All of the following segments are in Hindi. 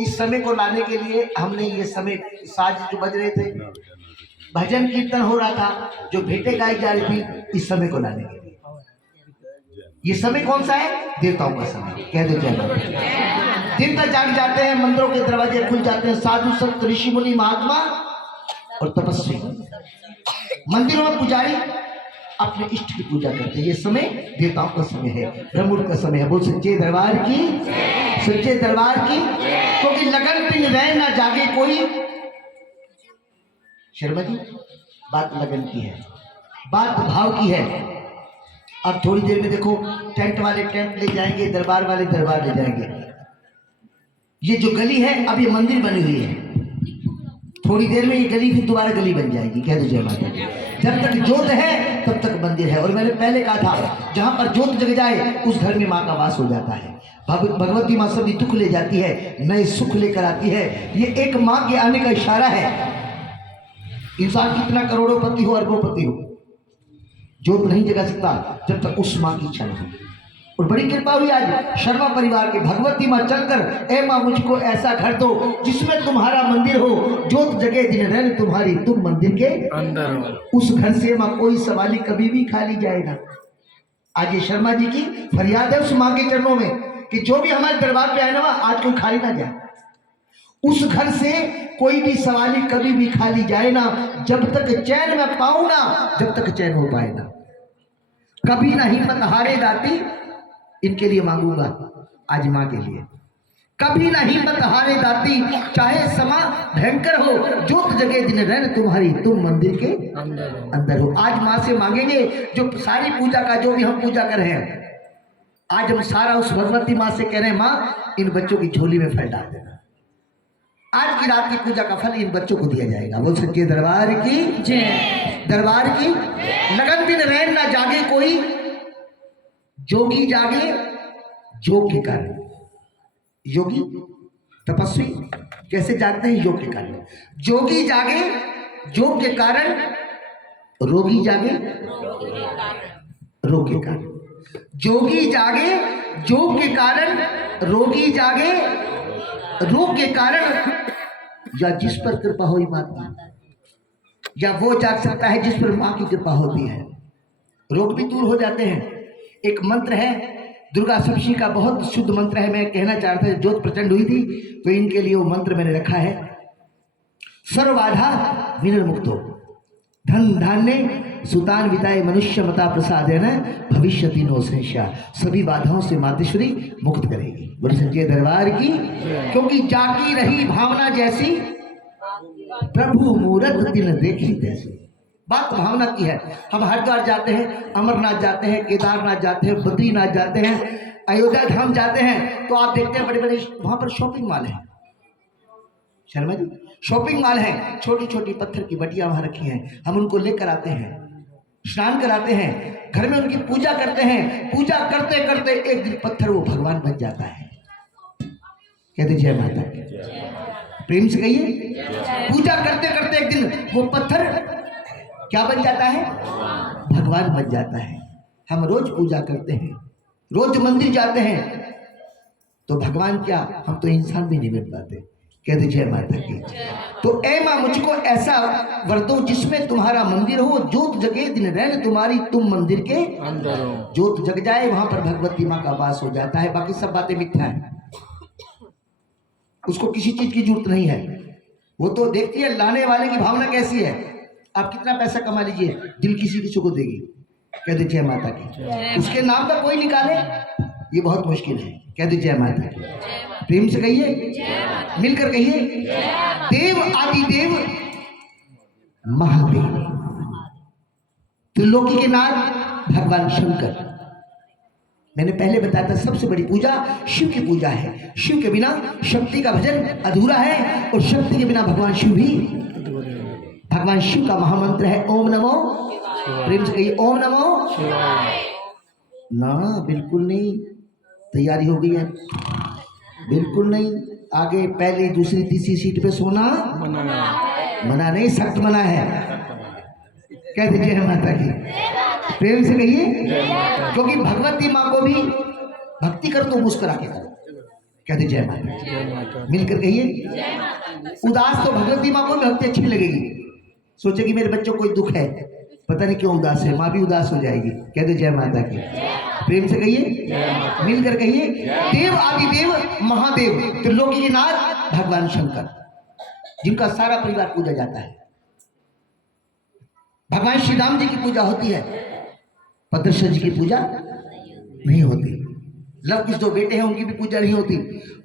इस समय को लाने के लिए हमने ये समय साज जो बज रहे थे, भजन कीर्तन हो रहा था, जो भेंटे गाई जा रही थी, इस समय को लाने के लिए। ये समय कौन सा है? देवताओं का समय। कह दो जय माता। देवता जाग जाते हैं, मंदिरों के दरवाजे खुल जाते हैं, साधु संत ऋषि मुनि महात्मा और तपस्वी मंदिरों में पुजारी अपने इष्ट की पूजा करते हैं। ये समय देवताओं का समय है, ब्रह्ममुहूर्त का समय है। बोल सच्चे दरबार की, सच्चे दरबार की। क्योंकि लगन बिन रैन ना जागे कोई। शर्मा जी, बात लगन की है, बात भाव की है। अब थोड़ी देर में देखो, टेंट वाले टेंट ले जाएंगे, दरबार वाले दरबार ले जाएंगे। ये जो गली है, अब ये मंदिर बनी हुई है, थोड़ी देर में ये गली फिर दोबारा गली बन जाएगी। कह दो जय माता दी। जब तक जोत है तब तक मंदिर है। और मैंने पहले कहा था, जहां पर जोत जग जाए उस घर में माँ का वास हो जाता है। भगवती माँ सभी दुख ले जाती है, नए सुख लेकर आती है। ये एक माँ के आने का इशारा है। इंसान कितना करोड़ोंपति हो, अरबोंपति हो, जोत नहीं जगा सकता जब तक उस माँ की इच्छा नहीं। और बड़ी कृपा हुई आज शर्मा परिवार के, भगवती माँ चलकर, ए माँ मुझको ऐसा घर दो जिसमें तुम्हारा मंदिर हो, जोत जगे दिन रहन तुम्हारी, तुम मंदिर के अंदर हो। उस घर से माँ कोई सवाली कभी भी खाली जाएगा। आज ये शर्मा जी की फरियाद है उस माँ के चरणों में कि जो भी हमारे दरबार पे आए ना, आज कोई खाली ना जाए। उस घर से कोई भी सवाली कभी भी खाली जाए ना, जब तक चैन में पाऊं ना, जब तक चैन हो पाए ना। कभी ना हिम्मत हारे दाती, इनके लिए मांगूंगा आज माँ के लिए। कभी ना हिम्मत हारे दाती, चाहे समा भयंकर हो, जोत जगे दिन रहन तुम्हारी, तुम मंदिर के अंदर हो। आज माँ से मांगेंगे जो सारी पूजा का, जो भी हम पूजा कर रहे हैं, आज हम सारा उस भगवती माँ से कह रहे हैं, माँ इन बच्चों की झोली में फल डाल देना। आज की रात की पूजा का फल इन बच्चों को दिया जाएगा। बोल सच्चे दरबार की जय, दरबार की। लगन बिन रैन ना जागे कोई, जोगी जागे योग के कारण। योगी तपस्वी कैसे जागते हैं? योग के कारण। जोगी जागे योग के कारण, रोगी जागे रोग के कारण। जोगी जागे योग के कारण, रोगी जागे रोग के कारण। या जिस पर कृपा हुई माँ की, या वो जाग सकता है जिस पर माँ की कृपा होती है। रोग भी दूर हो जाते हैं। एक मंत्र है दुर्गा सप्तशी का, बहुत शुद्ध मंत्र है। मैं कहना चाहता था, जोत प्रचंड हुई थी तो इनके लिए वो मंत्र मैंने रखा है। सर्वबाधा विनिर्मुक्तो धन धान्य सुतान विताय मनुष्य मता प्रसादेन भविष्यति नो संशय। सभी बाधाओं से मातेश्वरी मुक्त करेगी। बोले सच्चे दरबार की। क्योंकि जाकी रही भावना जैसी, प्रभु मूरत दिन देखी तैसी। बात भावना की है। हम हरिद्वार जाते हैं, अमरनाथ जाते हैं, केदारनाथ जाते हैं, बद्रीनाथ जाते हैं, अयोध्या धाम जाते हैं, तो आप देखते हैं बड़े बड़े वहां पर शॉपिंग मॉल है। शर्मा जी, शॉपिंग मॉल है, छोटी छोटी पत्थर की बटियां वहां रखी हैं। हम उनको लेकर आते हैं, स्नान कराते हैं, घर में उनकी पूजा करते हैं। पूजा करते करते एक दिन पत्थर वो भगवान बन जाता है। कहते जय माता की, प्रेम से कहिए। पूजा करते करते एक दिन वो पत्थर क्या बन जाता है? भगवान बन जाता है। हम रोज पूजा करते हैं, रोज मंदिर जाते हैं, तो भगवान क्या, हम तो इंसान भी नहीं बन पाते। कहते जय माता की। तो ऐ माँ मुझको ऐसा वर दो जिसमें तुम्हारा मंदिर हो, जोत जगे दिन रहन तुम्हारी, तुम मंदिर के अंदर हो। जोत जग जाए वहां पर भगवती माँ का वास हो जाता है। बाकी सब बातें मिथ्या है, उसको किसी चीज की जरूरत नहीं है। वो तो देखती है लाने वाले की भावना कैसी है। आप कितना पैसा कमा लीजिए, दिल किसी को देगी। कहते जय माता की। उसके नाम का कोई निकाले, ये बहुत मुश्किल है। कहते जय माता की, प्रेम से कहिए, मिलकर कहिए। देव आदि देव महादेव, त्रिलोकी के नाथ भगवान शंकर। मैंने पहले बताया था, सबसे बड़ी पूजा शिव की पूजा है। शिव के बिना शक्ति का भजन अधूरा है, और शक्ति के बिना भगवान शिव भी। भगवान शिव का महामंत्र है ओम नमो, प्रेम से कहिए ओम नमो ना। बिल्कुल नहीं, तैयारी हो गई है? बिल्कुल नहीं। आगे पहली दूसरी तीसरी सीट पे सोना मना नहीं, सख्त मना है। कहते जय माता की, प्रेम से कहिए। क्योंकि भगवती माँ को भी भक्ति करो तो मुस्कुरा के करो। कहते जय माता। मिलकर कहिए। उदास तो भगवती माँ को भी भक्ति अच्छी लगेगी। सोचे कि मेरे बच्चों को कोई दुख है, पता नहीं क्यों उदास है, माँ भी उदास हो जाएगी। कहते जय माता की। प्रेम से कहिए, मिलकर कहिए। देव आदिदेव महादेव त्रिलोकी के नाथ भगवान शंकर, जिनका सारा परिवार पूजा जाता है। भगवान श्री राम जी की पूजा होती है, भद्रेश्वर जी की पूजा नहीं होती। लव कुछ दो बेटे हैं, उनकी भी पूजा नहीं होती।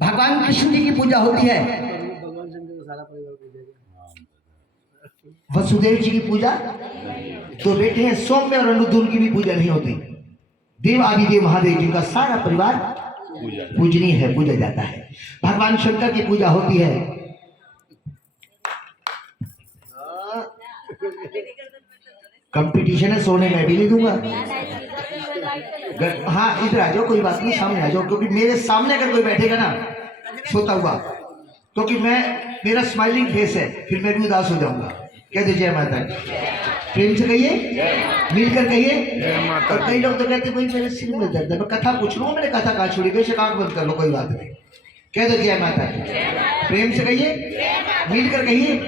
भगवान कृष्ण जी की पूजा होती है। वसुदेव जी की पूजा, दो बेटे हैं सौम्य और अनुद्ध, उनकी भी पूजा नहीं होती। देव आदिदेव महादेव जी का सारा परिवार पूजनीय है, पूजा जाता है। भगवान शंकर की पूजा होती है। कंपटीशन है, सोने मैं भी नहीं दूंगा। हाँ इधर आ जाओ, कोई बात नहीं, सामने आ जाओ, क्योंकि मेरे सामने अगर कोई बैठेगा ना सोता हुआ, क्योंकि मेरा स्माइलिंग फेस है, फिर मैं भी उदास हो जाऊंगा। कहते जय माता की। प्रेम से कहिए, मिलकर कहिए। और कई लोग तो कहते भाई मेरे सिर में दर्द है, मैं कथा पूछ लूंगा, मैंने कथा कहाँ छोड़ी, बेशक आंख बंद कर लो, कोई बात नहीं। कहते जय माता की। प्रेम से कहिए, मिलकर कहिए।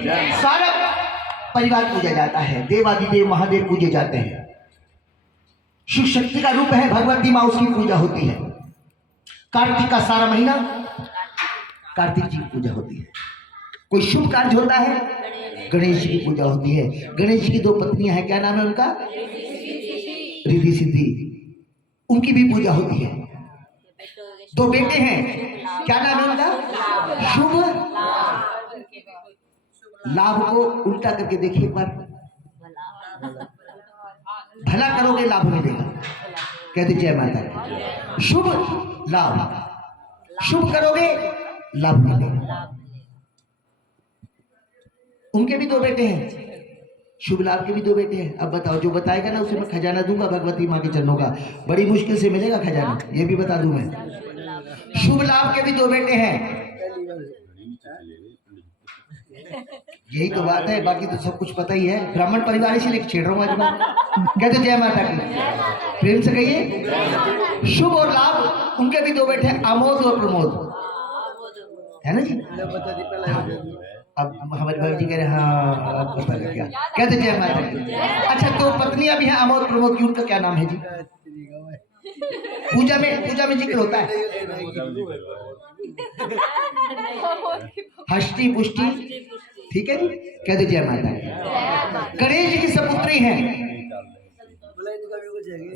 सारा परिवार पूजा जाता है, देवादिदेव महादेव पूजे जाते हैं। शिव शक्ति का रूप है भगवती माँ, उसकी पूजा होती है। कार्तिक का सारा महीना कार्तिक जी की पूजा होती है। कोई शुभ कार्य होता है, गणेश जी की पूजा होती है। गणेश जी की दो पत्नियां हैं, क्या नाम है उनका? रिद्धि सिद्धि, उनकी भी पूजा होती है। दो बेटे हैं, क्या नाम है उनका? शुभ लाभ को उल्टा करके देखिए एक बार, भला करोगे लाभ मिलेगा। कहते जय माता की। शुभ लाभ, शुभ करोगे लाभ मिलेगा। उनके भी दो बेटे हैं, शुभ लाभ के भी दो बेटे हैं। अब बताओ, जो बताएगा ना उसे मैं खजाना दूंगा भगवती माँ के चरणों का, बड़ी मुश्किल से मिलेगा खजाना, ये भी बता दूं मैं। शुभ लाभ के भी दो बेटे हैं। यही तो बात है, बाकी तो सब कुछ पता ही है। ब्राह्मण परिवार इसीलिए छेड़ रहा हूँ आज मैं। कहते जय माता की। प्रेम से कहिए। शुभ और लाभ, उनके भी दो बेटे हैं, आमोद और प्रमोद, है ना जी। अब हमारे भाई जी कह रहे हैं हाँ पता लग गया। कहते जय माता की। अच्छा, तो पत्नियां भी हैं आमोद प्रमोद की, उनका क्या नाम है जी? पूजा में जिक्र होता है। हष्टि पुष्टि, ठीक है जी। कहते जय माता की। गणेश जी की सपुत्री हैं।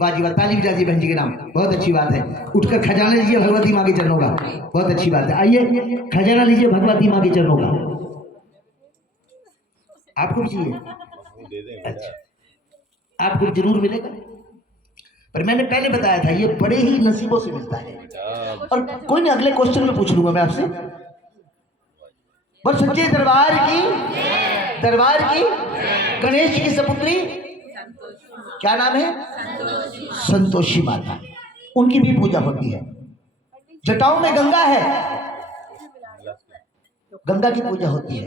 बाजी ताली जाजी बहन जी के नाम, बहुत अच्छी बात है। उठकर खजाना लीजिए भगवती माँ के चरणों का, बहुत अच्छी बात है। आइए खजाना लीजिए भगवती माँ के चरणों का। आपको भी चाहिए? अच्छा, आपको जरूर मिलेगा, पर मैंने पहले बताया था ये बड़े ही नसीबों से मिलता है। और कोई नहीं, अगले क्वेश्चन में पूछ लूंगा मैं आपसे। बस सच्चे दरबार की गणेश जी की सपुत्री क्या नाम है? संतोषी माता, उनकी भी पूजा होती है। जटाओं में गंगा है, गंगा की पूजा होती है।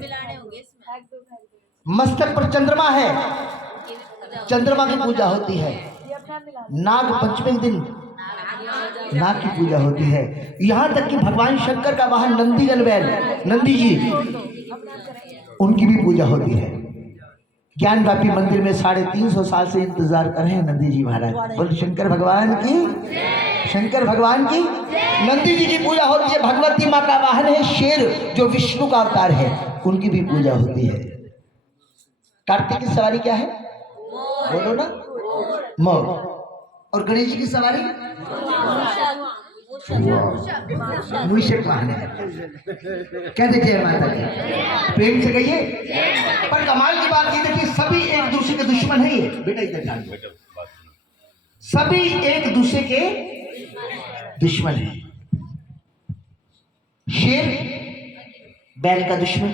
मस्तक पर चंद्रमा है, चंद्रमा की पूजा होती है। नाग पंचमी के दिन नाग की पूजा होती है। यहाँ तक कि भगवान शंकर का वाहन नंदीगल बैल, नंदी जी, उनकी भी पूजा होती है। ज्ञान व्यापी मंदिर में 350 साल से इंतजार कर रहे हैं नंदी जी महाराज। बोल शंकर भगवान की, शंकर भगवान की। नंदी जी की पूजा होती है। भगवती माँ का वाहन है शेर, जो विष्णु का अवतार है, उनकी भी पूजा होती है। कार्तिक की सवारी क्या है? बोलो ना, मोर। और गणेश जी की सवारी मूषक वाहन है। कहते जय माता की। प्रेम से कहिए। पर कमाल की बात ये देखिए, सभी एक दूसरे के दुश्मन है। ये बेटा इधर ध्यान दो, सभी एक दूसरे के दुश्मन है। शेर बैल का दुश्मन,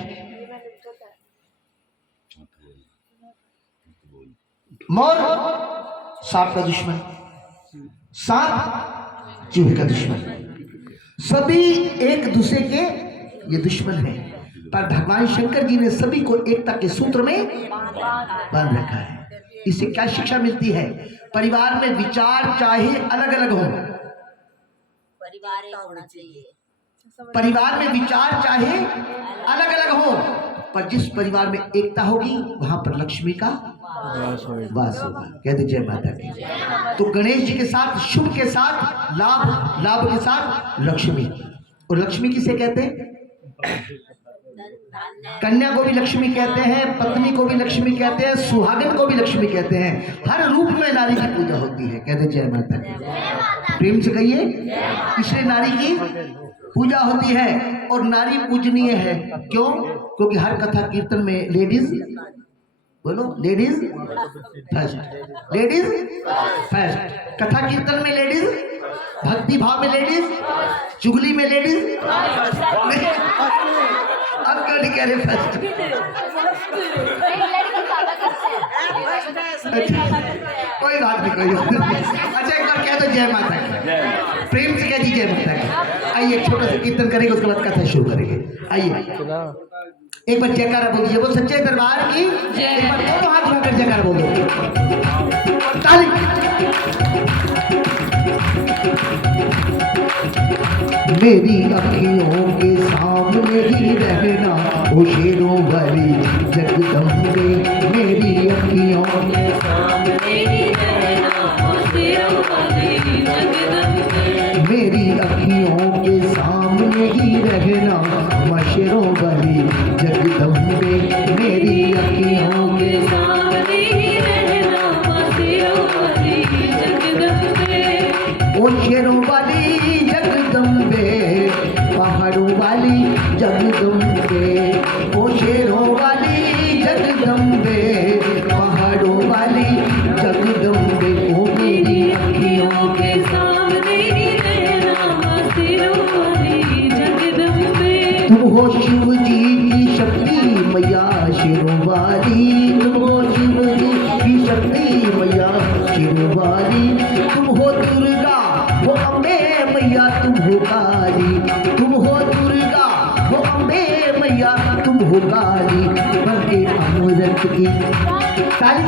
मोर सांप का दुश्मन, सांप चूहे का दुश्मन। सभी एक दूसरे के ये दुश्मन है, पर भगवान शंकर जी ने सभी को एकता के सूत्र में बांध रखा है। इससे क्या शिक्षा मिलती है? परिवार में विचार चाहे अलग अलग हो, परिवार एक होना चाहिए। परिवार में विचार चाहे अलग अलग हो, पर जिस परिवार में एकता होगी वहां पर लक्ष्मी का वास होगा। कहते जय माता की। तो गणेश जी के साथ शुभ के साथ लाभ, लाभ के साथ लक्ष्मी। और लक्ष्मी किसे कहते हैं? कन्या को भी लक्ष्मी कहते हैं, पत्नी को भी लक्ष्मी कहते हैं, सुहागन को भी लक्ष्मी कहते हैं। हर रूप में नारी की पूजा होती है। कहते जय माता की। प्रेम से कहिए, इसलिए नारी की पूजा होती है और नारी पूजनीय है। क्यों? क्योंकि हर कथा कीर्तन में लेडीज, बोलो लेडीज फर्स्ट, लेडीज फर्स्ट। कथा कीर्तन में लेडीज, भक्ति भाव में लेडीज, चुगली में लेडीज, अब क्यों नहीं कह रहे फर्स्ट? कोई बात नहीं, कोई बात नहीं। अच्छा एक बार कह दो जय माता की। प्रेम से कह दीजिए जय माता की। आइए एक छोटा सा कीर्तन करेंगे, उसके बाद कथा शुरू करेंगे। आइए एक बार जयकारा बोल दीजिए, बोल सच्चे दरबार की। एक बार दोनों हाथ उठाकर जयकारा बोल दो। ताली। मेरी अखियों के सामने ही रहना ओ शेरों वाली जगदम्बे। मेरी अखियों के सामने ही रहना ओ शेरों वाली जगदम्बे। मेरी अखियों के सामने ही रहना मशरों वाली जगदम्बे। मेरी अखियों के सामने ही रहना मशरों वाली जगदम्बे। ओ शेरों वाली जगदम्बे, पहाड़ों वाली जगदम्बे। ओ शेरों वाली जगदम्बे, पहाड़ों वाली जगदम्बे। ओ मेरी अखियों के सामने ही रहना मशरों वाली जगदम्बे। तुम हो शिव जी की शक्ति मैया शेरों वाली। तुम हो शिव जी की शक्ति मैया शेरों वाली। तुम हो दुर्गा वो अम्बे मैया, तुम हो काली। तुम हो दुर्गा वो अम्बे मैया, तुम हो काली। बनके अमृत की ताली,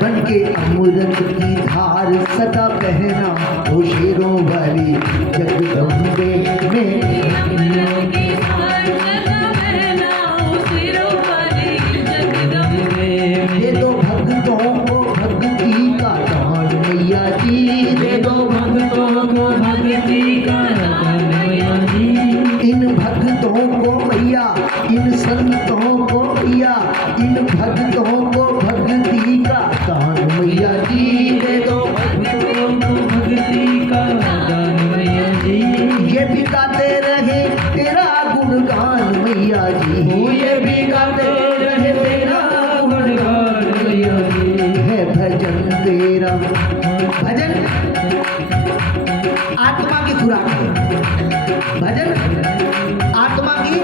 बनके अमृत की धार सदा बहना ओ शेरों वाली जगदम्बे। दे दो भक्तों को भक्ति का दान मैया जी। दे दो भक्तों को भक्ति का दान मैया जी। इन भक्तों को मैया, इन संतों को मैया, इन भक्तों को भक्ति का दान मैया जी। दे दो भक्तों को भक्ति का दान मैया जी। ये भी गाते रहे तेरा गुणगान मैया जी। ये भी गाते रहे तेरा गुणगान मैया जी। है भजन तेरा, भजन आत्मा की खुराक है। भजन आत्मा की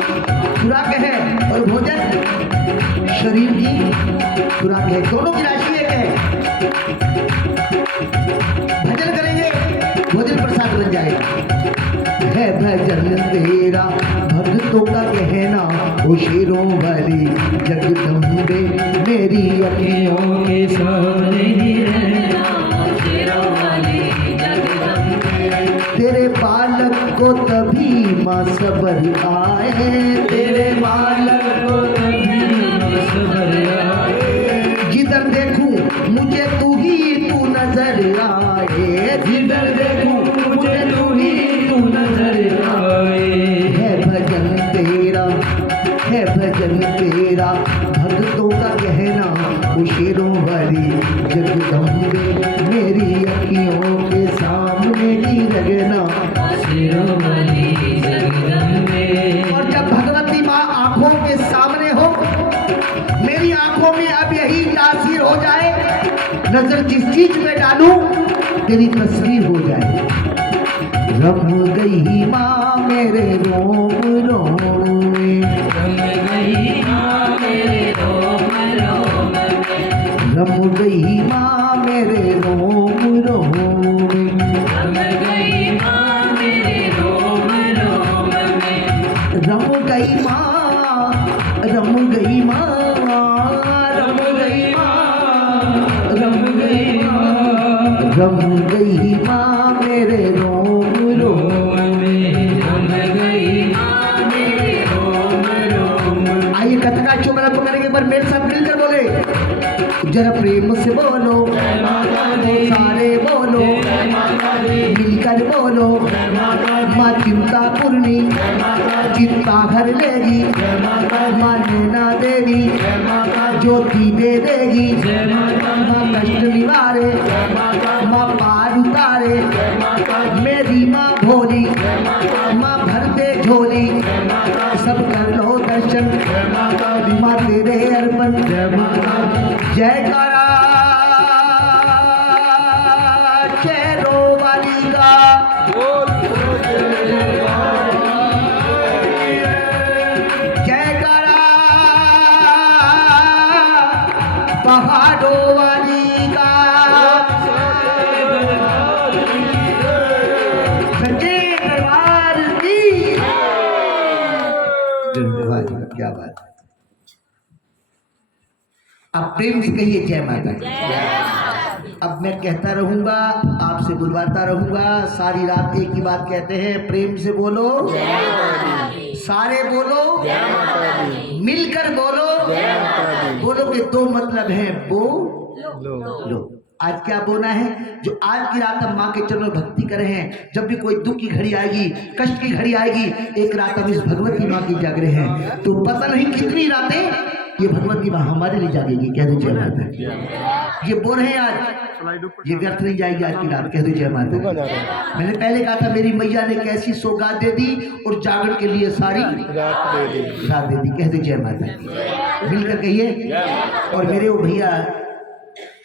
खुराक है और भोजन शरीर की खुराक है। दोनों की राशि एक है। भजन करेंगे भोजन प्रसाद बन जाएगा। है भजन तेरा भक्तों का कहना ओ शेरों वाली जगदम्बे। मेरी अखियों के सामने ही रहना ओ शेरों वाली जगदम्बे। तेरे बालक को तभी माँ सबर आए। तेरे बालक को तभी माँ सबर आए। जिधर देखूं मुझे तू ही तू नजर आए। जिधर देखूं मुझे तू ही तू नजर आए। है भजन तेरा, है भजन तेरा भक्तों का कहना ओ शेरों वाली जगदम्बे। मेरी अखियों के सामने ही रहना शेरों वाली जगदम्बे। और जब भगवती माँ आंखों के सामने हो, मेरी आंखों में अब यही तासीर हो जाए, नजर जिस चीज में डालूं तेरी तस्वीर हो जाए। रम गई माँ मेरे रोम रोम में। रम गई माँ मेरे रोम रोम में। रम गई माँ मेरे रोम रोम में। रम गई माँ मेरे रोम रोम में। रम गई माँ, रम गई माँ, रम गई माँ, रम गई माँ, रम गई माँ मेरे रोम रोम में रम गई। आइए कथा का शुभ आरंभ करेंगे, एक बार मेरे साथ मिलकर बोले जरा प्रेम से बोलो, सारे बोलो, मिलकर बोलो, माँ चिंता पूर्णी चिंता हर लेगी, माँ नैना देवी ज्योति दे देगी, माँ कष्ट निवारे, माँ पार उतारे, मेरी माँ भोली, माँ भर दे झोली, सब कर लो दर्शन, माँ तेरे अर्पण। जयकारा चेरो वाली का, जयकारा पहाड़ों वाली का, सच्चे दरबार की। क्या बात है। आप प्रेम से कहिए जय माता दी। अब मैं कहता रहूंगा, आपसे बुलवाता रहूंगा, सारी रात एक ही बात कहते हैं, प्रेम से बोलो, सारे बोलो, मिलकर बोलो। बोलो के दो मतलब है, बो लो। आज क्या बोना है? जो आज की रात हम माँ के चरणों में भक्ति कर रहे हैं, जब भी कोई दुख की घड़ी आएगी, कष्ट की घड़ी आएगी, एक रात हम इस भगवती माँ की जाग रहे हैं, तो पता नहीं कितनी रातें ये भगवती माँ हमारे लिए जागेगी। कह दो जय माता। ये बोल रहे हैं आज, ये व्यर्थ नहीं जाएगी आज की रात। कह दो जय माता। मैंने पहले कहा था मेरी मैया ने कैसी सौगात दे दी और जागरण के लिए सारी रात दे दी। कह दो जय माता, मिलकर कहिए। और मेरे वो भैया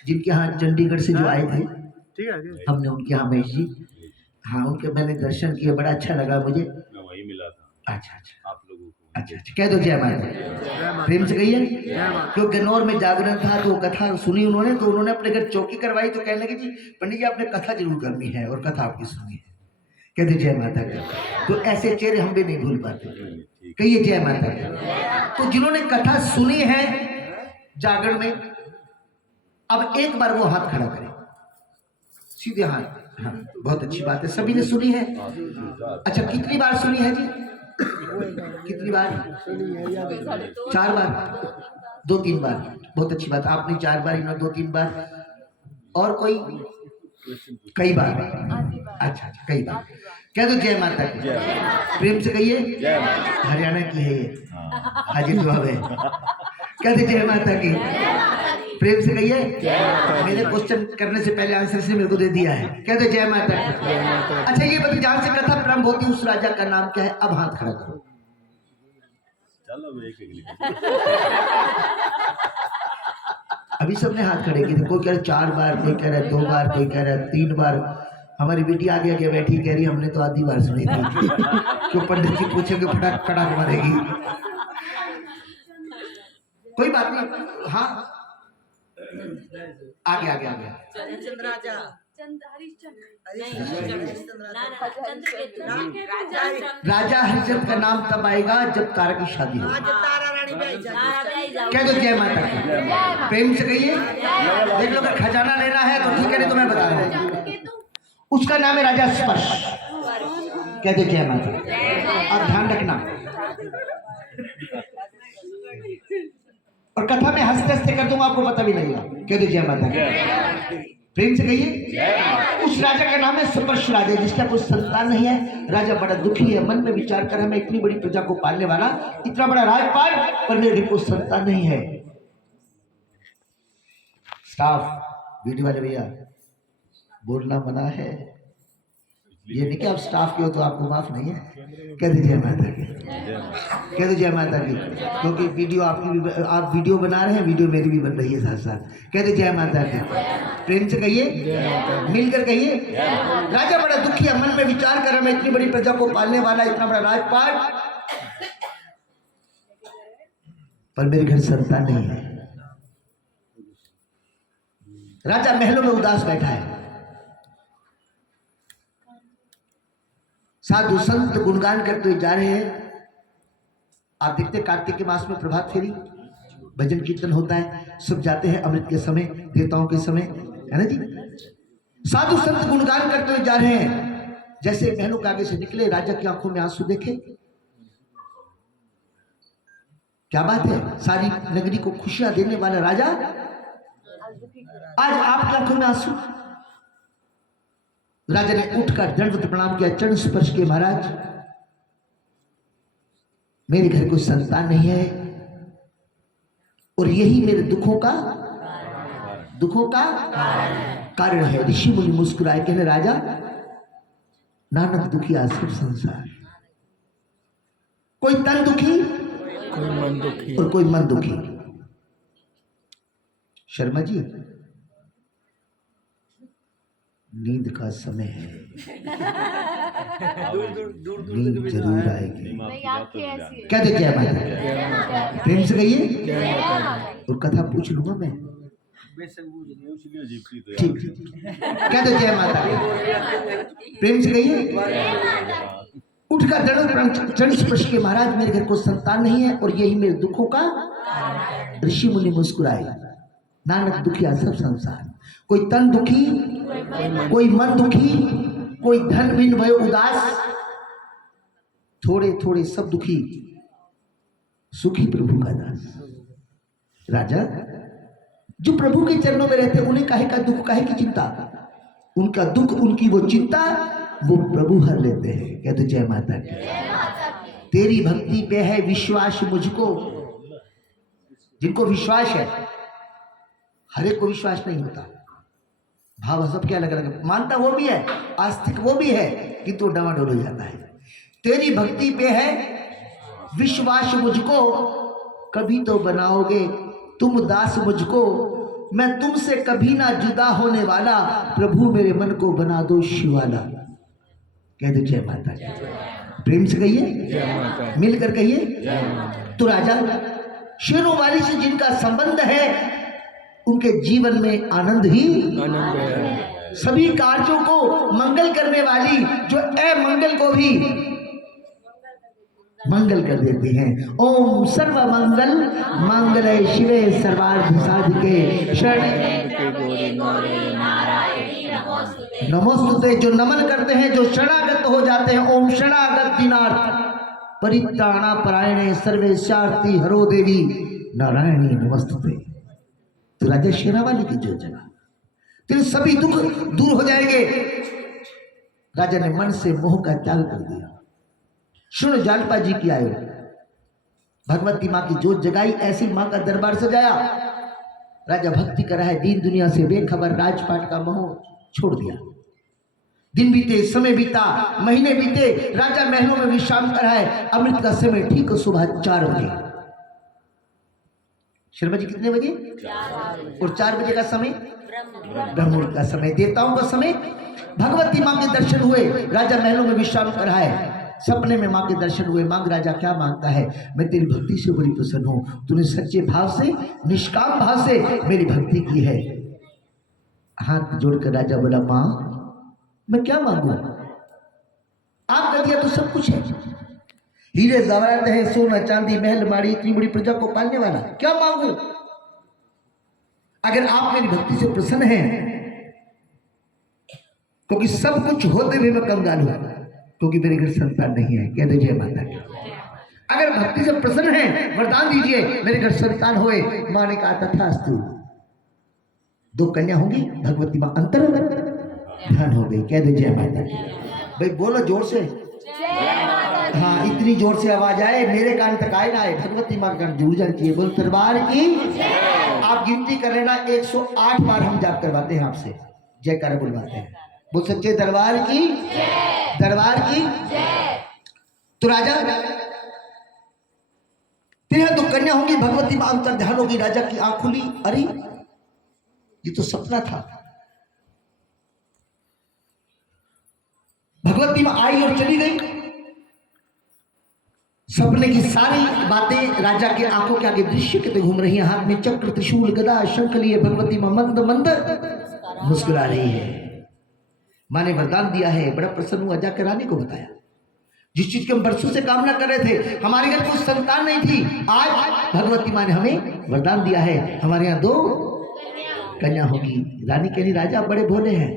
जिनके यहाँ चंडीगढ़ से जो आए थे, हमने उनके यहाँ महेश जी, हाँ उनके मैंने दर्शन किए, बड़ा अच्छा लगा मुझे। मैं वहीं मिला था। अच्छा आप लोगों को। अच्छा। कह दो जय माता, प्रेम से कहिए। क्यों गन्नौर में जागरण था तो कथा सुनी उन्होंने, तो उन्होंने अपने घर चौकी करवाई, तो कहने लगे जी पंडित जी आपने कथा जरूर करनी है और कथा आपकी सुनी है। कह दो जय माता का। तो ऐसे चेहरे हम भी नहीं भूल पाते। कहिए जय माता का। तो जिन्होंने कथा सुनी है जागरण में, अब एक बार वो हाथ खड़ा करें, सीधे हाथ। हाँ बहुत अच्छी बात है, सभी ने सुनी है। अच्छा कितनी बार सुनी है जी? कितनी बार? 4 बार, 2-3 बार। बहुत अच्छी बात, आपने 4 बार, इन्होंने 2-3 बार, और कोई कई बार? अच्छा कई बार। कह दो जय माता की। प्रेम से कहिए। हरियाणा की है ये, हाजिर जवाब है। कह दो जय माता की। प्रेम से कहिए। मेरे क्वेश्चन करने से पहले आंसर से मेरे को दे दिया है। कह दो जय माता की। अच्छा ये बताइए जहां से कथा प्रारंभ होती है उस राजा का नाम क्या है? अब हाथ खड़ा करो। चलो अभी सबने हाथ खड़े किए थे, कोई कह रहा 4 बार, कोई कह रहा 2 बार, कोई कह रहा 3 बार। हमारी बेटी आगे आगे बैठी कह रही हमने तो आधी बार सुनी थी। क्यों पंडित जी पूछेंगे फटाक कड़ाक मारेगी। कोई बात नहीं, हाँ आगे आगे आगे। राजा हरिश्चंद्र का नाम तब आएगा जब तारा की शादी हो। कह दो जय माता की। प्रेम से कहिए। देख लो अगर खजाना लेना है तो ठीक है, नहीं तो मैं बता रहा हूँ, उसका नाम है राजा स्पर्श। कह दो जय माता। और ध्यान रखना, और कथा में हंसते हंसते कर दूंगा, आपको पता भी लगेगा। कह दो जय माता। प्रेम से कहिए। उस राजा का नाम है स्पर्श राजा, जिसका कोई संतान नहीं है। राजा बड़ा दुखी है, मन में विचार कर मैं इतनी बड़ी प्रजा को पालने वाला, इतना बड़ा राजपाट, पर मेरे को संतान नहीं है। स्टाफ वीडियो वाले भैया बोलना मना है, ये नहीं कि आप स्टाफ के हो तो आपको माफ नहीं है। कह दीजिए माता की। कह दीजिए माता की, क्योंकि वीडियो आपकी भी, आप वीडियो बना रहे हैं, वीडियो मेरी भी बन रही है साथ साथ। कह दीजिए माता की। प्रेम से कहिए, मिलकर कहिए। राजा बड़ा दुखी है, मन में विचार कर रहा मैं इतनी बड़ी प्रजा को पालने वाला, इतना बड़ा राजपाट, पर मेरे घर संतान नहीं है। राजा महलों में उदास बैठा है। साधु संत गुणगान करते हुए जा रहे हैं। आप देखते कार्तिक के मास में प्रभात फेरी, भजन कीर्तन होता है, सब जाते हैं अमृत के समय, देवताओं के समय, है ना जी। साधु संत गुणगान करते हुए जा रहे हैं। जैसे महलों के आगे से निकले, राजा की आंखों में आंसू देखे। क्या बात है, सारी नगरी को खुशियां देने वाला राजा आज आपकी आंखों में आंसू। राजा ने उठकर दंडवत प्रणाम किया, चरण स्पर्श किए, महाराज मेरे घर कोई संतान नहीं है और यही मेरे दुखों का कारण है। ऋषि मुनि मुस्कुराए, कहने राजा नानक दुखिया सब संसार, कोई तन दुखी कोई मन दुखी और कोई मन दुखी। शर्मा जी नींद का समय है, नींद जरूर आएगी। क्या देखिए हमारे प्रेम से कहिए और कथा पूछ लूंगा मैं। ठीक, क्या तो जय माता की, प्रेम से कहिए। उठकर चरण स्पर्श के, महाराज मेरे घर को संतान नहीं है और यही मेरे दुखों का। ऋषि मुनि मुस्कुराए, नानक दुखिया सब संसार, कोई तन दुखी कोई मन दुखी, कोई धन बिन भय उदास, थोड़े थोड़े सब दुखी, सुखी प्रभु का दास। राजा जो प्रभु के चरणों में रहते उन्हें काहे का दुख, काहे की चिंता, उनका दुख उनकी वो चिंता वो प्रभु हर लेते हैं। कहते जय माता की। तेरी भक्ति पे है विश्वास मुझको, जिनको विश्वास है, हर एक को विश्वास नहीं होता, भाव सबके अलग अलग, मानता वो भी है, आस्तिक वो भी है, किंतु तो डामाडोल हो जाता है। तेरी भक्ति पे है विश्वास मुझको, कभी तो बनाओगे तुम दास मुझको, मैं तुमसे कभी ना जुदा होने वाला, प्रभु मेरे मन को बना दो शिवाला। कह दो जय माता की, प्रेम से कहिए, मिलकर कहिए। तो राजा शेरों वाली से जिनका संबंध है उनके जीवन में आनंद ही आनंद है। सभी कार्यों को मंगल करने वाली जो अमंगल को भी मंगल कर देते हैं। ओम सर्व मंगल मंगलय शिवे सर्वार्थ साधिके नमोस्तुते। जो नमन करते हैं, जो शरणागत हो जाते हैं, ओम शरणागत दीनार्थ परित्राणा परायणे सर्वेशार्ति हरो देवी नारायणी नमस्तुते। तो राजा शेरावाली की जो जगह, तेरे सभी दुख दूर हो जाएंगे। राजा ने मन से मोह का त्याग कर दिया। सुन जानपा जी की आयु, भगवती माँ की जोत जगाई, ऐसी माँ का दरबार सजाया। राजा भक्ति करा है, दीन दुनिया से बेखबर, राजपाट का मोह छोड़ दिया। दिन बीते, समय बीता, महीने बीते, राजा महलों में विश्राम करा है। अमृत का समय ठीक सुबह 4 बजे। शर्मा जी कितने बजे? 4 और 4 बजे का समय ब्रह्ममुहूर्त का समय, देवताओं का समय। भगवती माँ के दर्शन हुए, राजा महलों में विश्राम करा है। सपने में माँ के दर्शन हुए। मांग राजा क्या मांगता है? मैं तेरी भक्ति से बड़ी प्रसन्न हूँ, तूने सच्चे भाव से, निष्काम भाव से मेरी भक्ति की है। हाथ जोड़कर राजा बोला, माँ मैं क्या मांगू? आप कर दिया तो सब कुछ है, हीरे जवाहरात है, सोना चांदी महल माड़ी, इतनी बड़ी प्रजा को पालने वाला, क्या मांगू? अगर आप मेरी भक्ति से प्रसन्न हैं, क्योंकि सब कुछ होते हुए मैं कंगाल हूं, क्योंकि मेरे घर संतान नहीं है। कह दे जय माता की। अगर भक्ति से प्रसन्न है, वरदान दीजिए मेरे घर संतान होए। मां ने कहा तथास्तु। 2 कन्या होंगी, भगवती मां अंतर ध्यान हो गई। कह दे जय माता की। भाई बोलो जोर से, हाँ इतनी जोर से आवाज आए, मेरे कान तक आए ना आए, भगवती मां का कान जरूर जानी चाहिए। बोल दरबार की। आप गिनती कर लेना, 108 बार हम जाप करवाते हैं आपसे, जयकारा बुलवाते हैं। बोल सच्चे दरबार की, दरबार की। तो राजा, तेरे 2 कन्या होंगी, भगवती मां अंतर ध्यान होगी। राजा की आंख खुली, अरे ये तो सपना था। भगवती मां आई और चली गई। सपने की सारी बातें राजा के आंखों के आगे दृश्य के घूम रही हैं। हाथ में चक्र, त्रिशूल, गदा, शंख लिए भगवती मां मंद मंद मुस्कुरा रही है। मां ने वरदान दिया है, बड़ा प्रसन्न हुआ, जाकर रानी को बताया। जिस चीज की हम बरसों से कामना कर रहे थे, हमारे घर कोई संतान नहीं थी, आज भगवती मां ने हमें वरदान दिया है, हमारे यहाँ 2 कन्या होगी। रानी कह रही, राजा बड़े भोले हैं,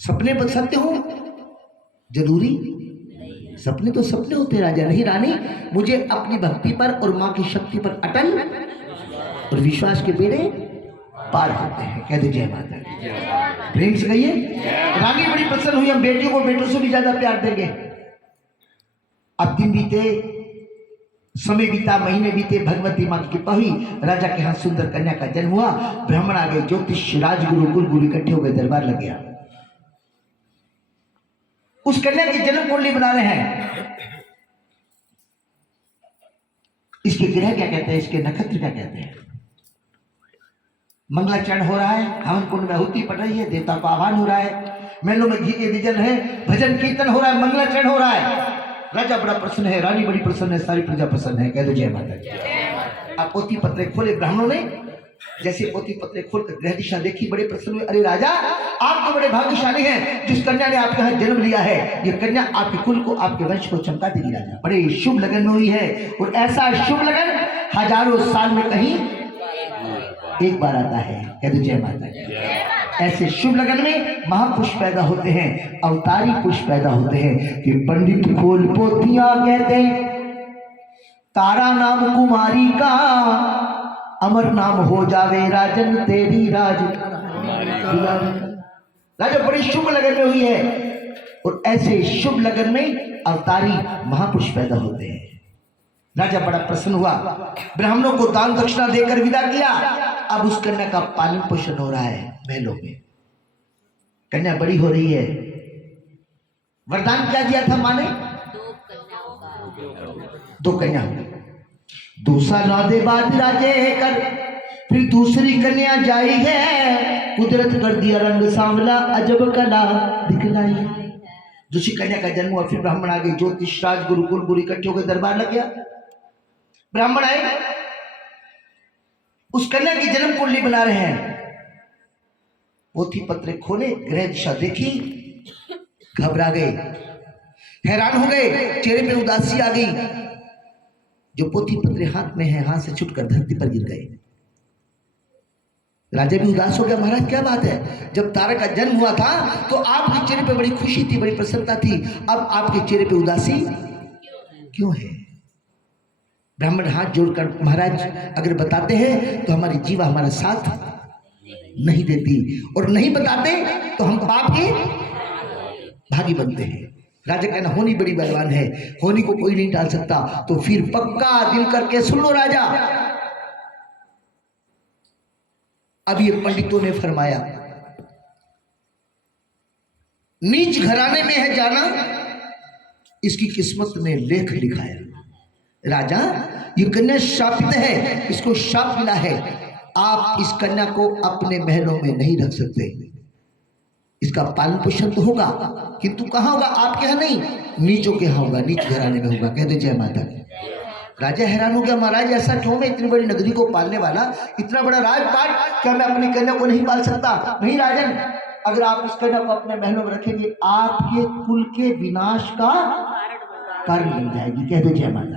सपने पर सत्य हूं, जरूरी सपने तो सपने होते हैं राजा, नहीं रानी। मुझे अपनी भक्ति पर और माँ की शक्ति पर अटल और विश्वास के बेड़े पार होते हैं। कह दो जय माता दी। प्रेम से कहिए। रानी बड़ी प्रसन्न हुई, हम बेटियों को बेटों से भी ज्यादा प्यार देंगे। अब दिन बीते, समय बीता, महीने बीते, भगवती माँ की कृपा हुई, राजा के यहाँ सुंदर कन्या का जन्म हुआ। ब्राह्मण आ गए, ज्योतिष, राजगुरु, कुलगुरु इकट्ठे हो गए, दरबार लग गया। उस कन्या की जन्म कुंडली बना रहे हैं। इसके ग्रह क्या कहते हैं, इसके नक्षत्र क्या कहते हैं। मंगलाचरण हो रहा है, हवन कुंड में आहुति पड़ रही है, देवता का आह्वान हो रहा है, महलों में घी के दीजन है, भजन कीर्तन हो रहा है, मंगलाचरण हो रहा है। राजा बड़ा प्रसन्न है, रानी बड़ी प्रसन्न है, सारी प्रजा प्रसन्न है। कह दो जय माता दी। अब पोथी पत्रे खोले ब्राह्मणों ने, जैसे पोथी पत्रे खोलकर ग्रह दिशा देखी, बड़े प्रसन्न हुए। अरे राजा, आप तो बड़े भाग्यशाली हैं, जिस कन्या ने आपके यहाँ जन्म लिया है, ये कन्या आपके कुल को, आपके वंश को चमका देगी। राजा बड़े शुभ लगन में हुई है, और ऐसा शुभ लगन हजारों साल में कहीं एक बार आता है। कह दो जय माता दी। ऐसे शुभ लगन में महापुरुष पैदा होते हैं, अवतारी पुरुष पैदा होते हैं कि पंडित खोल पोथियां कहते हैं, तारा नाम कुमारी का, अमर नाम हो जावे राजन तेरी राज। राजा बड़ी शुभ लगन में हुई है, और ऐसे शुभ लगन में अवतारी महापुरुष पैदा होते हैं। राजा बड़ा प्रसन्न हुआ, ब्राह्मणों को दान दक्षिणा देकर विदा किया। अब उस कन्या का पालन पोषण हो रहा है महलों में। कन्या बड़ी हो रही है। वरदान क्या दिया था माँ ने, दो कन्या। दूसरा ना दे बात राजे कर, फिर दूसरी कन्या जाई है, कुदरत कर दिया रंग सांवला, अजब कला दिखलाई। दूसरी कन्या का जन्म हुआ, फिर ब्राह्मण आ गए, ज्योतिष, राजगुरु, कुलगुरु इकट्ठे हो गए, दरबार लग गया। ब्राह्मण आए, उस कन्या की जन्म कुंडली बना रहे हैं। पोथी पत्रे खोले, ग्रह दिशा देखी, घबरा गए, हैरान हो गए, चेहरे पे उदासी आ गई। जो पोथी पत्रे हाथ में है, हाथ से छूटकर धरती पर गिर गए। राजा भी उदास हो गया, महाराज क्या बात है, जब तारा का जन्म हुआ था तो आपके चेहरे पे बड़ी खुशी थी, बड़ी प्रसन्नता थी, अब आपके चेहरे पे उदासी क्यों है। ब्राह्मण हाथ जोड़कर, महाराज अगर बताते हैं तो हमारी जीवा हमारा साथ नहीं देती, और नहीं बताते तो हम पाप के भागी बनते हैं। राजा कहना, होनी बड़ी बलवान है, होनी को कोई नहीं टाल सकता, तो फिर पक्का दिल करके सुन लो राजा। अब ये पंडितों ने फरमाया, नीच घराने में है जाना, इसकी किस्मत ने लेख लिखाया। राजा, ये कन्या शापित है, इसको शाप मिला है, आप इस कन्या को अपने महलों में नहीं रख सकते। इसका पालन पोषण तो होगा, किंतु कहाँ होगा, आपके यहाँ नहीं, नीचों के यहाँ होगा, नीच घराने में होगा। कह दो जय माता की। राजा हैरान हो गया, महाराज ऐसा क्यों, मैं इतनी बड़ी नगरी को पालने वाला, इतना बड़ा राजपाट, क्या मैं अपनी कन्या को नहीं पाल सकता। नहीं राजन, अगर आप इस कन्या को अपने महलों में रखेंगे, आपके कुल के विनाश का कारण बन जाएगी। कह दो जय माता।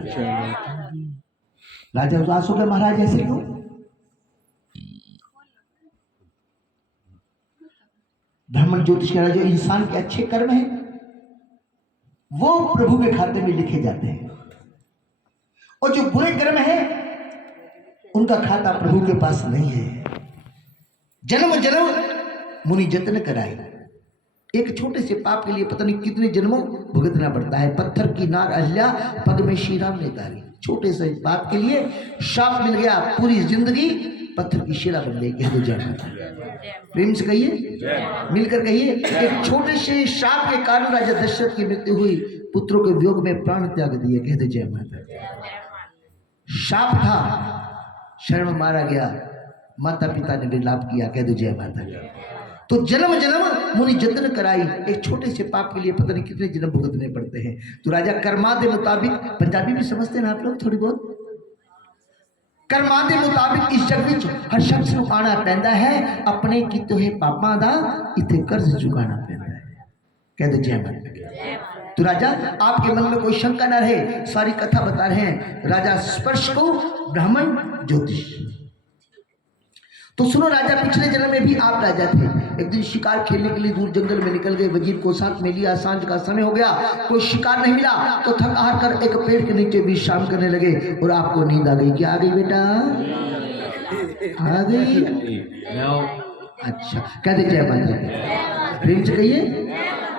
राजा उदास हो गया, महाराज ऐसे क्यों। ब्राह्मण ज्योतिष कह रहा, जो इंसान के अच्छे कर्म हैं वो प्रभु के खाते में लिखे जाते हैं, और जो बुरे कर्म हैं उनका खाता प्रभु के पास नहीं है। जन्म जन्म मुनि जतन कराए, एक छोटे से पाप के लिए पता नहीं कितने जन्मों भुगतना पड़ता है। पत्थर की नार अहल्या, पग में श्री राम ने तारी। छोटे से पाप के लिए शाप मिल गया, पूरी जिंदगी पत्थर की शिला बन गई। कह दो जय माता। प्रेम से कहिए, मिलकर कहिए। एक छोटे से शाप के कारण राजा दशरथ की मृत्यु हुई, पुत्रों के वियोग में प्राण त्याग दिए। कह दो जय माता। शाप था, शर्म मारा गया, माता पिता ने विलाप किया। कह दो जय माता। तो जन्म जन्म मुनि जतन कराई, एक छोटे से पाप के लिए पता नहीं कितने जन्म भुगतने पड़ते हैं। तो राजा कर्मा के मुताबिक, पंजाबी भी समझते हैं आप लोग थोड़ी बहुत, कर्मा के मुताबिक इस जग में हर शख्स को आना पैंदा है, अपने किते हुए पापां दा इथे कर्ज चुकाना पैंदा है। कह दो जय माता। तो राजा, आपके मन में कोई शंका न रहे, सारी कथा बता रहे हैं। राजा स्पर्श को ब्राह्मण ज्योतिष, तो सुनो राजा, पिछले जन्म में भी आप राजा थे। एक दिन शिकार खेलने के लिए दूर जंगल में निकल गए, वजीर को साथ में लिया। सांझ का समय हो गया, कोई शिकार नहीं मिला, तो थक हार कर एक पेड़ के नीचे विश्राम करने लगे और आपको नींद आ गई। क्या आ गई बेटा? आ गई? अच्छा, कह दे जय माता दी, प्रेम से कहिए।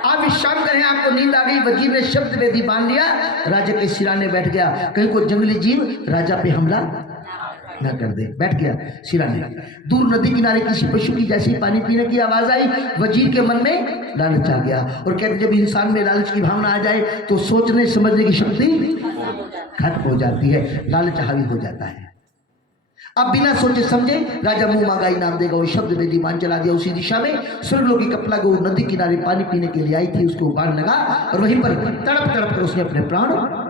आप विश्राम करें, आपको नींद आ गई। वजीर ने शब्द वेदी बांध लिया, राजा के सिराने बैठ गया, कहीं को जंगली जीव राजा पे हमला न कर दे। बैठ गया सिराने। दूर नदी किनारे किसी पशु की जैसी पानी पीने की आवाज आई, वजीर के मन में लालच आ गया। और कहते जब इंसान में लालच की भावना आ जाए तो सोचने समझने की शक्ति खत्म हो जाती है, लालच हावी हो जाता है। अब बिना सोचे समझे राजा मुंह मांगा इनाम देगा, वो शब्द वेदी बाण चला दिया। उसी दिशा में स्वर्गलोकी कपला गौ नदी किनारे पानी पीने के लिए आई थी, उसको बाण लगा और वहीं पर तड़प तड़प कर उसने अपने प्राण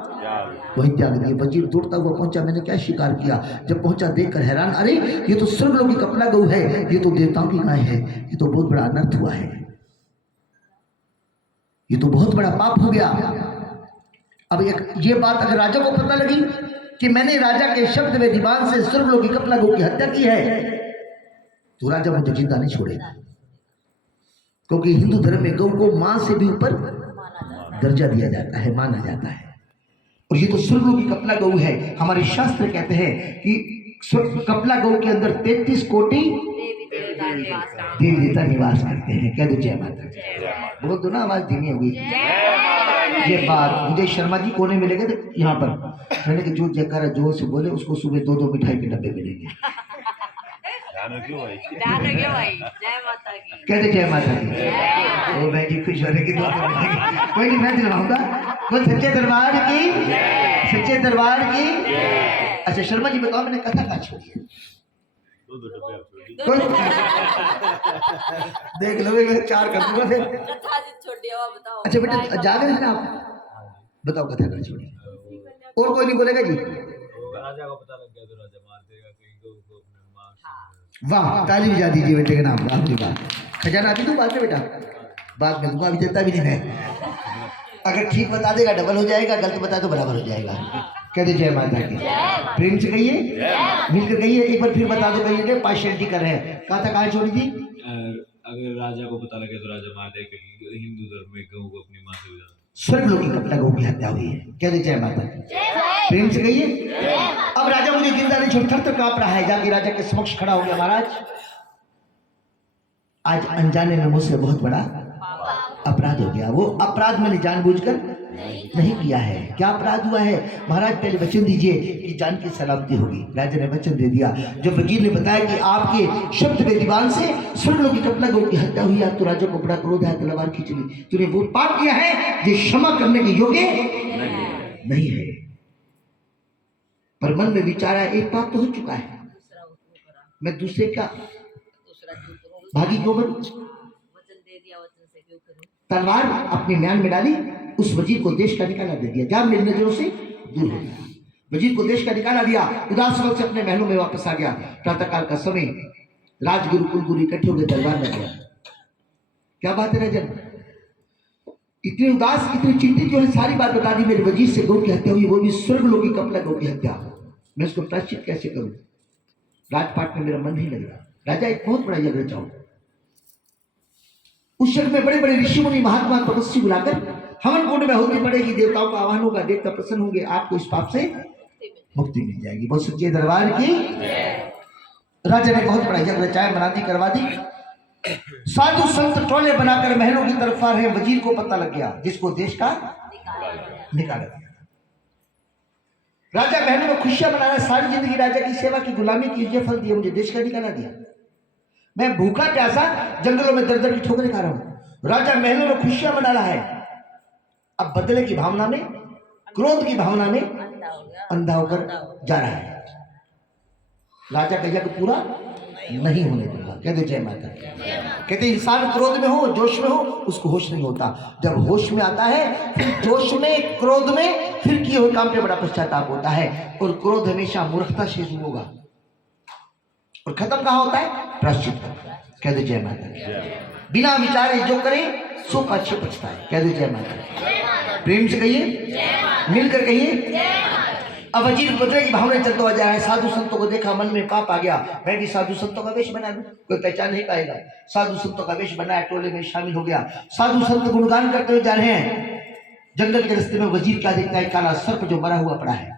वहीं त्याग दिए। वजीर दौड़ता हुआ पहुंचा, मैंने क्या शिकार किया। जब पहुंचा देखकर हैरान, अरे ये तो स्वर्गलोकी कपला गौ है, ये तो देवताओं की गाय है, ये तो बहुत बड़ा अनर्थ हुआ है, ये तो बहुत बड़ा पाप हो गया। अब ये बात अगर राजा को पता लगी कि मैंने राजा के शब्द में दीवान से स्वर्गलोकी कपला गौ की हत्या की है, तो राजा मुझे जिंदा नहीं छोड़ेगा, क्योंकि हिंदू धर्म में गौ को मां से भी ऊपर दर्जा दिया जाता है, माना जाता है। और ये तो स्वर्गलोकी कपला गौ है। हमारे शास्त्र कहते हैं कि कपला गौ के अंदर 33 कोटि देवी देवता निवास करते हैं। कह दो जय माता। बोल दो ना, आवाज धीमी हो गई। ये बात मुझे शर्मा जी कोने में लगे थे यहाँ पर, मैंने कहा जो जयकारा जोर से बोले उसको सुबह 2-2 मिठाई के डब्बे मिलेंगे। कहते जय माता की। ओ मैं जी खुश होने की दुआ करेंगे। कोई नहीं, मैं दिलवाऊंगा। बोल सच्चे दरबार की, सच्चे दरबार की। अच्छा शर्मा जी बताओ, मैंने कथा कहाँ छोड़ी है? देख लो, मैं 4 कर दूंगा फिर। अच्छा बेटा जाग रहे हैं आप, बताओ कथा कहाँ छोड़ी? और कोई नहीं बोलेगा जी? राजा को पता लग गया तो राजा मार देगा कहीं को अपने मां। वाह, ताली बजा दीजिए बेटे के नाम। वाह जी वाह। खजाना अभी दूं बाद में बेटा? बाद में दूंगा, अभी देता भी नहीं मैं। अगर ठीक बता देगा डबल हो जाएगा, गलत बता तो बराबर हो जाएगा। कह दे जय माता की। प्रेम से कहिए, मिलकर कहिए, एक बार फिर बता दो, कहिए पार्शियलिटी कर रहे हैं। कहा था कहाँ छोड़ी थी? अगर राजा को पता लगे तो राजा मार देगा, हिंदू धर्म में गऊ को अपनी मां से स्वर्गलोकी कपला गौ की हत्या हुई है। कह दे जय माता। प्रेम से कहिए। अब राजा मुझे जिंदा नहीं छोड़, थर कांप रहा है। जाके राजा के समक्ष खड़ा हो गया, महाराज आज अनजाने में मुझसे बहुत बड़ा अपराध हो गया। वो अपराध मैंने जानबूझकर नहीं किया है। क्या अपराध हुआ है? महाराज पहले वचन दीजिए कि जान की सलामती होगी। राजा ने वचन दे दिया। जब वजीर ने बताया कि आपके शब्द के दीवान से स्वर्गलोकी कपला गौ की हत्या हुई है, तो राजा को बड़ा क्रोध है, तलवार खींच ली। तूने वो पाप किया है जो क्षमा करने के योग्य नहीं है। पर मन में विचार है, एक पाप तो हो चुका है, मैं दूसरे का भागी क्यों बनूं? तलवार अपने म्यान में डाली, उस वजीर को देश का निकाला दे दिया। जा मेरी नजरों से दूर हो गया। वजीर को देश का निकाला दिया, उदास मन से अपने महलों में वापस आ गया। प्रातःकाल का समय, राजगुरु कुलगुरु इकट्ठे हो गए, दरबार लग गया। क्या बात है राजन, इतने उदास, इतने चिंतित जो है, सारी बात बता दी। मेरे वजीर से गौ की हत्या हुई, वो भी स्वर्गलोकी कपला गौ की हत्या। मैं उसको प्रायश्चित कैसे करूं? राजपाट में मेरा मन नहीं लग रहा। राजा एक बहुत बड़ा यज्ञ चाहो। उस यज्ञ में बड़े बड़े ऋषि मुनि महात्मा तपस्वी बुलाकर हवन कुंड में होती पड़ेगी, देवताओं का आह्वान होगा, देवता प्रसन्न होंगे, आपको इस पाप से मुक्ति मिल जाएगी। बहुत सच्चे दरबार की। राजा ने बहुत बड़ा यज्ञ रचाया, मनादी करवा दी। साधु संत टोले बनाकर महलों की तरफ आ रहे। वजीर को पता लग गया, जिसको देश का निकाला दिया। राजा महलों में खुशियां मना रहा है, सारी जिंदगी राजा की सेवा की, गुलामी की, ये फल दिया, मुझे देश का निकाला दिया। मैं भूखा प्यासा जंगलों में दर दर की ठोकरें खा रहा हूं। राजा महलों में खुशियां मना रहा है, अब बदले की भावना में, क्रोध की भावना में अंधा होकर जा रहा है। राजा का यज्ञ पूरा नहीं होने दूंगा। कहते जय माता। कहते इंसान क्रोध में हो, जोश में हो, उसको होश नहीं होता। जब होश में आता है, फिर जोश में, क्रोध में, फिर किए हुए काम पे बड़ा पश्चाताप होता है। और क्रोध हमेशा मूर्खता से शुरू होगा और खत्म कहाँ होता है? प्रायश्चित। कहते जय माता। बिना विचारे जो करे सो पाछे पछता है। कहते जय माता। प्रेम से कहिए, मिलकर कहिए। अब वजीर पुत्र की भावना चलता हुआ जा रहा है। साधु संतों को देखा, मन में पाप आ गया, मैं भी साधु संतों का वेश बना लूं, कोई पहचान नहीं पाएगा। साधु संतों का वेश बनाया, टोले में शामिल हो गया। साधु संत गुणगान करते हुए जा रहे हैं। जंगल के रास्ते में वजीर क्या देखता है? काला सर्प जो मरा हुआ पड़ा है।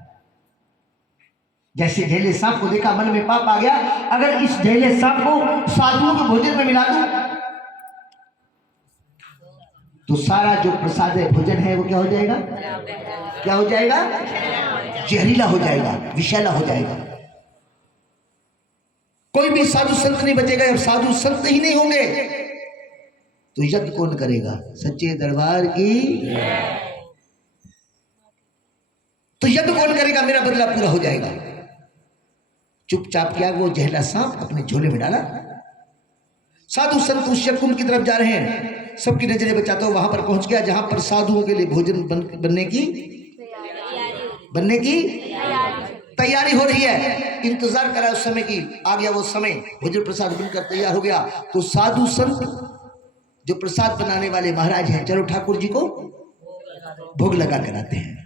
जैसे ढेले सांप को देखा, मन में पाप आ गया, अगर इस ढेले सांप को साधुओं के भोजन में मिला दूं तो सारा जो प्रसाद है, भोजन है, वो क्या हो जाएगा? क्या हो जाएगा? जहरीला हो जाएगा, विषैला हो जाएगा। कोई भी साधु संत नहीं बचेगा। अब साधु संत ही नहीं होंगे तो यज्ञ कौन करेगा? सच्चे दरबार की। तो यज्ञ कौन करेगा? मेरा बदला पूरा हो जाएगा। चुपचाप क्या वो जहला सांप अपने झोले में डाला। साधु संत उस यज्ञ की तरफ जा रहे हैं। सबकी नजरें बचाता हुआ वहां पर पहुंच गया जहां पर साधुओं के लिए भोजन बनने की तैयारी हो रही है। इंतजार करा उस समय की। आ गया वो समय, भोजन प्रसाद बनकर तैयार हो गया। तो साधु संत जो प्रसाद बनाने वाले महाराज हैं, चलो ठाकुर जी को भोग लगा कर आते हैं।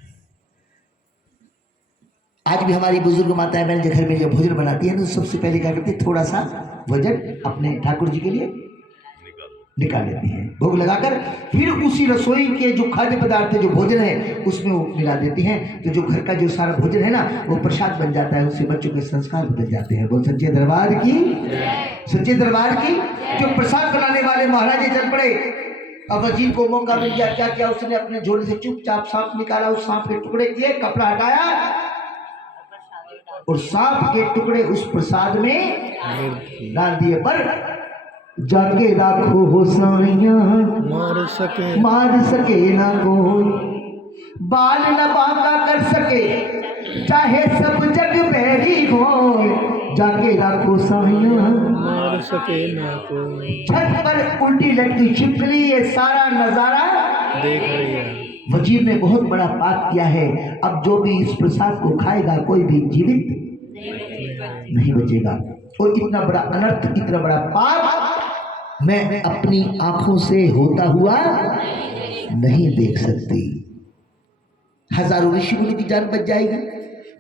आज भी हमारी बुजुर्ग माताएं बहन जो घर में जो भोजन बनाती है तो सबसे पहले क्या करती है? थोड़ा सा भोजन अपने ठाकुर जी के लिए निकाल लेती हैं, भोग लगाकर फिर उसी रसोई के जो खाद्य पदार्थ है, जो भोजन है, उसमें वो मिला देती हैं। तो जो घर का जो सारा भोजन है ना, वो प्रसाद बन जाता है। उससे बच्चों के संस्कार बदल जाते हैं। बोल सच्चे दरबार की, सच्चे दरबार की। जो प्रसाद बनाने वाले महाराज चल पड़े। अब वजीर को मौका मिल गया। क्या किया उसने? अपने झोले से चुपचाप सांप निकाला, उस सांप के टुकड़े किए, कपड़ा हटाया और सांप के टुकड़े उस प्रसाद में डाल दिए। पर जाके राखो हो साइया, मार सके ना कोई, बाल न बांका कर सके, चाहे सब जग बैरी हो। जाके राखो साइया, मार सके ना कोई। छत पर उल्टी लटकी छिपकली, ये सारा नजारा देख रही है। वजीर ने बहुत बड़ा पाप किया है। अब जो भी इस प्रसाद को खाएगा कोई भी जीवित नहीं बचेगा। और इतना बड़ा अनर्थ, इतना बड़ा पाप मैं अपनी आंखों से होता हुआ नहीं देख सकती। हजारों ऋषि मुनि की जान बच जाएगी,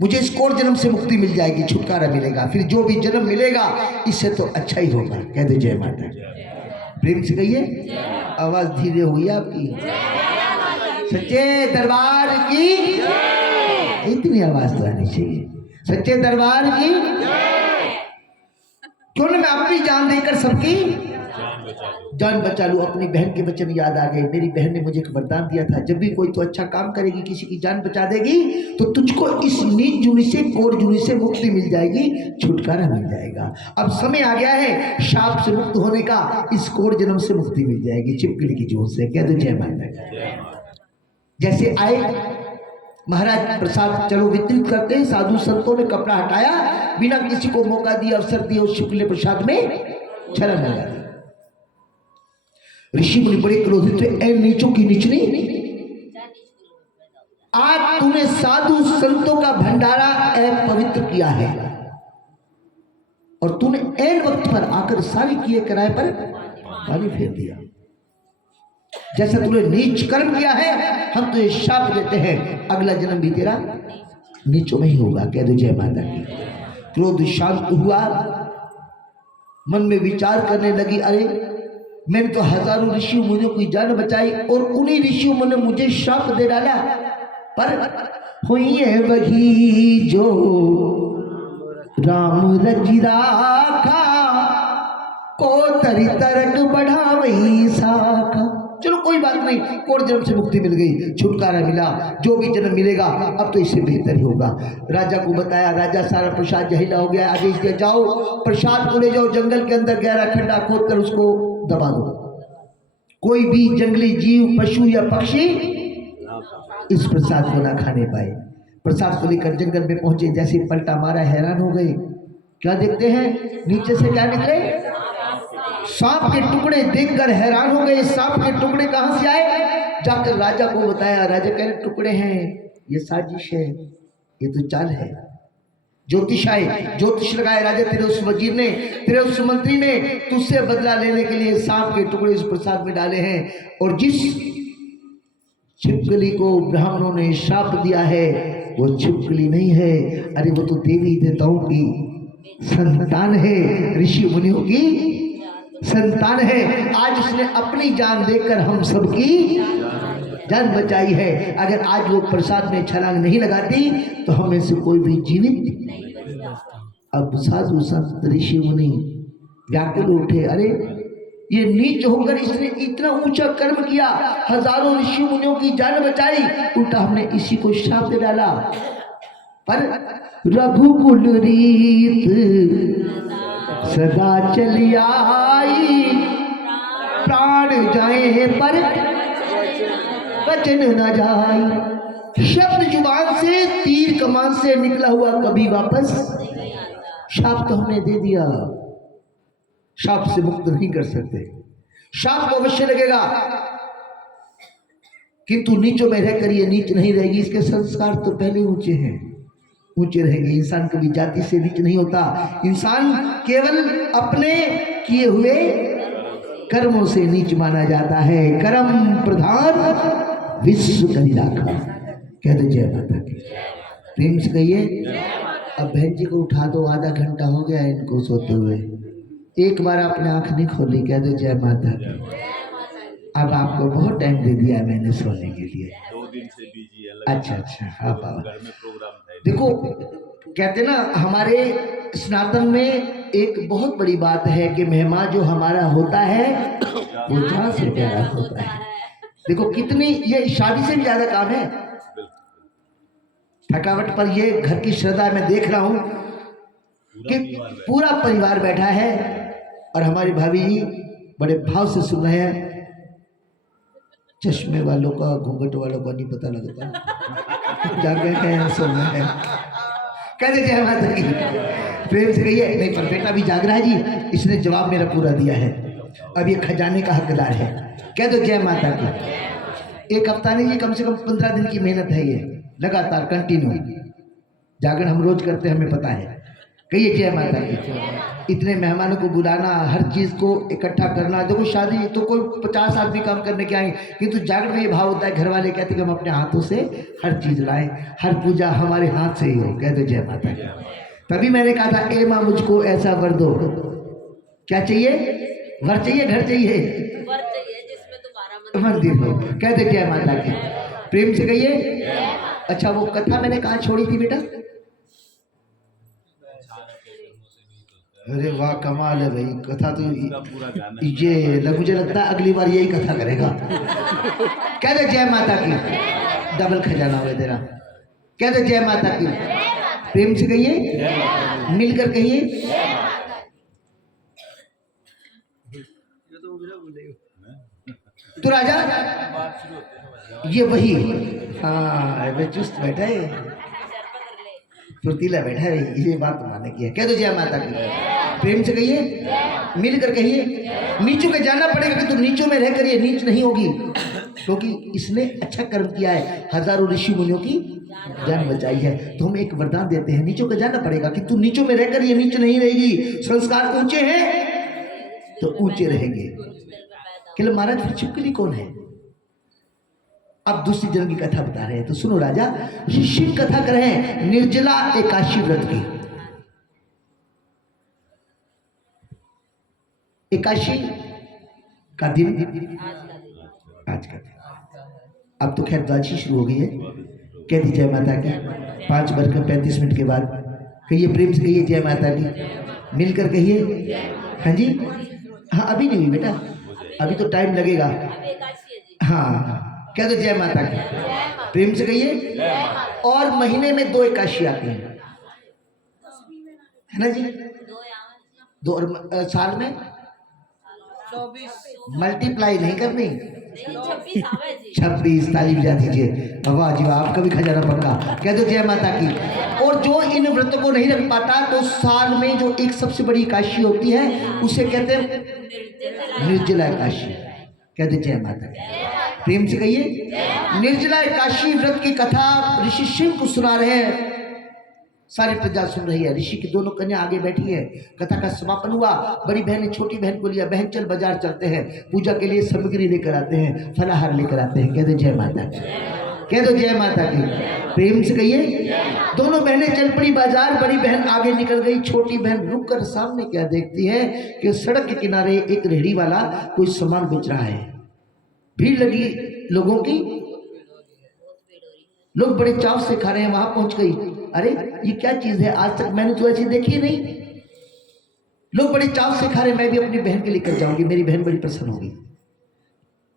मुझे इस कोर जन्म से मुक्ति मिल जाएगी, छुटकारा मिलेगा। फिर जो भी जन्म मिलेगा इससे तो अच्छा ही होगा। कह दे जय माता। प्रेम से कहिए, आवाज धीरे हुई आपकी। सच्चे दरबार की, इतनी आवाज तो आनी चाहिए। सच्चे दरबार की। क्यों ना मैं अपनी जान देकर सबकी जान बचा लूं। अपनी बहन के वचन याद आ गए। मेरी बहन ने मुझे एक वरदान दिया था, जब भी कोई तो अच्छा काम करेगी, किसी की जान बचा देगी, तो तुझको इस नीच जूनी से, कोर जूनी से मुक्ति मिल जाएगी, छुटकारा मिल जाएगा। अब समय आ गया है शाप से मुक्त होने का, इस कोर जन्म से मुक्ति मिल जाएगी, छिपकली की जोर से। कह दो जय माता। जैसे आए महाराज प्रसाद चलो वितरित करते हैं। साधु संतों ने कपड़ा हटाया, बिना किसी को मौका दिए, अवसर दिए, उस छिपकले प्रसाद में छलन हो जाती। ऋषि मुनि बड़े क्रोधित हुए। ऐ नीचों की नीचनी, आज तूने साधु संतों का भंडारा अपवित्र किया है और तूने ऐन वक्त पर आकर सारी किए किराए पर पानी फेर दिया। जैसा तूने नीच कर्म किया है, हम तुझे शाप देते हैं, अगला जन्म भी तेरा नीचों में ही होगा। कह दो जय माता की। क्रोध शांत हुआ, मन में विचार करने लगी, अरे मैंने तो हजारों ऋषि मुनियों की जान बचाई और उन्हीं ऋषियों ने मुझे शाप दे डाला। पर हुई है वही जो राम रजी राखा, को तरी तरक बढ़ा वही साखा। चलो कोई बात नहीं, कोर जन्म से मुक्ति मिल गई, छुटकारा मिला। जो भी जन्म मिलेगा अब तो इससे बेहतर ही होगा। राजा को बताया, राजा सारा प्रसाद जहरीला हो गया, आदेश दिया जाओ प्रसाद को ले जाओ, जंगल के अंदर गहरा खड्डा खोद कर उसको दबा दो। कोई भी जंगली जीव, पशु या पक्षी इस प्रसाद को ना खाने पाए। प्रसाद को लेकर जंगल में पहुंचे, जैसे पलटा मारा, हैरान हो गए। क्या देखते हैं? नीचे से क्या निकले? सांप के टुकड़े। देखकर हैरान हो गए, सांप के टुकड़े कहां से आए? जाकर राजा को बताया। राजा कह रहे टुकड़े हैं, ये साजिश है, ये तो चाल है। ज्योतिष आए, ज्योतिष लगाए। राजा तेरे उस वजीर ने, तेरे उस मंत्री ने तुझसे बदला लेने के लिए सांप के टुकड़े इस प्रसाद में डाले हैं, और जिस छिपकली को ब्राह्मणों ने श्राप दिया है वो छिपकली नहीं है, अरे वो तो देवी देवताओं की संतान है, ऋषि मुनियों की संतान है। आज उसने अपनी जान देकर हम सबकी जान बचाई है। अगर आज लोग प्रसाद में छलांग नहीं लगाती तो हम में से कोई भी जीवित। अब साधु संत ऋषि मुनि व्याकुल उठे, अरे ये नीच होकर इसने इतना ऊंचा कर्म किया, हजारों ऋषि मुनियों की जान बचाई, उल्टा हमने इसी को श्राप दे डाला। पर रघुकुल रीत सदा चली आई, प्राण जाए पर वचन न जाए। शब्द जुबान से, तीर कमान से निकला हुआ कभी वापस। शाप तो हमने दे दिया, शाप से मुक्त नहीं कर सकते। शाप तो अवश्य लगेगा, किंतु नीचों में रहकर ये नीच नहीं रहेगी। इसके संस्कार तो पहले ऊंचे हैं, ऊंचे रहेंगे। इंसान कभी जाति से नीच नहीं होता, इंसान केवल अपने किए हुए कर्मों से नीच माना जाता है। कर्म प्रधान विश्व करी राखा। कह दो जय माता की। प्रेम से कहिए। अब बहन जी को उठा दो, आधा घंटा हो गया इनको सोते हुए। एक बार आपने आंख नहीं खोली, कह दो जय माता की। अब आपको बहुत टाइम दे दिया मैंने सोने के लिए। 2 दिन से बिजी है। अच्छा हाँ बाबा। घर में प्रोग्राम था। देखो कहते ना, हमारे स्नातन में एक बहुत बड़ी बात है कि मेहमान जो हमारा होता है वो जान से प्यारा होता है। देखो कितनी, ये शादी से भी ज्यादा काम है। थकावट पर ये घर की श्रद्धा मैं देख रहा हूँ कि पूरा परिवार बैठा है और हमारी भाभी जी बड़े भाव से सुन रहे हैं। चश्मे वालों का, घूंघट वालों का नहीं पता लगता, जागे हैं सुन रहे हैं। कह दे जय माता की। प्रेम से कहिए। नहीं पर बेटा भी जाग रहा है जी, इसने जवाब मेरा पूरा दिया है, अब ये खजाने का हकदार है। कह दो जय माता की। एक हफ्ता नहीं, ये कम से कम 15 दिन की मेहनत है, ये लगातार कंटिन्यू जागरण हम रोज करते हैं, हमें पता है। कहिए जय माता की। इतने मेहमानों को बुलाना, हर चीज को इकट्ठा करना। देखो शादी तो कोई 50 आदमी काम करने के आए, किंतु जागरण में ये भाव होता है, घर वाले कहते हैं कि हम अपने हाथों से हर चीज लाएं, हर पूजा हमारे हाथ से ही हो। कह दो जय माता की। तभी मैंने कहा था, ए माँ मुझको ऐसा वर दो। क्या चाहिए? वर चाहिए, घर चाहिए, मंदिर हो। कह दो जय माता की। प्रेम से कहिए। अच्छा वो कथा मैंने कहाँ छोड़ी थी बेटा? अरे वाह कमाल है भाई, कथा तो ये मुझे लगता है अगली बार यही कथा करेगा। कह दे जय माता की। डबल खजाना हुआ तेरा। कह दे जय माता की। प्रेम से कहिए, मिलकर कहिए। तो राजा ये वही, हाँ चुस्त बैठा है, फुर्तीला बैठा है, ये बात मानने की है। कह दो जय माता की। प्रेम से कहिए, मिलकर कहिए। नीचों के जाना पड़ेगा कि तो नीचों में रहकर ये नीच नहीं होगी, क्योंकि इसने अच्छा कर्म किया है, हजारों ऋषि मुनियों की जान बचाई है। तो हम एक वरदान देते हैं, नीचों के जाना पड़ेगा कि तू नीचों में रहकर ये नीच नहीं रहेगी। संस्कार ऊंचे हैं तो ऊंचे रहेंगे। कि महाराज फिर छिपकली कौन है? अब दूसरी जन्म की कथा बता रहे हैं, तो सुनो राजा। शिव कथा कर रहे हैं निर्जला एकादशी व्रत की। एकादशी का दिन आज का दिन। अब तो खैर द्वादशी शुरू हो गई है। कह दी जय माता की। 5:35 के बाद कहिए, प्रेम से कहिए जय माता की। मिलकर कहिए। हाँ जी, हाँ अभी नहीं हुई बेटा, अभी तो टाइम लगेगा। हाँ कह दो जय माता की। प्रेम से कहिए। और महीने में 2 एकादशी आती हैं, है ना जी? 2 और साल में 24 मल्टीप्लाई नहीं करनी, 26 तालीम जा दीजिए। वाह जी वाह, आपका भी खजाना पक्का। कह दो जय माता की। और जो इन व्रतों को नहीं रख पाता, तो साल में जो एक सबसे बड़ी एकादशी होती है उसे कहते हैं निर्जला एकादशी। कह दो जय माता की। प्रेम से कहिए। निर्जला एकादशी व्रत की कथा ऋषि शिव को सुना रहे हैं, सारी प्रजा सुन रही है। ऋषि की दोनों कन्या आगे बैठी है। कथा का समापन हुआ। बड़ी बहन ने छोटी बहन को लिया, बहन चल बाजार चलते हैं, पूजा के लिए सामग्री लेकर आते हैं, फलाहार लेकर आते हैं। कहते जय माता की। कह दो जय माता की, प्रेम से कहिए। दोनों बहनें चल पड़ी बाजार। बड़ी बहन आगे निकल गई, छोटी बहन रुक कर सामने क्या देखती है कि सड़क के किनारे एक रेहड़ी वाला कोई सामान बेच रहा है। भीड़ लगी लोगों की, लोग बड़े चाव से खा रहे हैं। वहां पहुंच गई, अरे ये क्या चीज है, आज तक मैंने तो ऐसी देखी नहीं। लोग बड़े चाव से खा रहे, मैं भी अपनी बहन के लेकर जाऊंगी, मेरी बहन बड़ी प्रसन्न होगी।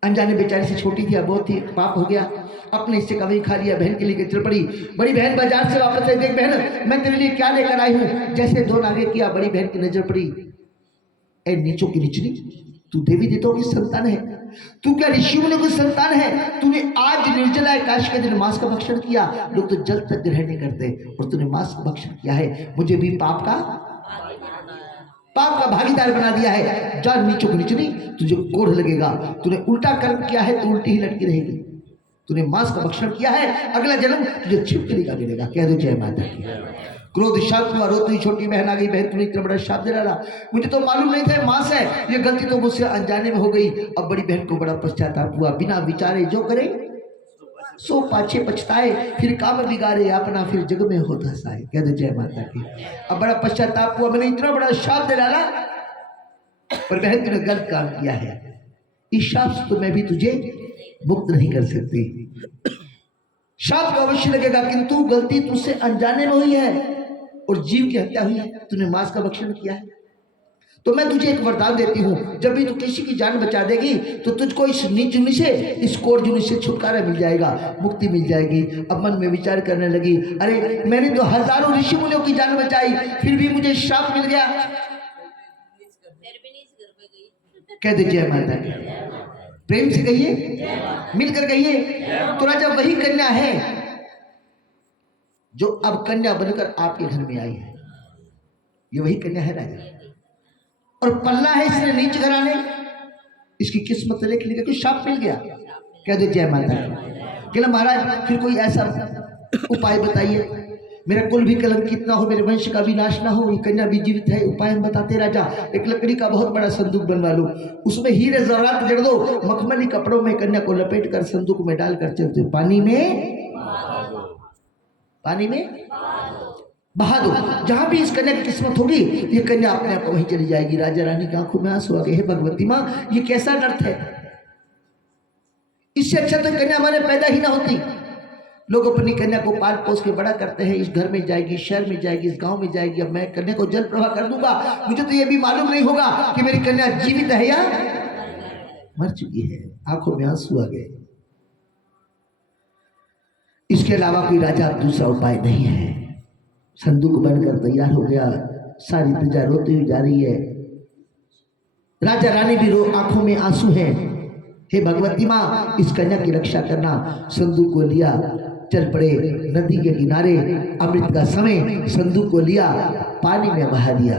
अनजाने बेचारी से छोटी थी, अब बहुत ही पाप हो गया, अपने हिस्से का वही खा लिया, बहन के लेकर चल पड़ी। बड़ी बहन बाजार से वापस आई, देख बहन मैं तेरे लिए क्या लेकर आई हूं। जैसे दो आगे किया, बड़ी बहन की नजर पड़ी, ए नीचों की निचली, तू देवी देवताओं की संतान है, तू क्या ऋषि मुनियों की संतान है। तूने आज निर्जला एकादशी के दिन मांस का भक्षण किया, लोग तो जल तक ग्रहण नहीं करते, और तूने मांस का भक्षण किया है, मुझे भी पाप का भागीदार बना दिया है। जा नीचों की निचली, तुझे कोढ़ लगेगा। तूने उल्टा कर्म किया है तो उल्टी ही लटकी रहेगी। तूने मांस का भक्षण किया है, अगला जन्म तुझे छिपकली का मिलेगा। कह दो जय माता की। क्रोध शांत हुआ, रोती छोटी बहन आ गई, बहन तूने इतना बड़ा शाप दे डाला, मुझे तो मालूम नहीं था मांस है, ये गलती तो मुझसे अनजाने में हो गई। अब बड़ी बहन को बड़ा पश्चाताप हुआ, बिना विचारे जो करे सो पाछे पछताए, फिर काम बिगाड़े अपना, फिर जग में होता साए। कह दो जय माता की। अब बड़ा पश्चाताप हुआ, मैंने इतना बड़ा शाप दे डाला, पर बहन तूने गलत काम किया है, इस शाप से तो मैं भी तुझे मुक्त नहीं कर सकती। शाप तो अवश्य लगेगा, किंतु गलती तुझसे अनजाने में हुई है और जीव की हत्या हुई है, तूने मांस का भक्षण किया है। तो मैं तुझे एक वरदान देती हूँ, जब भी तू किसी की जान बचा देगी तो तुझको इस नीच जुनी से, इस कोढ़ जुनी से छुटकारा मिल जाएगा, मुक्ति मिल जाएगी। अब मन में विचार करने लगी, अरे मैंने तो हजारों ऋषि मुनियों की जान बचाई, फिर भी मुझे श्राप मिल गया। कह दे जय माता की, प्रेम से कहिए, मिलकर कहिए। तो राजा वही कन्या है जो अब कन्या बनकर आपके घर में आई है, ये वही कन्या है राजा। और पल्ला है इसने नीच घराने, इसकी किस्मत लिख लिखा कि शाप मिल गया। कह दो जय माता की। कहना महाराज फिर कोई ऐसा उपाय बताइए, मेरा कुल भी कलंकित ना हो, मेरे वंश का भी नाश ना हो, ये कन्या भी जीवित है। उपाय हम बताते राजा, एक लकड़ी का बहुत बड़ा संदूक बनवा लो, उसमें हीरे जवाहरात जड़ दो, मखमली कपड़ों में कन्या को लपेट कर संदूक में डालकर चलते पानी में बहा दो। जहां भी इस कन्या की किस्मत होगी, ये कन्या अपने आप वहीं चली जाएगी। राजा रानी की आंखों में आंसू आ गए, हे भगवती माँ ये कैसा नर्थ है, इससे अच्छा तो कन्या हमारे पैदा ही ना होती। लोग अपनी कन्या को पाल पोस के बड़ा करते हैं, इस घर में जाएगी, शहर में जाएगी, इस गांव में जाएगी। अब मैं कन्या को जल प्रवाह कर दूंगा, मुझे तो ये भी मालूम नहीं होगा कि मेरी कन्या जीवित है या मर चुकी है। आंखों में आंसू आ गए। इसके अलावा कोई राजा दूसरा उपाय नहीं है। संदूक बनकर तैयार हो गया, सारी प्रजा रोती हुई जा रही है, राजा रानी भी आंखों में आंसू हैं। हे भगवती माँ इस कन्या की रक्षा करना। संदूक को लिया, चल पड़े नदी के किनारे। अमृत का समय, संदूक को लिया, पानी में बहा दिया।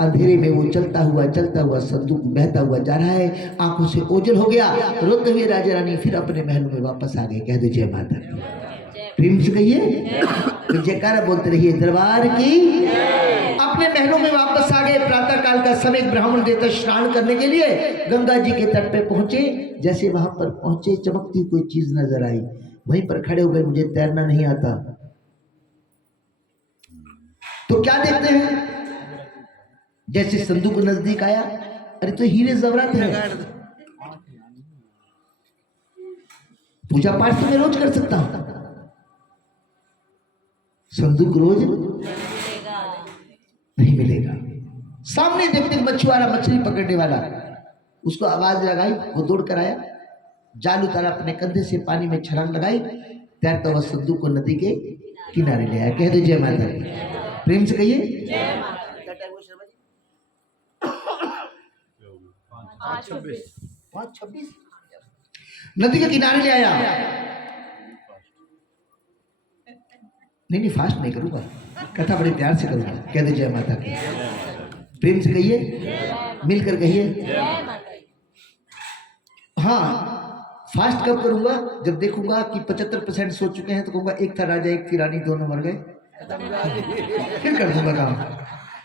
अंधेरे में वो चलता हुआ संदूक बहता हुआ जा रहा है, आंखों से ओझल हो गया। रोते हुए राजा रानी फिर अपने महल में वापस आ गए। कह दो जय माता, प्रेम से कहिए, तो जयकारा बोलते रहिए दरबार की। अपने महलों में वापस आ गए। प्रातः काल का समय, ब्राह्मण देवता स्नान करने के लिए गंगा जी के तट पे पहुंचे। जैसे वहां पर पहुंचे, चमकती कोई चीज नजर आई, वहीं पर खड़े हो गए। मुझे तैरना नहीं आता, तो क्या देखते हैं, जैसे संदूक नजदीक आया, अरे तो हीरे जवाहरात है, पूजा पाठ तो मैं रोज कर सकता हूं, संदूक रोज नहीं मिलेगा। सामने देखते मछुआरा, मछली पकड़ने वाला, उसको आवाज लगाई, वो दौड़ कर आया, जाल उतारा, अपने कंधे से पानी में छलांग लगाई, तैरता हुआ संदूक को नदी के किनारे ले आया। कह दो जय माता की, प्रेम से कहिए। 5:26 नदी के किनारे ले आया। नहीं फास्ट नहीं करूंगा, कथा बड़े प्यार से करूंगा। कह दो जय माता की, प्रेम से कहिए, मिलकर कहिए। हाँ, फास्ट कब करूंगा, जब देखूंगा कि 75% सो चुके हैं तो कहूंगा एक था राजा एक थी रानी, दोनों मर गए, फिर कर दूंगा काम।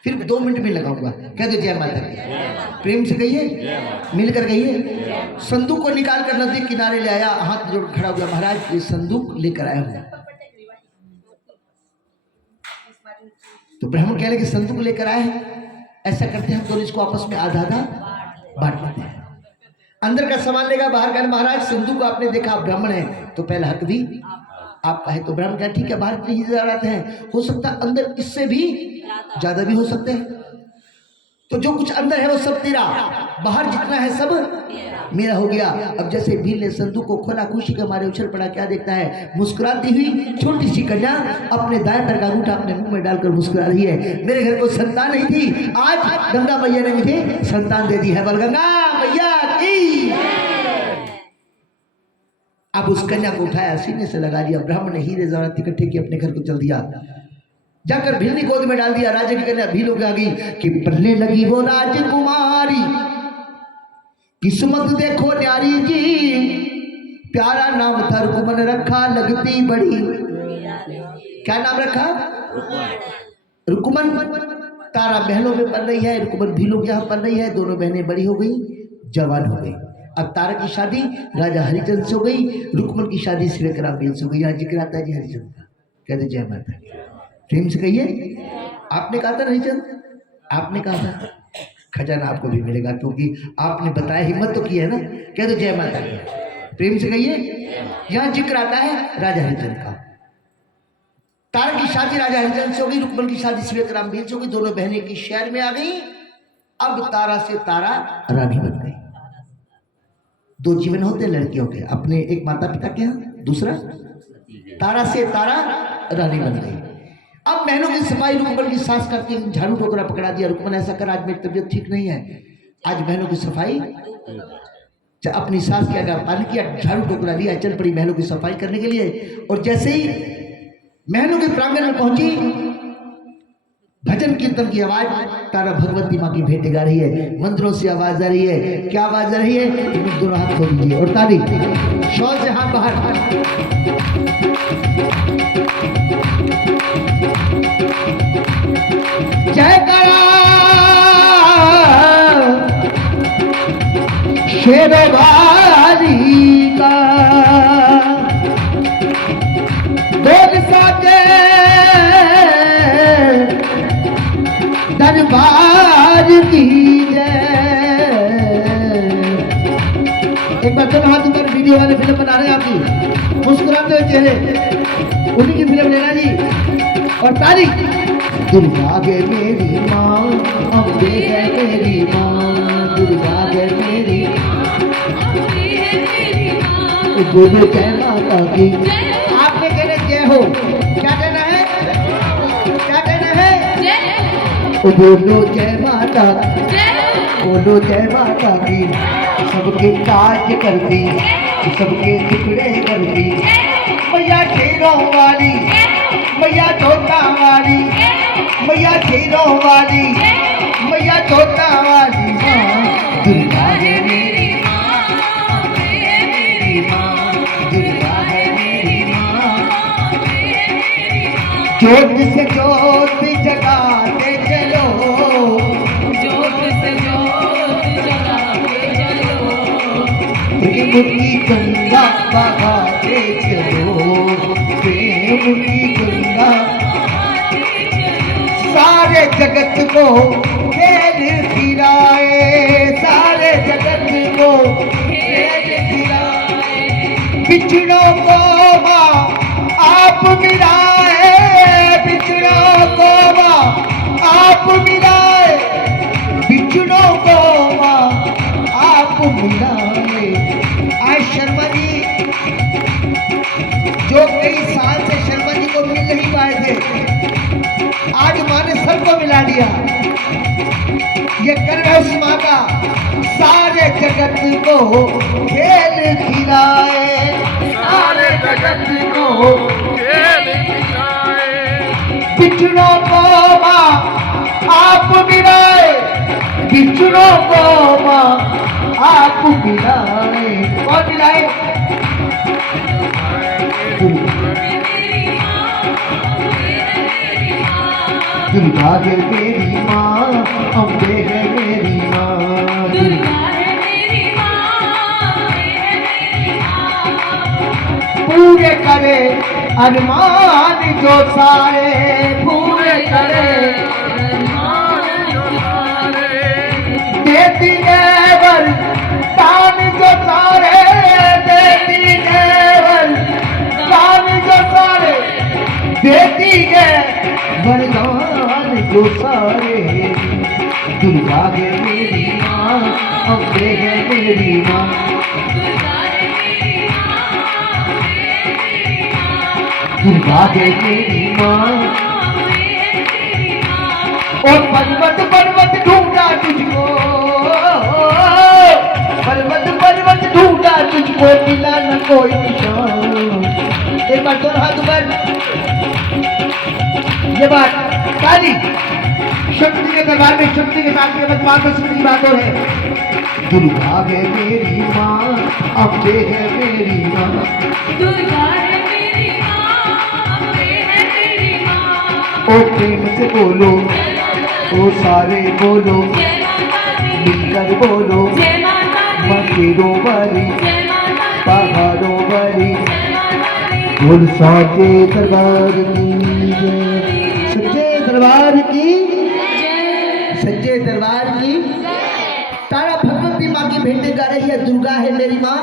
सिर्फ 2 मिनट में लगाऊंगा। कह दो जय माता की। प्रेम से कहिए, मिलकर कहिए। संदूक को निकाल कर नदी किनारे ले आया, हाथ जोड़ खड़ा हुआ, महाराज ये संदूक लेकर आया हूं। तो ब्राह्मण कह रहे कि संदूक लेकर आए हैं, ऐसा करते हैं हम दोनों इसको आपस में आधा आधा बांट लेते हैं। अंदर का सामान लेगा, बाहर का। महाराज संदूक आपने देखा, ब्राह्मण है तो पहला हक भी आपका है। तो ब्राह्मण कहा ठीक है, बाहर के लिए आते हैं, हो सकता है अंदर इससे भी ज्यादा भी हो सकते हैं। तो जो कुछ अंदर है वो सब तेरा, बाहर जितना है सब मेरा हो गया। अब जैसे भील ने संदूक को खोला, खुशी के मारे उछल पड़ा, क्या देखता है, मुस्कुराती हुई छोटी सी कन्या अपने दाएं पैर का अंगूठा अपने मुंह में डालकर मुस्कुरा रही है। मेरे घर को संतान नहीं थी, आज गंगा मैया ने मुझे संतान दे दी है। बोल गंगा मैया की। अब उस कन्या को उठाया, सीने से लगा लिया। ब्राह्मण ने हीरे जवाहरात इकट्ठे किए, अपने घर को चल दिया। जाकर भील ने गोद में डाल दिया। राजा की कन्या भील हो गई कि पलने लगी वो राजकुमारी, किस्मत देखो न्यारी जी, प्यारा नाम था रुकमन रखा, लगती बड़ी। क्या नाम रखा? रुकमन। तारा महलों में पल रही है, रुकमन भीलों के यहाँ पल रही है। दोनों बहनें बड़ी हो गई, जवान हो गई। अब तारा की शादी राजा हरिचंद से हो गई, रुकमन की शादी श्री रामबीर से हो गई। यहाँ जिक्र आता है जी हरिचंद का। कहते जय माता। प्रेम से कहिए। आपने कहा था हरिचंद, आपने कहा था खजाना आपको भी मिलेगा, क्योंकि आपने बताया, हिम्मत तो की है ना। कह दो जय माता की। प्रेम से कहिए। यहाँ जिक्र आता है राजा हरिचंद का। तारा की शादी राजा हरिचंद से हो गई, रुकमन की शादी श्री रामबीर से हो गई। दोनों बहनें की शहर में आ गई। अब तारा से तारा रानी बन गई। 2 जीवन होते लड़कियों के, अपने एक माता पिता के यहाँ, दूसरा तारा से तारा रानी बन गई। अब बहनों की सफाई रुकमन की सास करती है, झाड़ू टोकरा पकड़ा दिया। रुकमन ऐसा कर, आज मेरी तबीयत ठीक नहीं है, आज बहनों की सफाई। अपनी सास के आगे पानी किया, झाड़ू टोकरा लिया, चल पड़ी बहनों की सफाई करने के लिए। और जैसे ही बहनों के प्रांगण में पहुंची, भजन कीर्तन की आवाज, तारा भगवती माँ की भेंट गा रही है, मंत्रों से आवाज आ रही है। क्या आवाज आ रही है? तुम दोनों हाथ खोल दीजिए और ताली, शॉल से हाथ बाहर। जयकारा शेरवाली का, बोल साजे दरबार की जय। एक बार दोनों हाथ ऊपर, वीडियो वाले फिल्म बना रहे हैं आपकी, मुस्कुराते हुए चेहरे, उन्हीं की फिल्म लेना जी। और तारीख, दुर्गा है मेरी माँ, अम्बे है मेरी माँ, दुर्गा है मेरी, बोलो जय माता की। आपने कहना जय हो, क्या कहना है? क्या कहना है? बोलो जय माता, बोलो जय माता की। सबके काज करती, सबके टुकड़े करती, मैया शेरों वाली, मैया धोता वाली, मैया शेरों वाली, मैया धोता वाली माँ। दुर्गा है मेरी माँ, मेरी माँ, दुर्गा है मेरी माँ। ज्योत से ज्योत जगाते चलो, ज्योत से ज्योत जगाते चलो, प्रेम की गंगा बहाते चलो, प्रेम की गंगा। सारे जगत को खेल खिलाए, सारे जगत को खेल खिलाए, बिछड़ों को माँ आप मिलाए, बिछड़ों को माँ आप मिलाए, बिछड़ों को माँ आप मिलाए। आज शर्मा जी, जो कई साल से शर्मा जी को मिल नहीं पाए थे, आज माँ ने सबको मिला दिया। ये कर रहा उस माँ का, सारे जगत को खेल खिलाए, सारे जगत को खेल खिलाए, बिछड़ों को माँ आप मिलाए, बिछड़ों को माँ आप मिलाए। कौन मिलाए? दुर्गा दुर्गा है मेरी माँ, अम्बे है मेरी माँ। दुर्गा है मेरी माँ, अम्बे है मेरी माँ। पूरे करे अरमान जो सारे, पूरे करे देती है वरदान जो सारे, देती है वरदान जो सारे, देती है वरदान जो सारे। दुर्गा है मेरी माँ, अम्बे है मेरी माँ। दुर्गा है मेरी माँ, दुर्गा है मेरी माँ। अम्बे है मेरी माँ। और पर्वत पर्वत ढूंढा तुझको, पर्वत पर्वत ढूंढा तुझको, मिला न कोई निशान। एक बार दोनों हाथ ऊपर, ये बात ताली शक्ति के दरबार में शक्ति के साथ केवल मां की स्मृति की बात हो है। दुर्गा है मेरी माँ, अम्बे है मेरी माँ। दुर्गा है मेरी माँ, अम्बे है मेरी माँ। ओ प्रेम से बोलो, ओ सारे बोलो, जय माता दी, मिलकर बोलो, जय माता दी, मंदिरों वाली, जय माता दी, पहाड़ों वाली, जय माता दी। बोल साचे दरबार की जय, सच्चे दरबार की, जय सच्चे दरबार की। तारा भगवती माँ की भेंटे गा रही है। दुर्गा है मेरी माँ,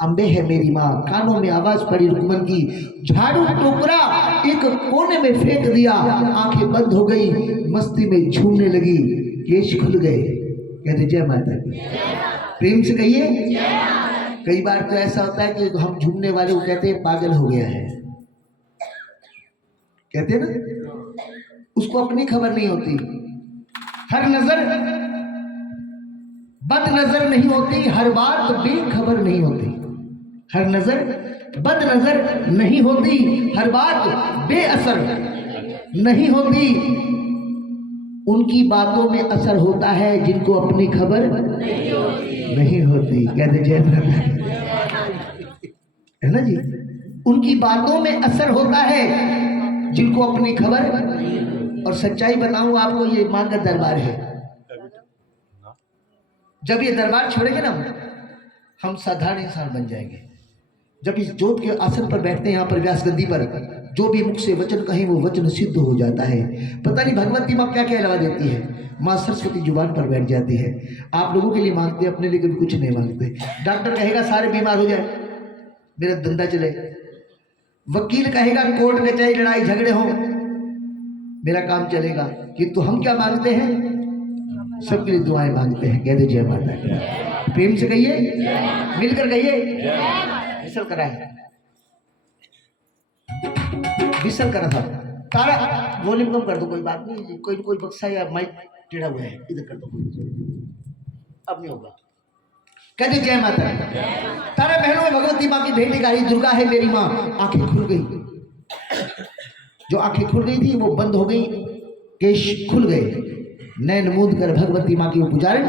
अम्बे है मेरी माँ। कानों में आवाज पड़ी रुकमन की, झाड़ू टोकरा एक कोने में फेंक दिया, आंखें बंद हो गई, मस्ती में झूमने लगी, केश खुल गए। कहते जय माता की, प्रेम से कहिए। कई बार तो ऐसा होता है कि हम झूमने वाले को कहते हैं पागल हो गया है, कहते हैं ना, उसको अपनी खबर नहीं होती। हर नजर बद नजर नहीं होती, हर बात बेखबर नहीं होती। हर नजर बद नजर नहीं होती, हर बात बेअसर नहीं होती। उनकी बातों में असर होता है जिनको अपनी खबर नहीं होती। कहते जय माता, है ना जी। उनकी बातों में असर होता है जिनको अपनी खबर। और सच्चाई बताऊं आपको, ये मां का दरबार है। जब ये दरबार छोड़ेंगे ना, हम साधारण इंसान बन जाएंगे। जब इस जोत के आसन पर बैठते हैं, यहाँ पर व्यास गद्दी पर, जो भी मुख से वचन कहें वो वचन सिद्ध हो जाता है। पता नहीं भगवती माँ क्या क्या लगा देती है। माँ सरस्वती जुबान पर बैठ जाती है। आप लोगों के लिए मांगते हैं, अपने लिए कभी कुछ नहीं मांगते। डॉक्टर कहेगा सारे बीमार हो जाए, मेरा धंधा चले। वकील कहेगा कोर्ट कचहरी लड़ाई झगड़े हो, मेरा काम चलेगा। किंतु हम क्या मांगते हैं? सबके लिए दुआएं मांगते हैं। कहते जय माता की, प्रेम से कहिए, मिलकर कहिए। विसल करा है, विसल करा था। तारा वॉल्यूम कम कर दो, कोई बात नहीं। कोई बक्सा या माइक टेढ़ा हुआ है, इधर कर दो, अब नहीं होगा। कहते जय माता। तारा बहनों में भगवती माँ की भेंट गाई। दुर्गा है मेरी माँ। आंखें खुल गई, जो आंखें खुल गई थी वो बंद हो गई, केश खुल गए। नैन मूंद कर भगवती माँ की वो पुजारी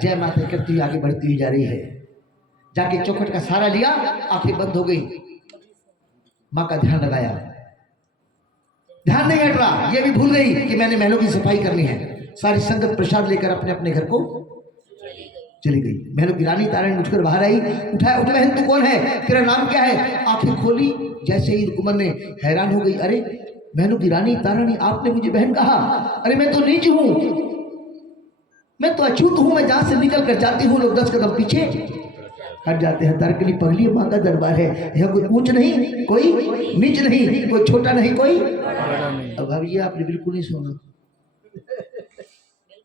जय माता करती हुई आगे बढ़ती हुई जा रही है। जाके चौखट का सहारा लिया, आंखें बंद हो गई, माँ का ध्यान लगाया। ध्यान नहीं हट रहा, ये भी भूल गई कि मैंने महलों की सफाई करनी है। सारी संगत प्रसाद लेकर अपने अपने घर को चली गई। महलों की रानी तारानी उठकर बाहर आई। उठाया, उठ बहन तू कौन है, तेरा नाम क्या है? आंखें खोली, जैसे ही रुकमन ने हैरान हो गई। अरे महलों की रानी तारानी, आपने मुझे बहन कहा? अरे मैं तो नीच हूं, मैं तो अछूत हूं। मैं जहां से निकल कर जाती हूँ लोग 10 कदम पीछे हट जाते हैं। तारकली पगली मां का दरबार है। यहाँ कोई ऊंच नहीं, कोई नीच नहीं, कोई छोटा नहीं, कोई। अब भाभी ये आपने बिल्कुल नहीं सुना।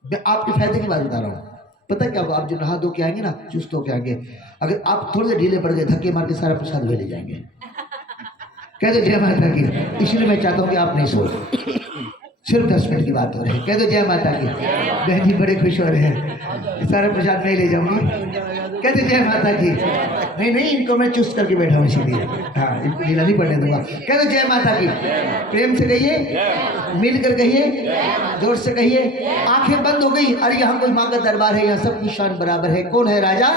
मैं आपके फायदे की बात बता रहा हूँ। पता क्या होगा, आप जो नहा धो के आएंगे ना, चुस्त होके आएंगे, अगर आप थोड़े से ढीले पड़ गए, धक्के मार के सारा प्रसाद वे ले जाएंगे। कह दो जय माता की। इसलिए मैं चाहता हूँ कि आप नहीं सोए, सिर्फ 10 मिनट की बात हो रही है। कह दो जय माता की। बहन जी बड़े खुश हो रहे हैं, सारा प्रसाद मैं ले जाऊंगी। कहते जय माता की। नहीं नहीं, इनको मैं चुस्त करके बैठा हूँ इसीलिए, हाँ इनको लीला नहीं पढ़ने दूंगा। कह दो जय माता की, प्रेम से कहिए, मिलकर कहिए, जोर से कहिए। आंखें बंद हो गई। अरे यहाँ कोई माँ का दरबार है, यहाँ सबकी शान बराबर है। कौन है राजा,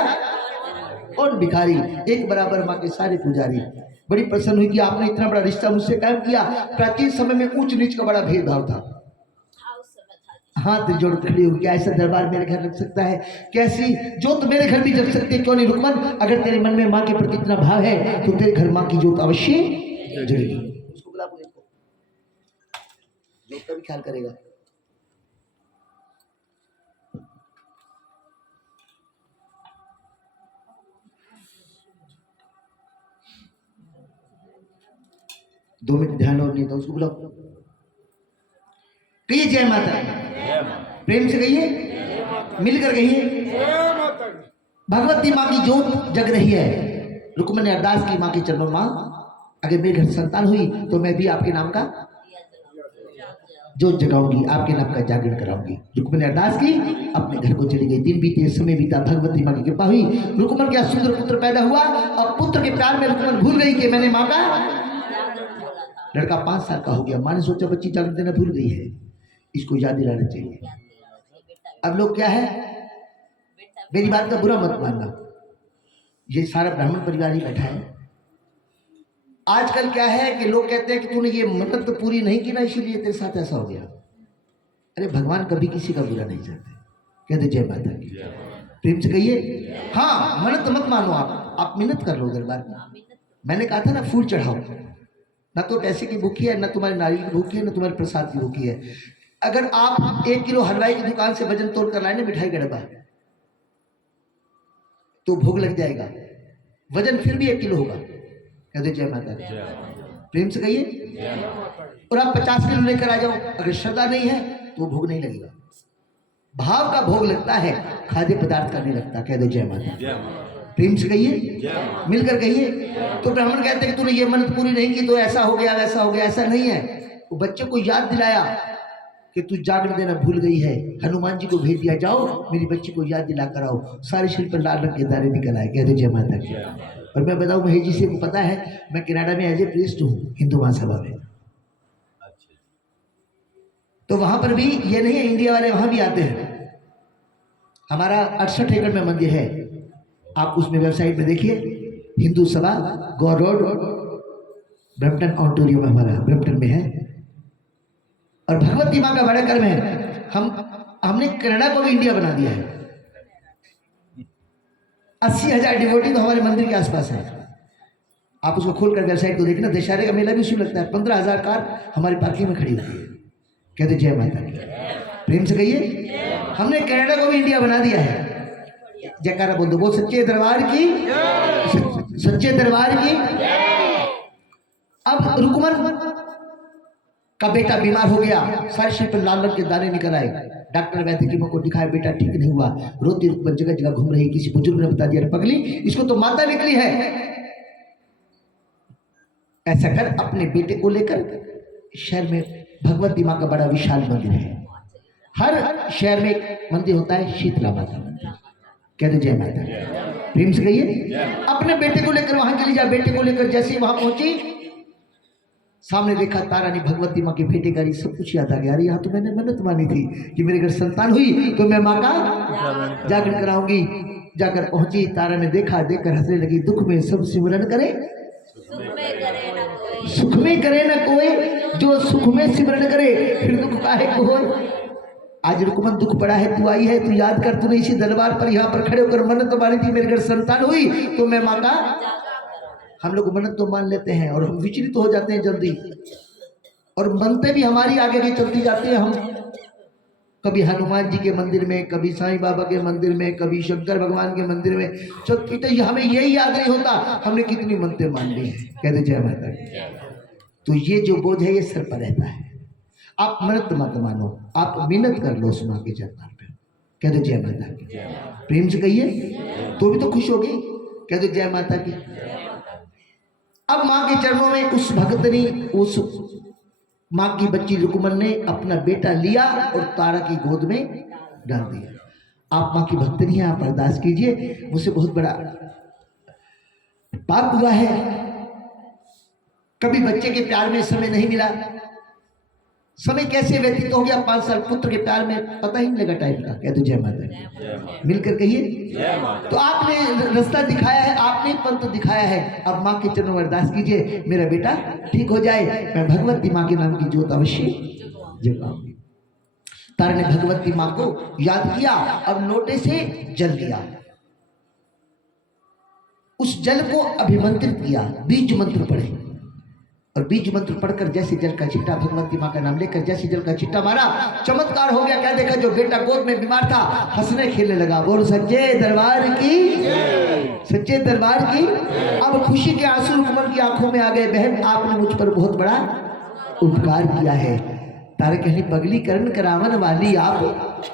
कौन भिखारी, एक बराबर माँ के सारे पुजारी। बड़ी प्रसन्न हुई कि आपने इतना बड़ा रिश्ता मुझसे कायम किया। प्राचीन समय में ऊंच नीच का बड़ा भेदभाव था। हाथ जोड़ खड़ी हो, क्या ऐसा दरबार मेरे घर लग सकता है? कैसी जोत मेरे घर भी जग सकती है, क्यों नहीं रुकमन? अगर तेरे मन में माँ के प्रति इतना भाव है तो तेरे घर माँ की जोत अवश्य जलेगी। उसको बुला, जोत का भी ख्याल करेगा। दो मिनट ध्यान और नहीं था, उसको बुलाओ। कहिए जय माता दी, प्रेम से कहिए, मिलकर कहिए। भगवती माँ की जोत जग रही है। रुक्मन ने अरदास की माँ के चरणों में, माँ अगर मेरे घर संतान हुई तो मैं भी आपके नाम का जोत जगाऊंगी, आपके नाम का जागरण कराऊंगी। रुक्मन ने अरदास की, अपने घर को चली गई। दिन बीते, समय बीता, भगवती माँ की कृपा हुई, रुक्मन का सुंदर पुत्र पैदा हुआ। और पुत्र के प्यार में रुक्मन भूल गई कि मैंने माँ का, लड़का 5 साल का हो गया। माँ ने सोचा बच्ची जागरण देना भूल गई है, इसको याद दिलाना चाहिए। अब लोग क्या है, मेरी बात का बुरा मत मानना, ये सारा ब्राह्मण परिवार ही बैठा है। आजकल क्या है कि लोग कहते हैं कि तूने ये मन्नत तो पूरी नहीं की ना, इसीलिए तेरे साथ ऐसा हो गया। अरे भगवान कभी किसी का बुरा नहीं चाहते। कहते जय माता की, प्रेम से कहिए। हाँ, मन्नत मत मानो, आप मिन्नत कर लो दरबार में। मैंने कहा था ना, फूल चढ़ाओ। ना तो पैसे की भूखी है, ना तुम्हारी नारियल की भूखी है, ना तुम्हारे प्रसाद की भूखी है। अगर आप 1 किलो हलवाई की दुकान से वजन तोड़ कर लाए ना, मिठाई का डब्बा, तो भोग लग जाएगा, वजन फिर भी 1 किलो होगा। कहते जय माता दी, प्रेम से कहिए। और आप 50 किलो लेकर आ जाओ, अगर श्रद्धा नहीं है तो भोग नहीं लगेगा। भाव का भोग लगता है, खाद्य पदार्थ का नहीं लगता। कहते जय माता दी, प्रेम से कहिए, मिलकर कहिए। तो ब्राह्मण कहते हैं कि तूने ये मन्नत पूरी नहीं की तो ऐसा हो गया, वैसा हो गया। ऐसा नहीं है। वो बच्चे को याद दिलाया कि तू जागरण देना भूल गई है। हनुमान जी को भेज दिया, जाओ मेरी बच्ची को याद दिला कर आओ। सारे शरीर पर लाल रंग के दाने निकल आए। कहते जय माता की। और मैं बताऊं महेश जी से, को पता है मैं कनाडा में एज ए प्रीस्ट हूँ, हिंदू महासभा में। तो वहां पर भी ये नहीं है, इंडिया वाले वहां भी आते हैं। हमारा 68 एकड़ में मंदिर है, आप उसमें वेबसाइट में देखिए, हिंदू सभा, गौ रोड, ब्रम्पटन ऑन्टारियो में, हमारा ब्रम्पटन में है। और भगवती माँ का बड़ा कर्म है, हमने कनाडा को भी इंडिया बना दिया है। 80,000 डिवोटी तो हमारे मंदिर के आसपास है। आप उसको खोलकर वेबसाइट को देखना, दशहरे का मेला भी शुरू लगता है। 15,000 कार हमारी पार्किंग में खड़ी होती है। कहते जय माता की, प्रेम से कहिए। हमने कनाडा को भी इंडिया बना दिया है। जयकारा बोल दो, बोल सच्चे दरबार की, सच्चे दरबार की। अब रुक्मन का बेटा बीमार हो गया, सारे शरीर पर लाल रंग के दाने निकल आए। डॉक्टर वैद्य की को दिखाया, बेटा ठीक नहीं हुआ। रोती रुक्मन जगह जगह घूम रही। किसी बुजुर्ग ने बता दिया, पगली इसको तो माता निकली है। ऐसा कर, अपने बेटे को लेकर शहर में भगवती माँ का बड़ा विशाल मंदिर है। हर शहर में एक मंदिर होता है, शीतला माता मंदिर। कहते जय माता, प्रेम से कहिए। अपने बेटे को लेकर वहां चली जा। बेटे को लेकर जैसे ही वहां पहुंची, सामने देखा तारा ने भगवती माँ के बेटे का सब कुछ याद आ गया। अरे यहाँ तो मैंने मन्नत मानी थी कि मेरे घर संतान हुई तो मैं माँ का जागरण कराऊंगी। जाकर पहुंची, तारा ने देखा, देखकर हंसने लगी। दुख में सब सिमरन करे, सुख में करे न कोई, जो सुख में सिमरन करे फिर दुख काहे को होए। आज रुक्मन दुख पड़ा है, तू आई है, तू याद कर, तूने इसी दरबार पर यहाँ पर खड़े होकर मन्नत मानी थी मेरे घर संतान हुई तो मैं माँ का। हम लोग मन्नत तो मान लेते हैं और हम विचलित हो जाते हैं जल्दी, और मनते भी हमारी आगे आगे चलती जाती है। हम कभी हनुमान जी के मंदिर में, कभी साईं बाबा के मंदिर में, कभी शंकर भगवान के मंदिर में चलती, तो हमें यही याद नहीं होता हमने कितनी मनते मान ली है। कहते जय माता की। तो ये जो बोझ है ये सर पर रहता है। आप मन्नत मत मानो, आप मिन्नत कर लो उस माँ के चरण पे। कहते जय माता की, प्रेम से कहिए, तो भी तो खुश होगी। कहते जय माता की। अब माँ के चरणों में उस भगतनी, उस माँ की बच्ची रुक्मन ने अपना बेटा लिया और तारा की गोद में डाल दिया। आप माँ की भक्तनी हैं, आप अरदास कीजिए। मुझसे बहुत बड़ा पाप हुआ है, कभी बच्चे के प्यार में समय नहीं मिला, समय कैसे व्यतीत हो गया, 5 साल पुत्र के प्यार में पता ही नहीं लगा टाइम का। कह दो जय माता दी, मिलकर कहिए। तो आपने रास्ता दिखाया है, आपने पंथ दिखाया है। अब माँ के चरणों में अरदास कीजिए, मेरा बेटा ठीक हो जाए, मैं भगवती माँ के नाम की ज्योत अवश्य जगाऊंगी। तारा ने भगवती माँ को याद किया, अब लोटे से जल दिया, उस जल को अभिमंत्रित किया, बीज मंत्र पढ़े, और बीज मंत्र पढ़कर जैसे जल का छिट्टा, भगवती माँ का नाम लेकर जैसे जल का छिट्टा मारा, चमत्कार हो गया। क्या देखा, जो बेटा गोद में बीमार था हंसने खेलने लगा। बोल सच्चे दरबार की, सच्चे दरबार की। अब खुशी के आंसू रुकमन की आंखों में आ गए। बहन, आपने मुझ पर बहुत बड़ा उपकार किया है। तारे कहने, पगली करण करावन वाली आप,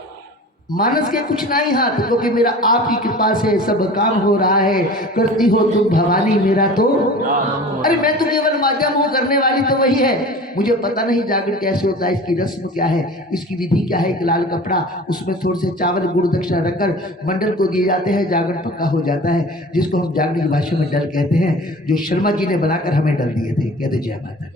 मानस के कुछ नहीं हाथ, क्योंकि मेरा आप की कृपा से सब काम हो रहा है। करती हो तुम भवानी, मेरा तो अरे मैं तो केवल माध्यम हूँ, करने वाली तो वही है। मुझे पता नहीं जागरण कैसे होता है, इसकी रस्म क्या है, इसकी विधि क्या है। एक लाल कपड़ा, उसमें थोड़े से चावल गुड़ दक्षिणा रखकर मंडल को दिए जाते हैं, जागरण पक्का हो जाता है, जिसको हम जागरण की भाषा में डल कहते हैं, जो शर्मा जी ने बनाकर हमें डल दिए थे। कहते जय माता।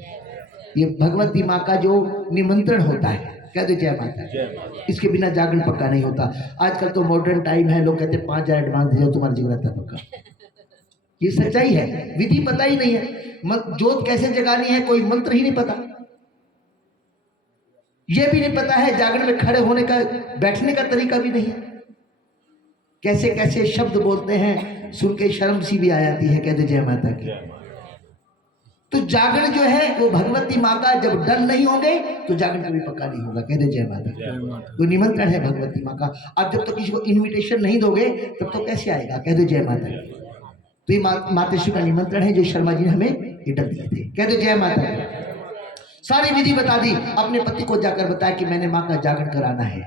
ये भगवती माँ का जो निमंत्रण होता है, कह दो जय माता। इसके बिना जागरण पक्का नहीं होता। आजकल तो मॉडर्न टाइम है, लोग कहते हैं 5000 एडवांस दे तुम्हारा जिगरा था पक्का। ये सच्चाई है, विधि पता ही नहीं है, जोत कैसे जगानी है कोई मंत्र ही नहीं पता। ये भी नहीं पता है जागरण में खड़े होने का, बैठने का तरीका भी नहीं है। कैसे कैसे शब्द बोलते हैं, सुन के शर्म सी भी आ जाती है। कह दो जय माता की। तो जागरण जो है वो भगवती माँ का, जब डल नहीं होंगे तो जागरण कभी पक्का नहीं होगा। कह दे जय माता। तो निमंत्रण है भगवती माँ का। अब जब तक किसी को इनविटेशन नहीं दोगे तब तो कैसे आएगा। कह दो जय माता। तो ये माताश्री का निमंत्रण है जो शर्मा जी ने हमें ये डल दिए थे। कह दो जय माता। सारी विधि बता दी, अपने पति को जाकर बताया कि मैंने माँ का जागरण कराना है।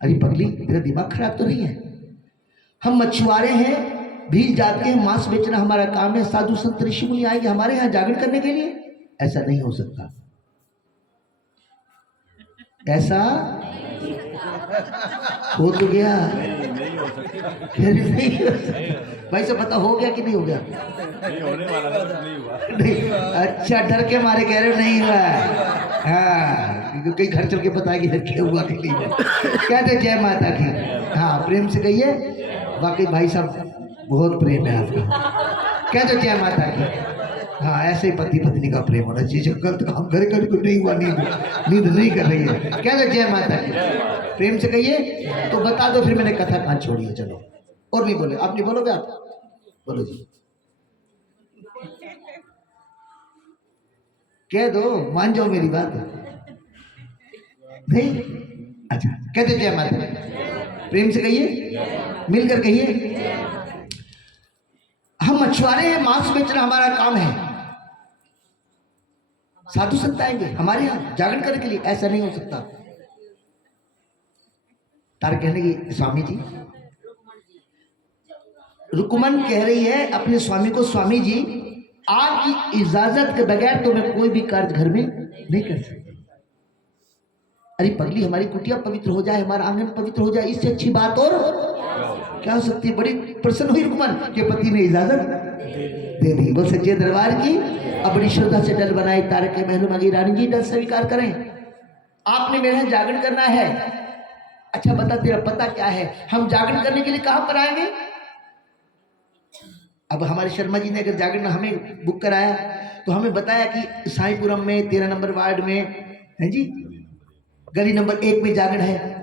अरे पगली, तेरा दिमाग खराब तो नहीं है? हम मछुआरे हैं, भील जाते हैं, मांस बेचना हमारा काम है, साधु संत ऋषि मुनि आएंगे हमारे यहाँ जागरण करने के लिए? ऐसा नहीं हो सकता। ऐसा हो तो गया, नहीं भाई से पता हो गया कि नहीं हो गया? नहीं होने वाला था, नहीं हुआ। नहीं, अच्छा डर के मारे कह रहे हो नहीं हुआ। हाँ, क्योंकि घर चल के बताया कि क्या हुआ कि नहीं हुआ। क्या दे जय माता की। हाँ, प्रेम से कहिए, वाकई भाई साहब बहुत प्रेम है आपका। क्या दो जय माता की। हाँ, ऐसे ही पति पत्नी का प्रेम होना चाहिए। गलत काम करे कर नहीं हुआ, नींद नहीं कर रही है। क्या दो जय माता की। प्रेम से कहिए। तो बता दो, फिर मैंने कथा कहाँ छोड़ी है। चलो, और नहीं बोले, आप नहीं बोलोगे? आप बोलो जी, कह दो, मान जाओ मेरी बात। नहीं? अच्छा, कहते जय माता। प्रेम से कहिए, मिलकर कहिए। हम मछुआरे हैं, मांस बेचना हमारा काम है। साधु संत आएंगे हमारे यहाँ जागरण करने के लिए? ऐसा नहीं हो सकता। तार कहने की, स्वामी जी, रुकमन कह रही है अपने स्वामी को, स्वामी जी आपकी इजाजत के बगैर तो मैं कोई भी कार्य घर में नहीं कर सकती। अरे पगली, हमारी कुटिया पवित्र हो जाए, हमारा आंगन पवित्र हो जाए, इससे अच्छी बात और क्या हो सकती है? बड़ी प्रसन्न हुई रुकमन के पति ने इजाजत दे दी। बोल सच्चे दरबार की। अब बड़ी श्रद्धा से डल बनाए। तारक के महलों में रानी जी डल स्वीकार करें, आपने मेरे यहाँ जागरण करना है। अच्छा बता, तेरा पता क्या है? हम जागरण करने के लिए कहाँ पर आएंगे? अब हमारे शर्मा जी ने अगर जागरण हमें बुक कराया तो हमें बताया कि साईपुरम में 13 नंबर वार्ड में है जी, गली नंबर 1 में जागरण है।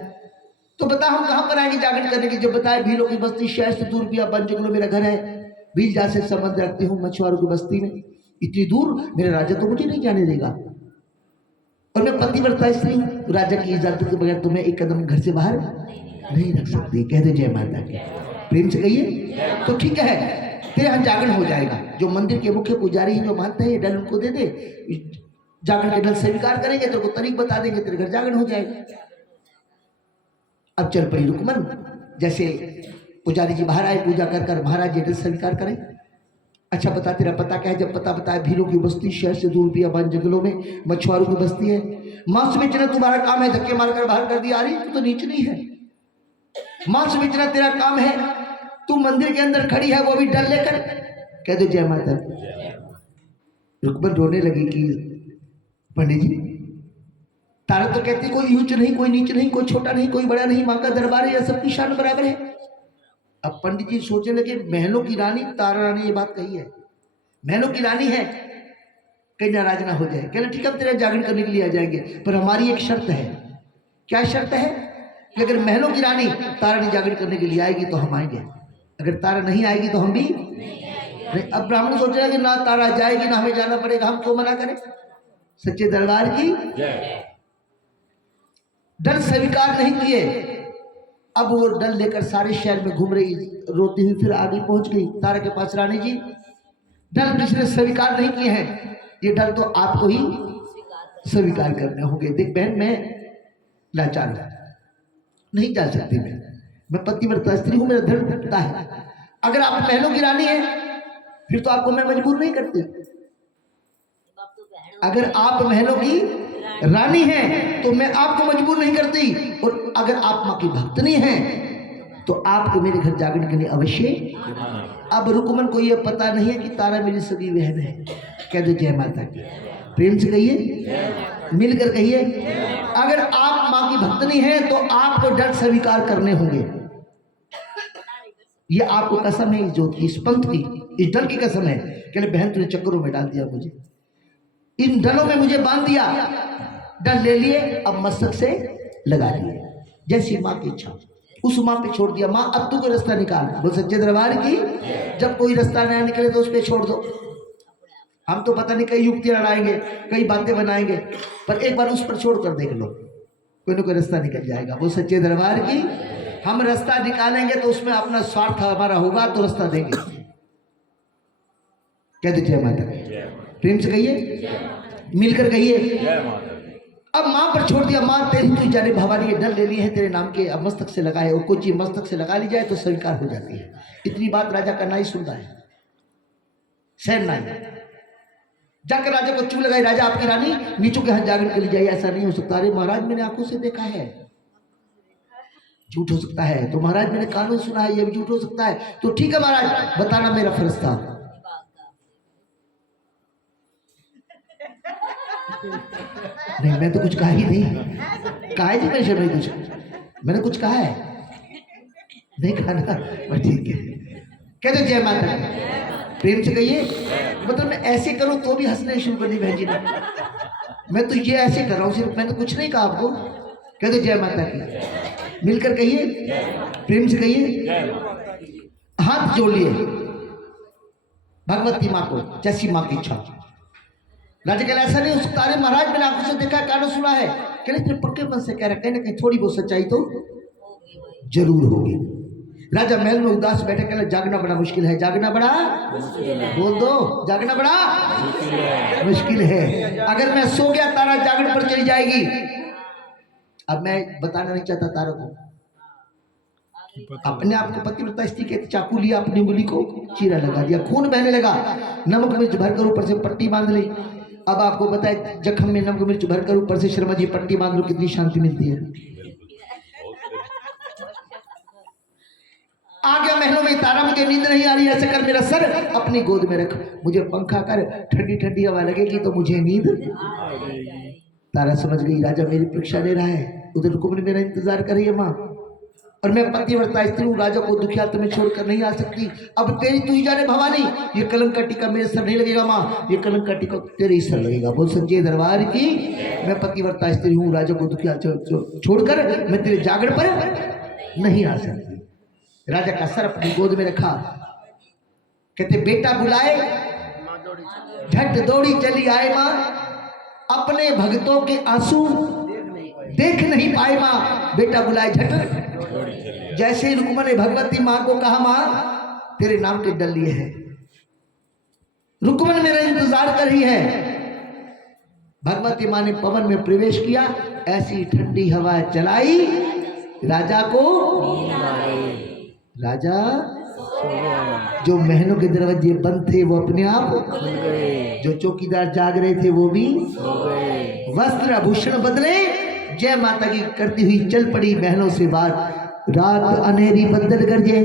तो बता हम कहाँ पर आएंगे जागरण करने की? जब बताया भीलों की बस्ती, शहर से दूर, भी बन जंगलों मेरा घर है, भील जा से संबंध रखती हूँ मछुआरों की बस्ती में। इतनी दूर मेरा राजा तो मुझे नहीं जाने देगा, और मैं पतिव्रता स्त्री हूँ, राजा की इजाजत के बगैर तुम्हें एक कदम घर से बाहर नहीं रख सकती। कह दे जय माता की। प्रेम से कहिए। तो ठीक है, तेरे यहाँ जागरण हो जाएगा। जो मंदिर के मुख्य पुजारी हैं, जो मानते हैं, ये डल उनको दे दे, जागरण के डल स्वीकार करेंगे, तेरे को तारीख बता देंगे, तेरे घर जागरण हो जाएगा। अब चल पड़ी रुकमन। जैसे पुजारी जी बाहर आए, पूजा कर कर महाराज जी डल स्वीकार करें। अच्छा बता, तेरा पता क्या है? जब पता बताया, भीलों की बस्ती, शहर से दूर, बियाबान जंगलों में मछुआरों की बस्ती है। मांस बेचना तुम्हारा काम है, धक्के मारकर बाहर कर दिया। अरे तू तो नीच नहीं है, मांस बेचना तेरा काम है। तू मंदिर के अंदर खड़ी है, वो भी डर लेकर। कह दो जय माता। रुकमन रोने लगी कि पंडित जी तारा तो कहती कोई ऊंच नहीं, कोई नीच नहीं, कोई छोटा नहीं, कोई बड़ा नहीं, माँ का दरबार है, सबकी शान बराबर है। अब पंडित जी सोचने लगे महलों की रानी तारा रानी ये बात कही है, महलों की रानी है, कहीं नाराज ना हो जाए। कहले ठीक है हम तेरा जागरण करने के लिए आ जाएंगे, पर हमारी एक शर्त है। क्या शर्त है? कि अगर महलों की रानी तारा नहीं जागरण करने के लिए आएगी तो हम आएंगे, अगर तारा नहीं आएगी तो हम भी नहीं। अब ब्राह्मण सोच रहे हैं कि ना तारा जाएगी ना हमें जाना पड़ेगा, हम क्यों मना करें। सच्चे दरबार की डर स्वीकार नहीं किए। अब वो डर लेकर सारे शहर में घूम रही, रोती हुई फिर आगे पहुंच गई तारा के पास। रानी जी डर किसने स्वीकार नहीं किए हैं, ये डर तो आपको ही स्वीकार करने होंगे। देख बहन मैं लाचार हूं, नहीं जा सकती, मैं पतिव्रता स्त्री हूं, मेरा धर्म पिता है। अगर आप महलों की रानी है फिर तो आपको मैं मजबूर नहीं करती। अगर आप महलों की रानी हैं तो मैं आपको मजबूर नहीं करती, और अगर आप माँ की भक्तनी हैं तो आपको मेरे घर जागरण के लिए अवश्य। अब रुकमन को यह पता नहीं है कि तारा मेरी सगी बहन है। कह दो जय माता की, प्रेम से कहिए, मिलकर कहिए। अगर आप माँ की भक्तनी हैं तो आपको डर स्वीकार करने होंगे। ये आपको कसम है इस ज्योत की, इस पंथ की, इस डर की कसम है। कहले बहन तूने चक्करों में डाल दिया मुझे, इन डरों में मुझे बांध दिया, डर ले लिए अब मस्तक से लगा लिए, जैसी माँ की इच्छा उस माँ पे छोड़ दिया। माँ अब तू कोई रास्ता निकाल। बोल सच्चे दरबार की, जब कोई रास्ता नया निकले तो उस पर छोड़ दो। हम तो पता नहीं कई युक्तियां लड़ाएंगे, कई बातें बनाएंगे, पर एक बार उस पर छोड़ कर देख लो, कोई ना कोई रास्ता निकल जाएगा। वो सच्चे दरबार की, हम रास्ता निकालेंगे तो उसमें अपना स्वार्थ हमारा होगा तो रास्ता देंगे। कह दो जय माता, प्रेम से कहिए, मिलकर कहिए। अब माँ पर छोड़ दिया, माँ तेरी तू जाने भवानी ये डर ले ली है तेरे नाम के, अब मस्तक से लगाए, और कोई चीज मस्तक से लगा ली जाए तो स्वीकार हो जाती है। इतनी बात राजा का नाई सुनता है, सैन नाई जाकर राजा को चू लगाई, राजा आपकी रानी नीचों के हाथ जागरण के लिए जाइए, ऐसा नहीं हो सकता। अरे महाराज मैंने आंखों से देखा है, झूठ हो सकता है। तो महाराज मैंने कानों सुना है, ये भी झूठ हो सकता है। तो ठीक है महाराज बताना, मेरा फर्ज था। नहीं मैं तो कुछ कहा ही नहीं, कहा है जी मैं शर्मा कुछ, मैंने कुछ कहा है नहीं कहा ना, बस ठीक है। कहते जय माता, प्रेम से कहिए। मतलब मैं ऐसे करूं तो भी हंसने शुरू कर दी बहन जी ने, मैं तो ये ऐसे कर रहा हूँ सिर्फ, मैंने कुछ नहीं कहा आपको। कहते जय माता की, मिलकर कहिए, प्रेम से कहिए। हाथ जोड़ लिए भगवती माँ को, जैसी माँ की इच्छा। राजा कहला ऐसा नहीं हो सकता। अरे महाराज मैंने आंखों से देखा, कानों सुना है। कहले तेरे पक्के मन से कह रहा, कहीं ना कहीं थोड़ी बहुत सच्चाई तो जरूर होगी। राजा महल में उदास बैठे, कहले जागना बड़ा मुश्किल है, जागना बड़ा बोल दो, जागना बड़ा मुश्किल है। अगर मैं सो गया तारा जागरण पर चली जाएगी। अब मैं बताना नहीं चाहता तारा को, अपने आप को पतिव्रता स्त्री के चाकू लिया, अपनी उंगली को चीरा लगा दिया, खून बहने लगा, नमक मिर्च भरकर ऊपर से पट्टी बांध ली। अब आपको पता है जख्म में नमक मिर्च भरकर ऊपर से शर्मा जी पट्टी बांध लो, कितनी शांति मिलती है। आ गया महलों में तारा, मुझे नींद नहीं आ रही, ऐसे कर मेरा सर अपनी गोद में रख, मुझे पंखा कर, ठंडी ठंडी हवा लगेगी तो मुझे नींद। तारा समझ गई राजा मेरी परीक्षा ले रहा है, उधर रुक्मिणी मेरा इंतजार कर रही है माँ, और मैं पतिव्रता स्त्री हूँ, राजा को दुखियात में छोड़कर नहीं आ सकती। अब तेरी तू ही जाने भवानी, ये कलंक का टीका मेरे सर नहीं लगेगा माँ, ये कलंक का टीका तेरे ही सर लगेगा। बोल सच्चे दरबार की, मैं पतिव्रता स्त्री हूँ, राजा को दुखियात छोड़कर मैं तेरे जागरण पर नहीं आ सकती। राजा का सर अपनी गोद में रखा, कहते बेटा बुलाए, झट दौड़ी चली आए माँ, अपने भक्तों के आंसू देख नहीं पाए माँ। बेटा बुलाए झट, जैसे ही रुक्मन ने भगवती माँ को कहा माँ तेरे नाम के डर लिए हैं, रुक्मन मेरा इंतजार कर रही है। भगवती माँ ने पवन में प्रवेश किया, ऐसी ठंडी हवा चलाई, राजा को राजा जो महलों के दरवाजे बंद थे वो अपने आप खुल गए, जो चौकीदार जाग रहे थे वो भी सो गए, वस्त्र आभूषण बदले, जय माता की करती हुई चल पड़ी महलों से बाहर। रात अनेरी बदल गरजे,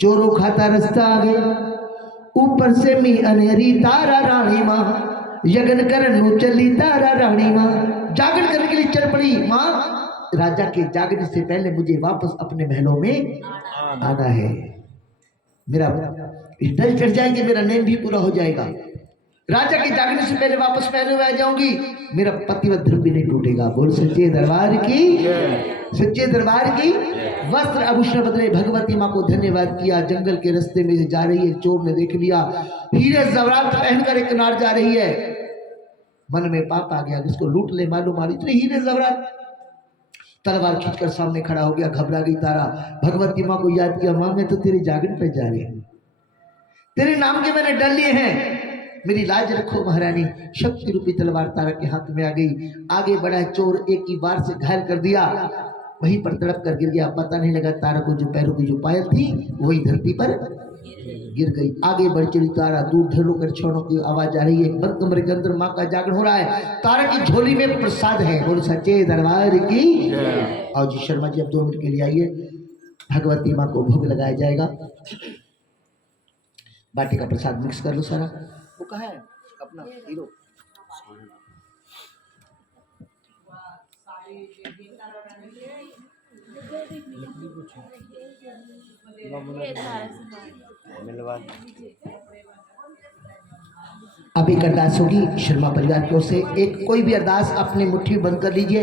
चोरों खाता रास्ता आगे, ऊपर से मी अनेरी तारा रानी माँ, यगन कर नु चली तारा रानी माँ। जागरण करने के लिए चल पड़ी माँ। राजा के जागने से पहले मुझे वापस अपने महलों में आना है। मेरा डल चढ़ जाएंगे, मेरा नेम भी पूरा हो जाएगा। राजा के जागने से पहले वापस महलों में आ जाऊंगी, मेरा पतिव्रत धर्म भी नहीं टूटेगा। बोल सच्चे दरबार की, सच्चे दरबार की। वस्त्र आभूषण बदले भगवती माँ को धन्यवाद किया। जंगल के रास्ते में जा रही है, चोर ने देख लिया, हीरे जवरात पहनकर एक नार जा रही है। मन में पाप आ गया, इसको लूट ले मालूम आ रही इतने हीरे जवरात। तलवार खींचकर सामने खड़ा हो गया, घबरा गई तारा। भगवती माँ को याद किया, माँ मैं तो तेरे जागरण पे जा रही हूँ, तेरे नाम के मैंने डर लिए हैं, मेरी लाज रखो महारानी। शक्ति रूपी तलवार तारा के हाथ में आ गई। आगे बढ़ा चोर, एक ही बार से घायल कर दिया, वहीं पर तड़प कर गिर गया। पता नहीं लगा तारा को जो पैरों की जो पायल थी वही धरती पर गिर गई। आगे बढ़ चली तारा, दूर ढेरों कर छौड़ों की आवाज आ रही है। बंद कमरे के अंदर माँ का जागरण हो रहा है। तारा की झोली में प्रसाद है। बोल सच्चे दरबार की। और जी शर्मा जी अब 2 मिनट के लिए आइए, भगवती माँ को भोग लगाया जाएगा। बाटी का प्रसाद मिक्स कर लो सारा। वो कहाँ है अपना हीरो? अब एक अरदास होगी शर्मा परिवार की ओर से। एक कोई भी अरदास अपनी मुट्ठी बंद कर लीजिए,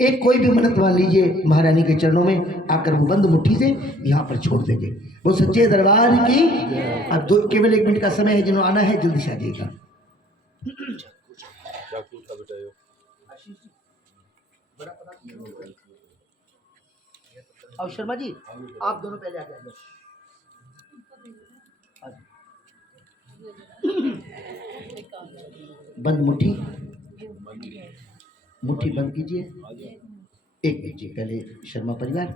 एक कोई भी मन्नत मान लीजिए महारानी के चरणों में आकर वो बंद मुट्ठी से यहाँ पर छोड़ देंगे। वो सच्चे दरबार की। अब केवल 1 मिनट का समय है, जिन्होंने आना है जल्दी से आ जाइएगा। और शर्मा जी आप दोनों पहले आ जाइए। बंद मुट्ठी, मुट्ठी बंद कीजिए। एक कीजिए पहले शर्मा परिवार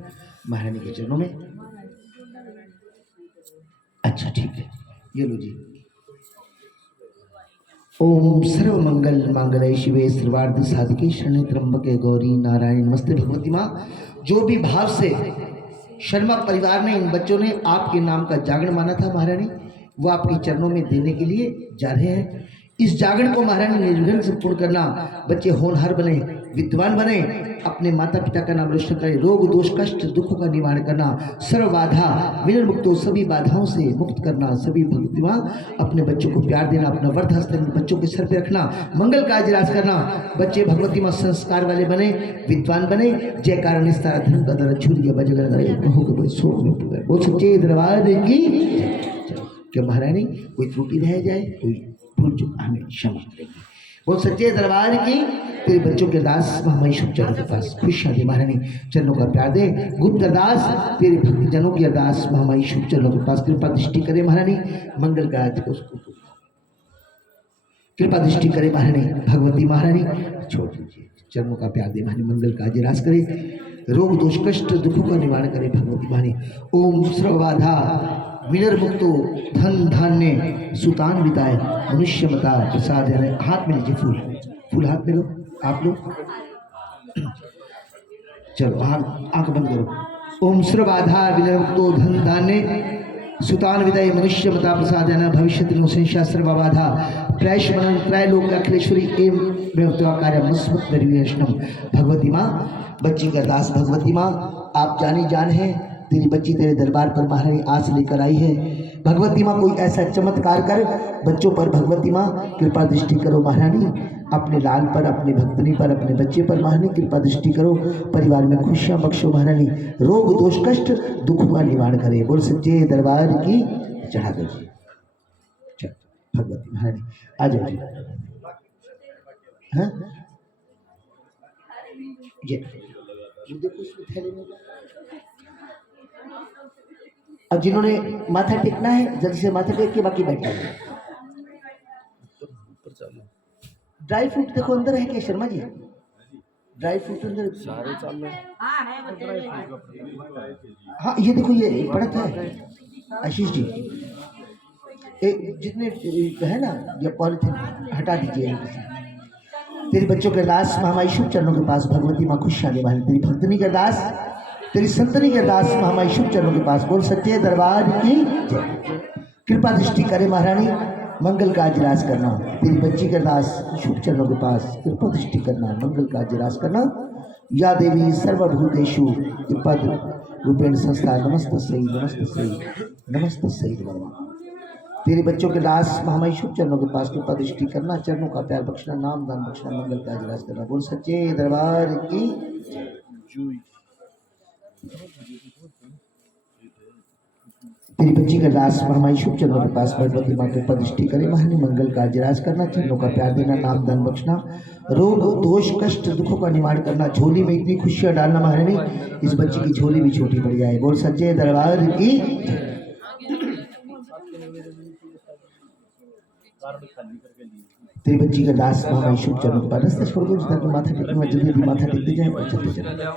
महारानी के चरणों में। अच्छा ठीक है, ये लो जी। ओम सर्व मंगल मांगल्ये शिवे सर्वार्थ साधिके शरण्ये त्र्यंबके गौरी नारायण नमस्ते। भगवती माँ, जो भी भाव से शर्मा परिवार ने, इन बच्चों ने आपके नाम का जागरण माना था महारानी, वो आपके चरणों में देने के लिए जा रहे हैं। इस जागरण को महारानी निर्विघ्न से पूर्ण करना। बच्चे होनहार बने, विद्वान बने, अपने माता पिता का नाम रोशन करें, रोग दोष कष्ट दुखों का निवारण करना, सर्व बाधा विनर मुक्त हो, सभी बाधाओं से मुक्त करना। सभी भक्ति माँ अपने बच्चों को प्यार देना, अपना वरद हस्त बच्चों के सर पे रखना, मंगल कार्य राज करना। बच्चे भगवती माँ संस्कार वाले बने, विद्वान बने। जय कारण इस तरह धर्म का दर छूरिया बजगर वो सच्चे दरबार की। क्या महारानी कोई त्रुटि रह जाए, कोई भूल चूक हमें क्षमा करेगी। वो सच्चे दरबार की। तेरे बच्चों के दास महामाई शुभ चरणों के पास खुश शादी महारानी चरणों का प्यार दे। गुप्त अरदास तेरे भक्तजनों की अरदास महामाई शुभ चरणों के पास कृपा दृष्टि करे महारानी। मंगल कार्य को कृपा दृष्टि करे महारानी। भगवती महारानी छोड़ दीजिए, चरणों का प्यार दे महारानी। मंगल कार्य राज करे, रोग दोष कष्ट दुखों का निवारण करे भगवती महारानी। ओम सर्वबाधा विनर मुक्तो धन धान्य सुतान बिताए मनुष्य मता प्रसाद। हाथ में लीजिए फूल, फूल हाथ में लो आप लोग। चलो आंख बंद करो। ओम सर्वबाधा विनर मुक्तो धन धान्य सुतान विदाय मनुष्य मता प्रसाद भविष्य संशा सर्वबाधा त्रैश मनन त्रैलोक अखिलेश्वरी एवं कार्य मस्मत निर्विष्णम। भगवती माँ बच्ची का दास भगवती माँ आप जानी जान है। तेरी बच्ची तेरे दरबार पर महारानी आस लेकर आई है। भगवती माँ कोई ऐसा चमत्कार कर बच्चों पर भगवती माँ कृपा दृष्टि करो महारानी। अपने लाल पर, अपनी भक्तनी पर, अपने बच्चे पर महारानी कृपा दृष्टि करो। परिवार में खुशियाँ बख्शो महारानी। रोग दोष कष्ट दुख का निवारण करे। बोल सच्चे दरबार की। चढ़ा दो जी। चल भगवती महारानी आ जाओ जी। हाँ ये देखो उसमें थैले में। अब जिन्होंने माथा टेकना है जल्दी से माथा टेक के बाकी बैठा। ड्राई फ्रूट देखो अंदर है क्या शर्मा जी? ड्राई फ्रूट अंदर सारे चालू। हाँ ये देखो ये पड़त है आशीष जी। जितने है ना ये पॉलिथीन हटा दीजिए। तेरे बच्चों के दास महामाई शुभ चरणों के पास भगवती माँ खुश आने वाली। तेरी भक्तनी के दास, तेरी संतनी के दास महामाई शुभ चरणों के पास। बोल सच्चे दरबार की। कृपा दृष्टि करे महारानी। मंगल का राज करना। तेरी बच्ची का दास शुभ चरणों के पास कृपा दृष्टि करना, मंगल का राज करना। या देवी सर्वभूतेषु पद रूपेण संस्था नमस्त सही नमस्त सही नमस्त सही नमः। तेरे बच्चों के दास महामय शुभ चरणों के पास कृपा दृष्टि करना, चरणों का प्यार बख्शना, नाम दान बख्शना, मंगल का राज करना। बोल सच्चे दरबार की। तेरी बच्ची का दास महामाई शुभ चरणों के पास भगवती माँ कृपा दृष्टि करे, महानी मंगल का राज करना, चरणों का प्यार देना, नाम दान बख्शना, रोग दोष कष्ट दुखों का निवारण करना, झोली में इतनी खुशियां डालना महारानी इस बच्ची की झोली भी छोटी पड़ जाए। बोल सच्चे दरबार की। तेरी बच्ची का दास महामाई शुभ चरणों के पास रास्ते छोड़ दो, जितना माथा टेकना जल्दी माथा टेकते जाए और चलते चले।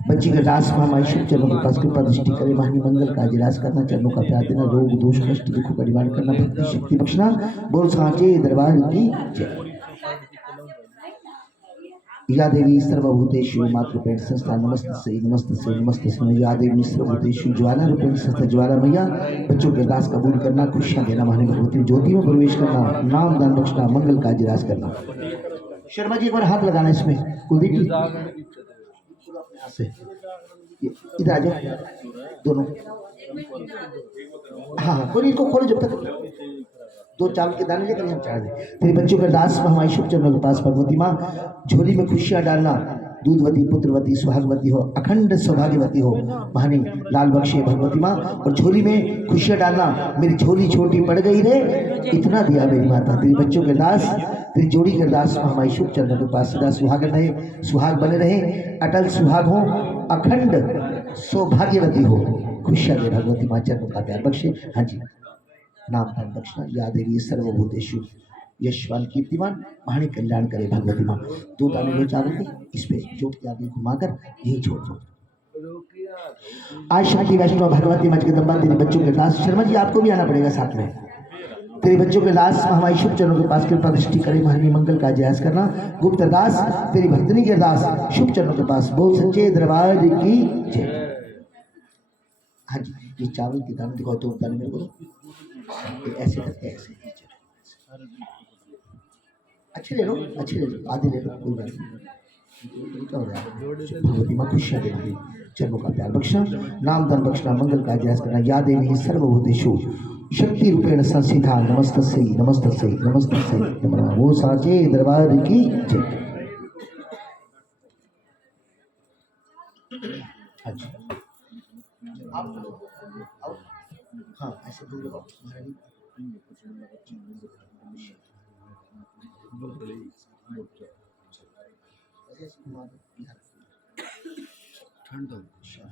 बच्ची का दास महामाई शुभ चरणों के पास कृपा दृष्टि करे, महानी मंगल का राज करना, चरणों का प्यार देना, रोग दोष कष्ट दुखों का निवारण करना, भक्ति शक्ति बख्शना। बोल सांचे दरबार की जय। या देवी सर्वभूतेषु मातृपेण संस्था नमस्त से नमस्त से नमस्त से। या देवी सर्वभूतेषु ज्वाला रूपेण संस्था ज्वाला मैया बच्चों के दास कबूल करना, खुशियां देना, महानी भगवती ज्योति में प्रवेश करना, नाम दान बख्शना, मंगल का राज करना। शर्मा जी एक बार हाथ लगाना इसमें, कुलदीप जी यहाँ से इधर आ जाओ दोनों। हाँ हाँ कोई इनको खोलो जब तक, दो चावल के दाने लेकर हम चढ़ा दें। तेरे बच्चों के दास हमारे शुभ चरणों के पास भगवती माँ झोली में खुशियां डालना, दूधवती पुत्रवती सुहागवती हो, अखंड सौभाग्यवती हो, महानी लाल बख्शे भगवती माँ। और झोली में खुशियां डालना, मेरी झोली छोटी पड़ गई रे इतना दिया मेरी माता। तेरे बच्चों के दास तेरी जोड़ी के दास हमारे शुभ चरणों के पास सदा सुहागन रहे, सुहाग बने रहे, अटल सुहाग हो, अखंड सौभाग्यवती हो, खुशियां दे भगवती माँ, चरणों का प्यार बख्शे। हाँ जी नाम दान बख्शना। या देवी सर्वभूतेषु यशवान कीर्तिमान महानी कल्याण करे भगवती माँ। दो दाने लो चावल के, इस पे जोत के आगे घुमाकर यही छोड़ दो। आज शक्ति वैष्णव भगवती माँ जगदम्बा तेरे बच्चों के दास, शर्मा जी आपको भी आना पड़ेगा साथ में। तेरे बच्चों के दास हमारे शुभ चरणों के पास कृपा दृष्टि करे, महानी मंगल का जयास करना। गुप्त दास तेरी भक्तनी के दास शुभ चरणों के पास, बोल सच्चे दरबार की जय। हाँ जी ये चावल के दाने दिखाओ, दो दाने मेरे को ऐसे करके ऐसे अच्छे ले लो, अच्छे ले लो, आधे ले लो, कोई बात नहीं। क्या हो रहा है भगवती माँ खुशियाँ देना, चरणों का प्यार बख्शना, नाम दान बख्शना, मंगल का जयास करना। या देवी सर्वभूतेषु शक्ति रूपेण संस्थिता नमस्तस्यै नमस्तस्यै नमस्तस्यै नमः। वो साचे दरबार की जय। अच्छा हाँ ऐसे दूर लगाओ महारानी।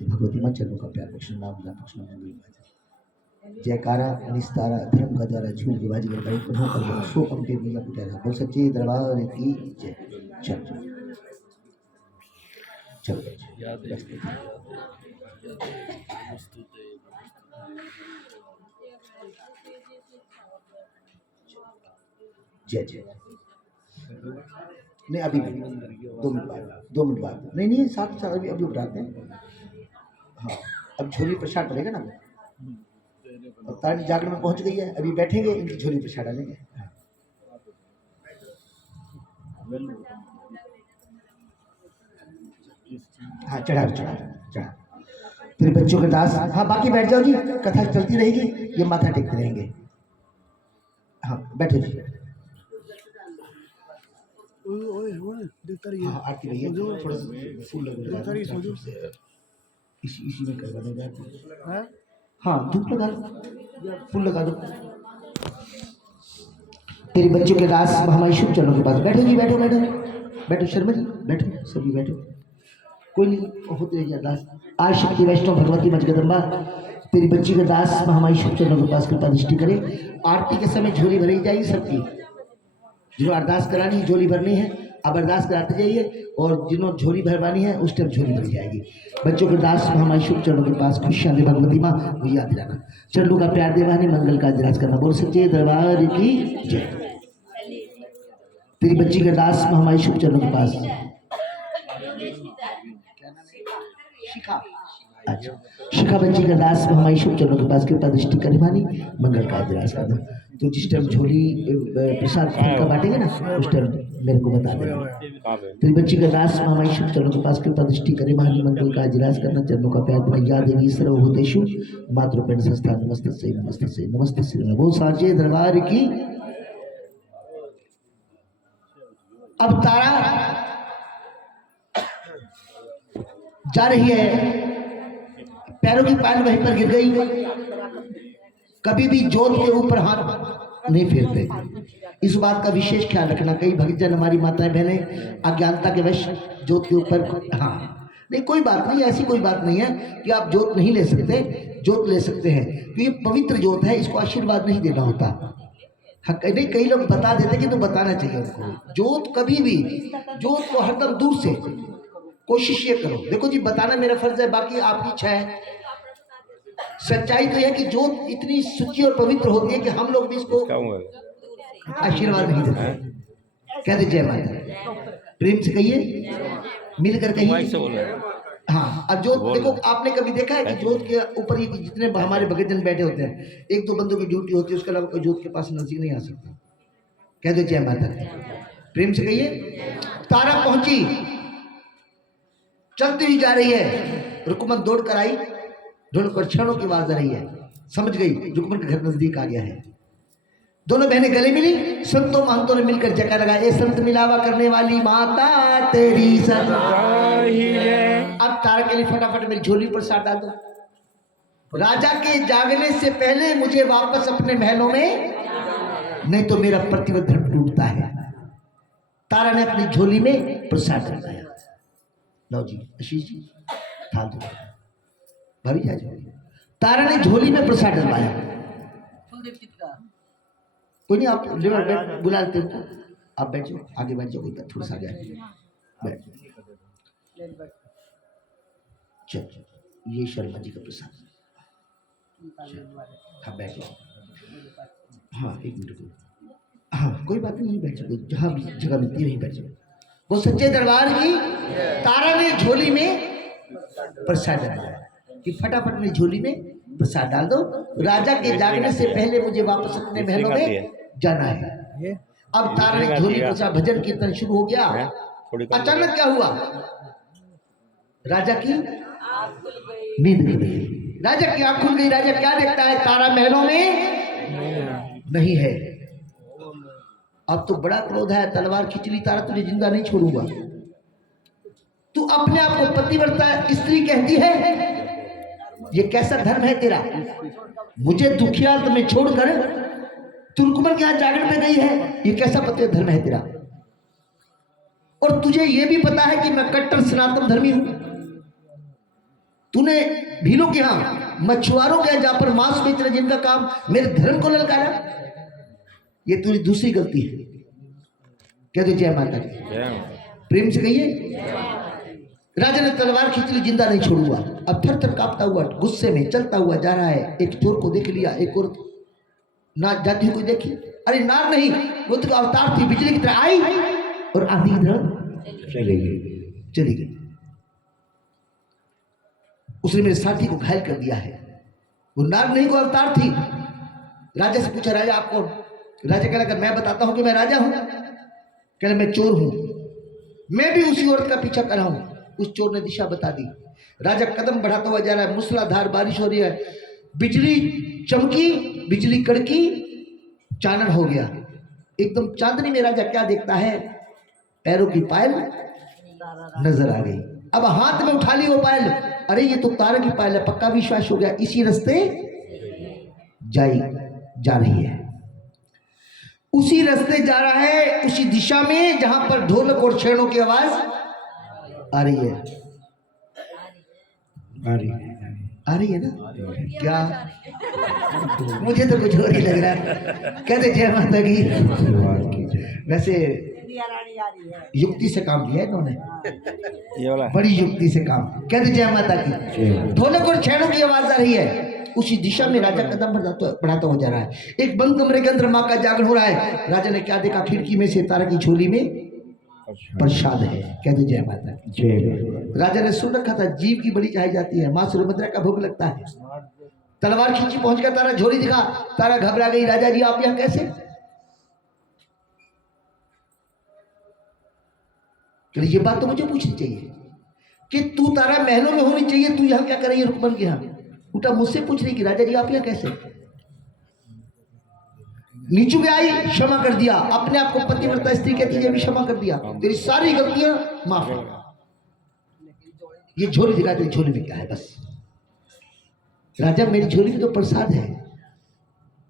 भगवती माँ चरणों का प्यार बख्शना, नाम दान बख्शना, मंगल का जय। जयकारा निस्तारा धर्म का द्वारा झूठ विभाजी कर पुनः कर सो अमके मिला पुटारा। बोल सच्चे दरबार की जय। चल चल जय जय। नहीं अभी 2 मिनट बाद, 2 मिनट बाद नहीं नहीं साथ साथ अभी उठाते हैं। हाँ अब झोली प्रसाद पड़ेगा ना, अब तारी जागरण में पहुंच गई है, अभी बैठेंगे इनकी झोली प्रसाद डालेंगे। हाँ चढ़ा चढ़ा चढ़ा। फिर बच्चों के दास हाँ बाकी बैठ जाओ जी, कथा चलती रहेगी, ये माथा टेकते रहेंगे। हाँ बैठो जी। हाँ आरती भैया थोड़ा फूल लगा इसी में करवा देगा। हाँ धूप लगा दो, फूल लगा दो। तेरे बच्चों के दास हमारे शुभ चरणों के पास बैठो जी, बैठो बैठो बैठो शर्मा जी बैठो, सभी बैठो, कोई नहीं होते रहिए दास। आज शक्ति वैष्णव भगवती माँ जगदम्बा तेरी बच्ची के दास हमारे शुभ चरणों के पास कृपा दृष्टि करे। आरती के समय झोली भरी जाएगी सबकी, जिन्होंने अरदास करानी है झोली भरनी है अब अरदास कराते जाइए, और जिन्होंने झोली भरवानी है उस टाइम झोली भरी जाएगी। बच्चों के दास हमारे शुभ चरणों के पास खुशियाँ दे भगवती माँ, वो याद दिलाना, चरणों का प्यार देवानी, मंगल का विराज करना। बोल सच्चे दरबार की जय। तेरी बच्ची के दास हमारे शुभ चरणों के पास शिखा, अच्छा शिखा बच्ची का दास हमारे शुभ चरणों के पास कृपा दृष्टि करवानी, मंगल का विराज करना। तो जिस टाइम झोली प्रसाद फल का बांटेंगे ना उस टाइम मेरे को बता देना। तेरी बच्ची का दास मामा ईश्वर चरणों के पास कृपा दृष्टि करे, महानी मंगल का अजिराज करना, चरणों का प्यार देना। या देवी सर्वभूतेषु मातृपेण संस्थान नमस्ते से नमस्ते से नमस्ते से। वो साचे दरबार की। अब तारा जा रही है, पैरों की पायल वहीं पर गिर गई। कभी भी जोत के ऊपर हाथ नहीं फेरते, इस बात का विशेष ख्याल रखना। कई भक्तजन हमारी माताएं बहनें अज्ञानता के वश जोत के ऊपर, हाँ नहीं कोई बात नहीं, ऐसी कोई बात नहीं है कि आप जोत नहीं ले सकते, जोत ले सकते हैं क्योंकि ये पवित्र जोत है, इसको आशीर्वाद नहीं देना होता। हाँ नहीं, कई लोग बता देते कि तो बताना चाहिए उनको। जोत कभी भी, जोत को हरदम दूर से कोशिश ये करो। देखो जी, बताना मेरा फर्ज है, बाकी आपकी इच्छा है। सच्चाई तो यह है कि जोत इतनी शुचि और पवित्र होती है कि हम लोग भी इसको आशीर्वाद नहीं देते। कह दे जय माता, प्रेम से कहिए, मिलकर कहिए। हाँ, अब जोत देखो, आपने कभी देखा है कि जोत के ऊपर ये जितने हमारे भक्तजन बैठे होते हैं, एक दो बंदों की ड्यूटी होती है, उसके अलावा कोई जोत के पास नजदीक नहीं आ सकता। कह दो जय माता, प्रेम से कहिए। तारा पहुंची, चलती हुई जा रही है। रुकमन दौड़ कर आई, दोनों पर क्षणों की आवाज आ रही है, समझ गई रुकमन का घर नजदीक आ गया है। दोनों बहनें गले मिली, संतों महंतों ने मिलकर जका लगा, ए संत मिलावा करने वाली माता तेरी सदाई है। अब तारा के लिए फटाफट मेरी झोली पर साथ डाल दो। राजा के जागने से पहले मुझे वापस अपने महलों में, नहीं तो मेरा प्रतिबद्ध धर्म टूटता है। तारा ने अपनी झोली में प्रसाद लगाया। लो जी आशीष जी, थाल दो भाभी जा जाओ। तारा ने झोली में प्रसाद डलवाया। कोई नहीं, आप बुला लेते हो, आप बैठ जाओ, आगे बैठ जाओ, कोई थोड़ा सा आगे बैठ जाओ। चलो, ये शर्मा जी का प्रसाद। हाँ बैठ जाओ, हाँ एक मिनट, हाँ कोई बात नहीं, बैठ जाओ, जहाँ भी जगह मिलती है वहीं बैठ जाओ। वो सच्चे दरबार की। तारा ने झोली में प्रसाद डाला कि फटाफट मेरी झोली में प्रसाद डाल दो, राजा के जागने से पहले मुझे वापस अपने महलों में जाना है। अब तारा ने झोली प्रसाद, भजन कीर्तन शुरू हो गया। अचानक क्या हुआ, राजा की नींद खुल गई। राजा की आंख खुल गई। राजा क्या देखता है, तारा महलों में नहीं है। अब तो बड़ा क्रोध है, तलवार खींच ली, तारा तुझे जिंदा नहीं छोड़ूंगा। तू अपने आप को पतिव्रता स्त्री कहती है, ये कैसा धर्म है तेरा? मुझे दुखियाल में छोड़कर तुर्कमन के यहाँ जागरण में गई है, ये कैसा पति धर्म है तेरा? और तुझे ये भी पता है कि मैं कट्टर सनातन धर्मी हूं। तूने भीलों के यहाँ, मछुआरों के यहाँ जहां पर मांस बेच रहे, जिनका काम मेरे धर्म को ललकारा, ये तेरी दूसरी गलती है। कह दो जय माता की, प्रेम से कहिए। राजा ने तलवार खींच ली, जिंदा नहीं छोड़ूंगा। अब थर थर कांपता हुआ गुस्से में चलता हुआ जा रहा है। एक चोर को देख लिया, एक और नाच जाती हुई कोई देखी, अरे नार नहीं, वो तो अवतार थी, बिजली की तरह आई और आंधी की तरह चली गई। उसने मेरे साथी को घायल कर दिया है। वो नार नहीं, वो अवतार थी। राजा से पूछा, राजा आप कौन? राजा कह लगा, मैं बताता हूं कि मैं राजा हूं। कह मैं चोर हूं, मैं भी उसी औरत का पीछा कर रहा हूं। उस चोर ने दिशा बता दी। राजा कदम बढ़ाता हुआ जा रहा है। मूसलाधार बारिश हो रही है, बिजली चमकी, बिजली कड़की, चानन हो गया। एकदम चांदनी में राजा क्या देखता है, पैरों की पायल नजर आ गई। अब हाथ में उठा ली वो पायल, अरे ये तो तारा की पायल है। पक्का विश्वास हो गया, इसी रास्ते जा रही है, उसी रास्ते जा रहा है, उसी दिशा में जहां पर ढोलक और छेड़ों की आवाज आ रही है। आ रही है ना? क्या मुझे तो कुछ और ही लग रहा है। कहते जय माता की। वैसे युक्ति से काम लिया इन्होंने, बड़ी युक्ति से काम। कहते जय माता की। ढोलक और छेड़ों की आवाज आ रही है, उसी दिशा में राजा कदम बढ़ाता हुआ जा रहा है। एक बंद कमरे के अंदर माँ का जागरण हो रहा है। राजा ने क्या देखा, खिड़की में से तारा की झोली में प्रसाद है। कहते जय माता की। राजा ने सुन रखा था, जीव की बलि चाही जाती है, माँ सुरभद्रा का भोग लगता है। तलवार खींची, पहुंच गया तारा, झोली दिखा, तारा घबरा गई, राजा जी आप यहाँ कैसे? तो ये बात तो मुझे पूछनी चाहिए कि तू तारा महलों में होनी चाहिए, तू यहाँ क्या कर रही है रुकमन के यहाँ? उल्टा मुझसे पूछ रही कि राजा जी आप यहाँ कैसे? नीचू में आई, क्षमा कर दिया, अपने आप को पतिव्रता स्त्री कहती है, भी क्षमा कर दिया, तेरी सारी गलतियां माफ है। ये झोली दिखा, तेरी झोली में क्या है? बस राजा मेरी झोली में तो प्रसाद है,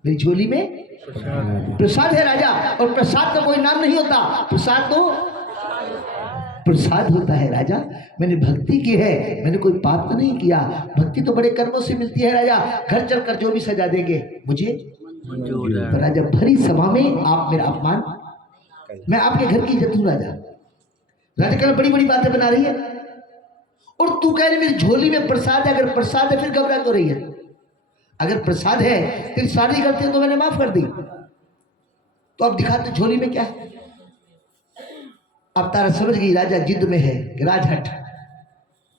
मेरी झोली में प्रसाद है राजा, और प्रसाद का कोई नाम नहीं होता, प्रसाद तो प्रसाद होता है राजा। मैंने भक्ति की है, मैंने कोई पाप तो नहीं किया, भक्ति तो बड़े कर्मों से मिलती है राजा। घर चलकर जो भी सजा देंगे मुझे मंजूर है। तो राजा भरी सभा में आप मेरा अपमान, मैं आपके घर की इज्जत हूं राजा। राजा कह बड़ी बड़ी बातें बना रही है, और तू कह रही मेरी झोली में प्रसाद है, अगर प्रसाद है फिर घबरा क्यों रही है? अगर प्रसाद है तेरी सारी गलतियां तो मैंने माफ कर दी, तो अब दिखा तू झोली में क्या है। अब तारा समझ गई राजा जिद में है, राजहट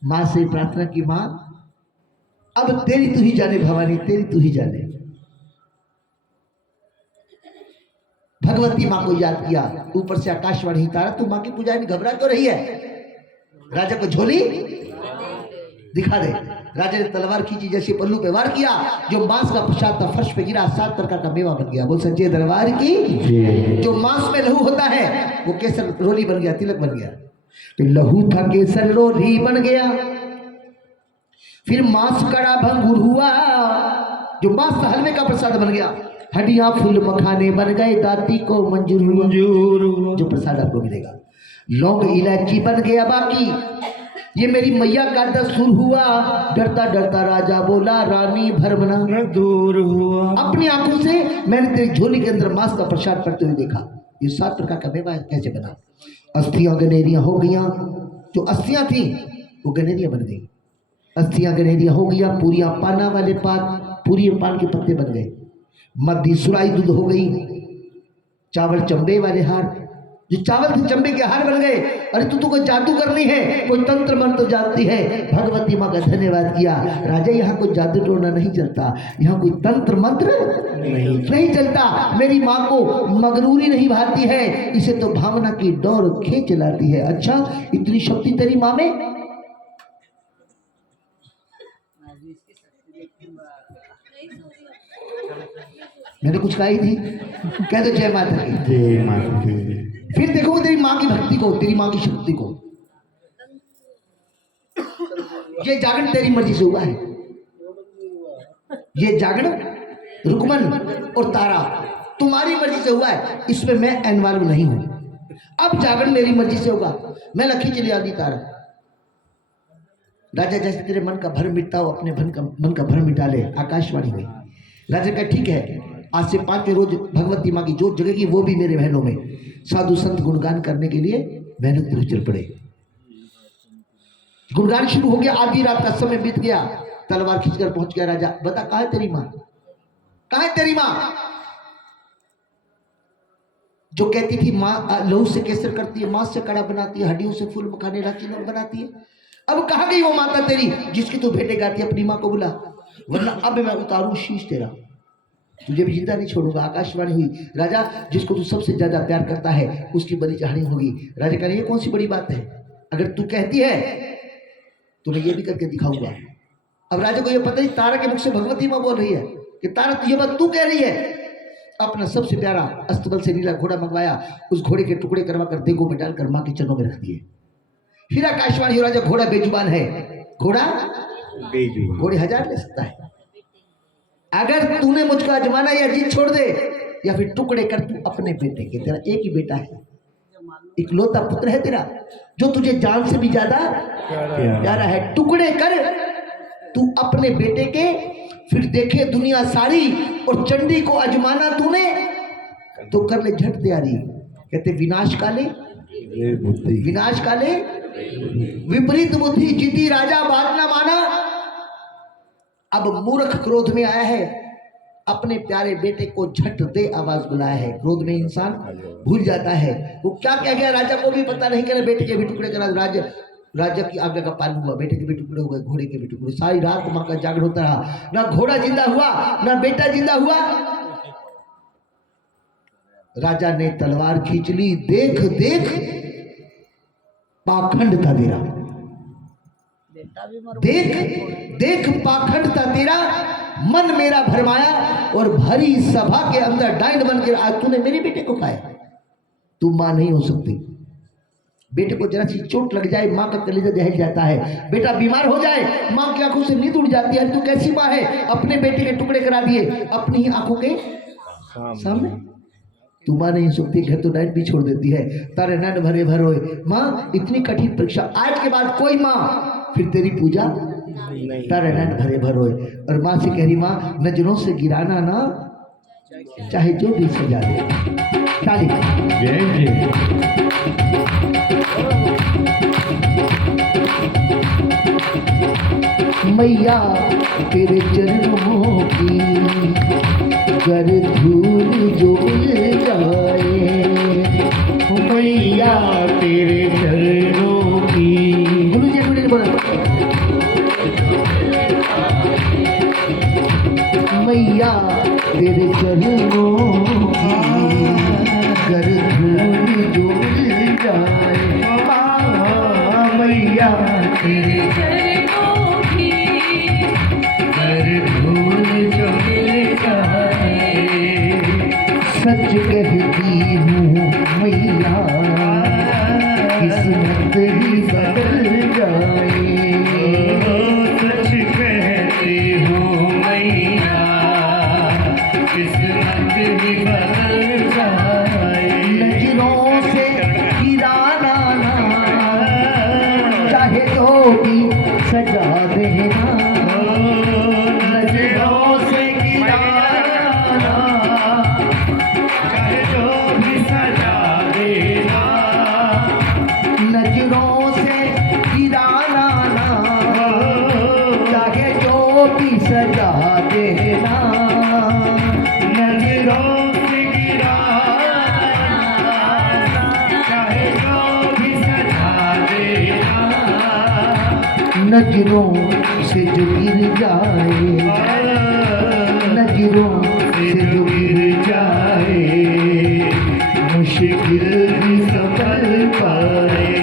मां से प्रार्थना की, मां अब तेरी तू ही जाने भवानी, तेरी तू ही जाने। भगवती मां को याद किया, ऊपर से आकाशवाणी, तारा तू मां की पूजा में घबरा क्यों रही है? राजा को झोली दिखा दे। राजा ने तलवार खींची, जैसे पल्लू पे वार किया, जो मांस का प्रसाद था फर्श पे गिरा, 7 प्रकार का मेवा बन गया। बोल सच्चे दरबार की। जो मांस में लहू होता है वो केसर रोली बन गया, तिलक बन गया। तो लहू था केसर रोली बन गया, फिर मांस कड़ा भंगुर हुआ, जो मांस था हलवे का प्रसाद बन गया। हड्डियां फूल मखाने बन गए, दाती को मंजूर हुआ जो प्रसाद आपको मिलेगा। लौंग इलायची बन गया बाकी, ये मेरी मैया का दस्तूर हुआ। डरता डरता राजा बोला, रानी भरमना दूर हुआ। अपनी आंखों से मैंने तेरी झोली के अंदर मांस का प्रसाद पड़ते हुए देखा। ये 7 प्रकार का मेवा कैसे बना? अस्थियां गनेरियां हो गईं, जो अस्थियां थी वो गनेरियां बन गई। अस्थियां गनेरियां हो गईं, पूरियां पाना वाले पात, पूरी पान के पत्ते बन गए। मद्दी सुराई दूध हो गई, चावल चंबे वाले हार, जो चावल थे चंबे के हार बन गए। अरे तू कोई जादू करनी है, कोई तंत्र मंत्र जानती है। भगवती माँ का धन्यवाद किया। राजा यहाँ कोई जादू टोना नहीं चलता, यहाँ कोई तंत्र मंत्र नहीं चलता। मेरी माँ को मगरूरी नहीं भाती है, इसे तो भावना की डोर खींच लाती है। अच्छा इतनी शक्ति तेरी माँ में? मैंने कुछ कही थी, कह दो जय माता की। जय माता की। फिर देखो तेरी माँ की भक्ति को, तेरी माँ की शक्ति को। ये जागरण तेरी मर्जी से हुआ है, ये जागरण रुकमन और तारा तुम्हारी मर्जी से हुआ है, इसमें मैं इन्वॉल्व नहीं हूं। अब जागरण मेरी मर्जी से होगा, मैं लखी चली आती तारा। राजा जैसे तेरे मन का भ्रम मिटता हो, अपने मन का भ्रम मिटा ले। आकाशवाणी हुई। राजा का ठीक है, आज से 5वें रोज भगवती माँ की जोत जगेगी, वो भी मेरे महलों में। साधु संत गुणगान करने के लिए महलों की तरफ चल पड़े। गुणगान शुरू हो गया, आधी रात का समय बीत गया। तलवार खींचकर पहुंच गया राजा। बता कहाँ है तेरी माँ, कहाँ है तेरी माँ? जो कहती थी माँ लहू से केसर करती है, मांस से कड़ा बनाती है, हड्डियों से फूल मखाने लाची लोग बनाती है। अब कहाँ गई वो माता तेरी जिसकी तू भेंटे गाती है? अपनी माँ को बुला, वरना अब मैं उतारूं शीश तेरा, तुझे भी जिंदा नहीं छोड़ूंगा। आकाशवाणी हुई। राजा जिसको तू सबसे ज्यादा प्यार करता है उसकी बलि चढ़ानी होगी। राजा कह रहे ये कौन सी बड़ी बात है, अगर तू कहती है तो मैं ये भी करके दिखाऊंगा। अब राजा को ये पता नहीं तारा के मुख से भगवती माँ बोल रही है कि तारा तुझे बात तू कह रही है। अपना सबसे प्यारा अस्तबल से नीला घोड़ा मंगवाया, उस घोड़े के टुकड़े करवा कर देगों में डालकर माँ के चरणों में रख दिए। फिर आकाशवाणी, राजा घोड़ा बेजुबान है, घोड़ा घोड़े 1000 ले सकता है। अगर तूने मुझको आजमाना या जीत छोड़ दे या फिर टुकड़े कर तू अपने बेटे के, तेरा एक ही बेटा है, इकलौता पुत्र है तेरा, जो तुझे जान से भी ज्यादा प्यारा है। टुकड़े कर तू अपने बेटे के, फिर देखे दुनिया सारी। और चंडी को आजमाना तूने तो कर ले झट तैयारी। कहते विनाश काले विनाश काले विपरीत बुद्धि, जिद्दी राजा बात ना माना। अब मूर्ख क्रोध में आया है, अपने प्यारे बेटे को झट दे आवाज बुलाया है। क्रोध में इंसान भूल जाता है वो क्या कह गया। राजा को भी पता नहीं, कह बेटे के भी टुकड़े करा। राजा राजा की आज्ञा का पालन हुआ, बेटे के भी टुकड़े हुए, घोड़े के भी टुकड़े। सारी रात माँ का जागरण होता रहा, ना घोड़ा जिंदा हुआ ना बेटा जिंदा हुआ। राजा ने तलवार खींच ली, देख देख पाखंड था तेरा, देख देख पाखंड था तेरा, मन मेरा भरमाया और भरी सभा के अंदर डायन बन के आज तूने मेरे बेटे को खाया। तू मां नहीं हो सकती। बेटे को जरा सी चोट लग जाए मां का कलेजा दहल जाता है, बेटा बीमार हो जाए मां की आंखों से नींद उड़ जाती है। तू कैसी मां है, अपने बेटे के टुकड़े करा दिए अपनी ही आंखों के सामने। तू मां नहीं हो सकती, घर तो डायन भी छोड़ देती है। तारे नैन भरे भर होए मां, इतनी कठिन परीक्षा, आज के बाद कोई मां फिर तेरी पूजा तारे नैन भरे भर होए। और मां से कह रही मां नजरों से गिराना ना, चाहे जो भी सजा दे। ताली मैया तेरे चरणों की गर धूल जो मिल जाए, मैया तेरे चरणों की। गुरु जी बोलो, मैया तेरे चरणों की गर धूल जो मिल जाए, मैया तेरे चरणों की गर धूल जो मिल जाए। सच कहती हूँ मैया किस्मत ही बदल जाए। सच कहती हूँ मैया किस्मत ही बदल जाए। नजरों से गिराना ना, चाहे तो भी सजा देना। नजरों से गिराना चाहे तो भी सजा देना। नजरों से गिराना ना, चाहे जो भी सजा देना। नजरों से गिराना चाहे जो भी सजा देना। नजरों से जो गिर जाए, नजरों से जो गिर जाए, मुश्किल भी सफल पाए।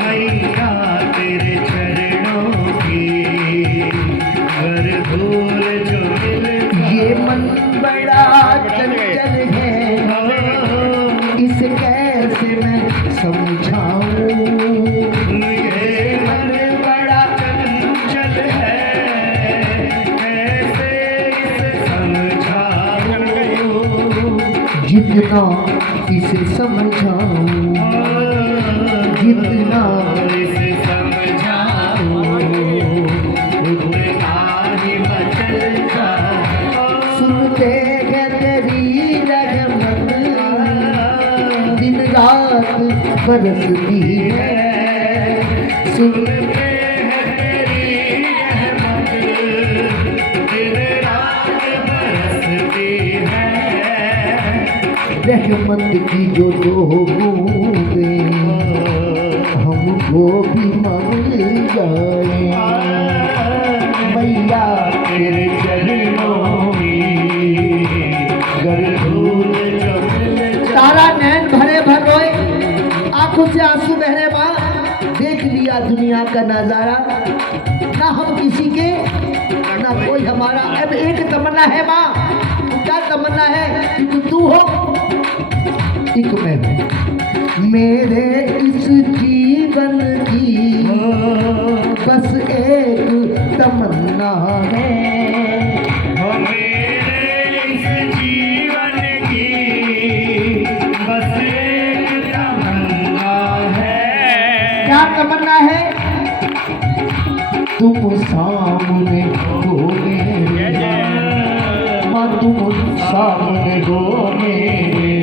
मैया तेरे चरणों की गर धूल जो मिल जाए। ये मन बड़ा चंचल है, इसे कैसे मैं समझाऊं। ये मन बड़ा चंचल है, कैसे इसे समझाऊं। जितना इसे समझाऊं, जितना इसे समझाऊं, उतना ही बचल जाए। सुनते हैं तेरी रहमत दिन रात बरसती है। सुनते हैं तेरी रहमत दिन रात बरसती है। रहमत की जो दो बूंदें हमको भी मिल जाए। मैया तेरे चरणों की गर धूल जो मिल जाए। तारा नैन भरे भर रोए, आंखों से आंसू बहरे माँ, देख लिया दुनिया का नजारा, ना हम किसी के ना कोई हमारा। अब एक तमन्ना है माँ, क्या तमन्ना है कि तू हो एक मैं हूँ। मेरे इस जीवन की बस एक तमन्ना है। मेरे इस जीवन की बस एक तमन्ना है। क्या तमन्ना है? तुम सामने हो मेरे माँ, तुम सामने हो मेरे,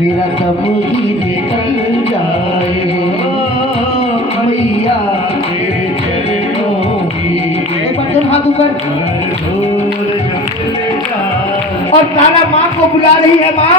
मेरा दम ही निकल जाए। मैया तेरे चरणों की बटन हाथ ऊपर और तारा माँ को बुला रही है। माँ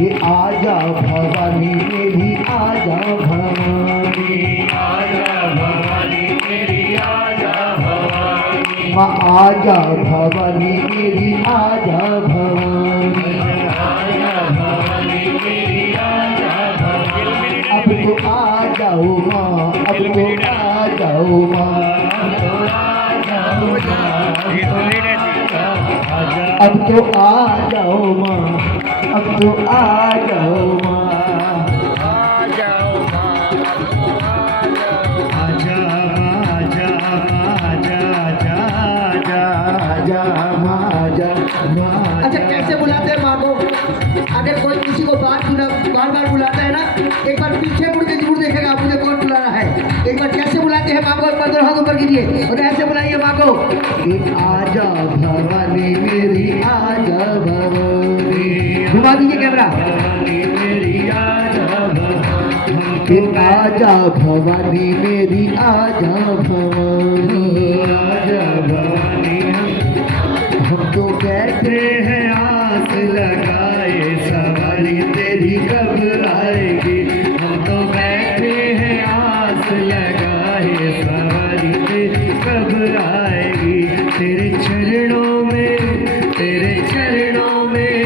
ये आजा भवानी मेरी आजा भवानी, आजा भवानी मेरी आजा भवानी, माँ आजा भवानी मेरी आजा भवानी, आजा भवानी मेरी आजा भवानी। अब तो आ जाओ माँ, अब तो आ जाओ माँ, अब तो आ जाओ माँ, अब तो आ जाओ माँ, आजा आजा आजा आजा आजा माँ आजा माँ। अच्छा कैसे बुलाते हैं माँ को? अगर कोई किसी को बार बार बुलाता है ना, एक बार पीछे मुड़ के जरूर देखेगा मुझे कौन बुला रहा है। एक बार कैसे बुलाते हैं माँ को, एक बार दोनों हाथ ऊपर कीजिए और ऐसे बुलाइए माँ को कि आजा भवानी मेरी आजा भवानी। घुमा दीजिए कैमरा। मेरी आजा भवानी, कि आजा भवानी मेरी आजा भवानी, आजा भवानी। हम तो बैठे हैं आस लगाए, सवारी तेरी कब आएगी। हम तो बैठे हैं आस लगाए, सवारी तेरी कब आएगी। तेरे चरणों में, तेरे चरणों में,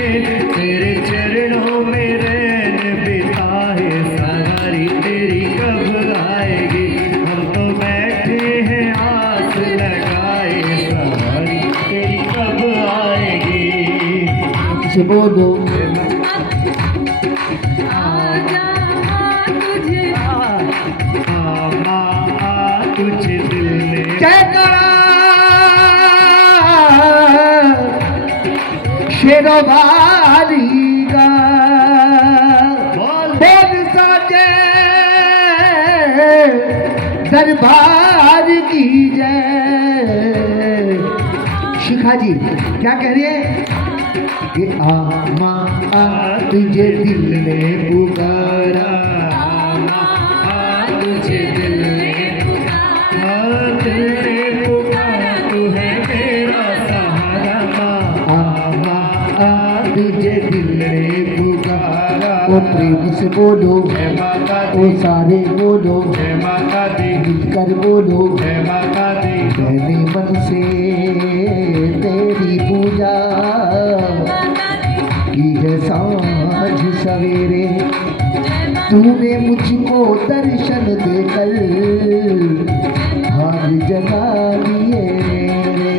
तेरे चरणों में रैन बिताए, सवारी तेरी कब आएगी। हम तो बैठे हैं आस लगाए, सवारी तेरी कब आएगी। से बोलो आजा तुझे तुझे दिल ने शेरवाली का बोल साजे दरबार की जय। शिखा जी क्या कह रही है कि आमा आ तुझे दिल ने पुकारा, तुझे दिल ने पुकारा, तू है मेरा सहारा। आमा आ तुझे दिल ने पुकारा। ओ प्रेम से बोलो जय माता ओ दी, सारे बोलो जय माता दी, मिलकर बोलो जय माता दी। मैंने मन से तेरी पूजा की है सांझ सवेरे। तूने मुझको दर्शन देकर भाग जगा दिए रे।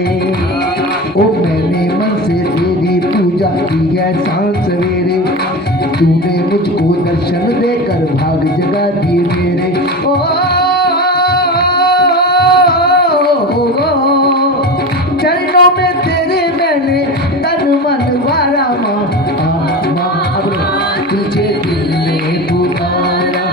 ओ मैंने मन से तेरी पूजा की है सांझ सवेरे। तूने मुझको दर्शन देकर भाग जगा दिए मेरे। ओ चरणों में तेरे मैंने तन मन वारा माँ। तुझे दिल ने पुकारा,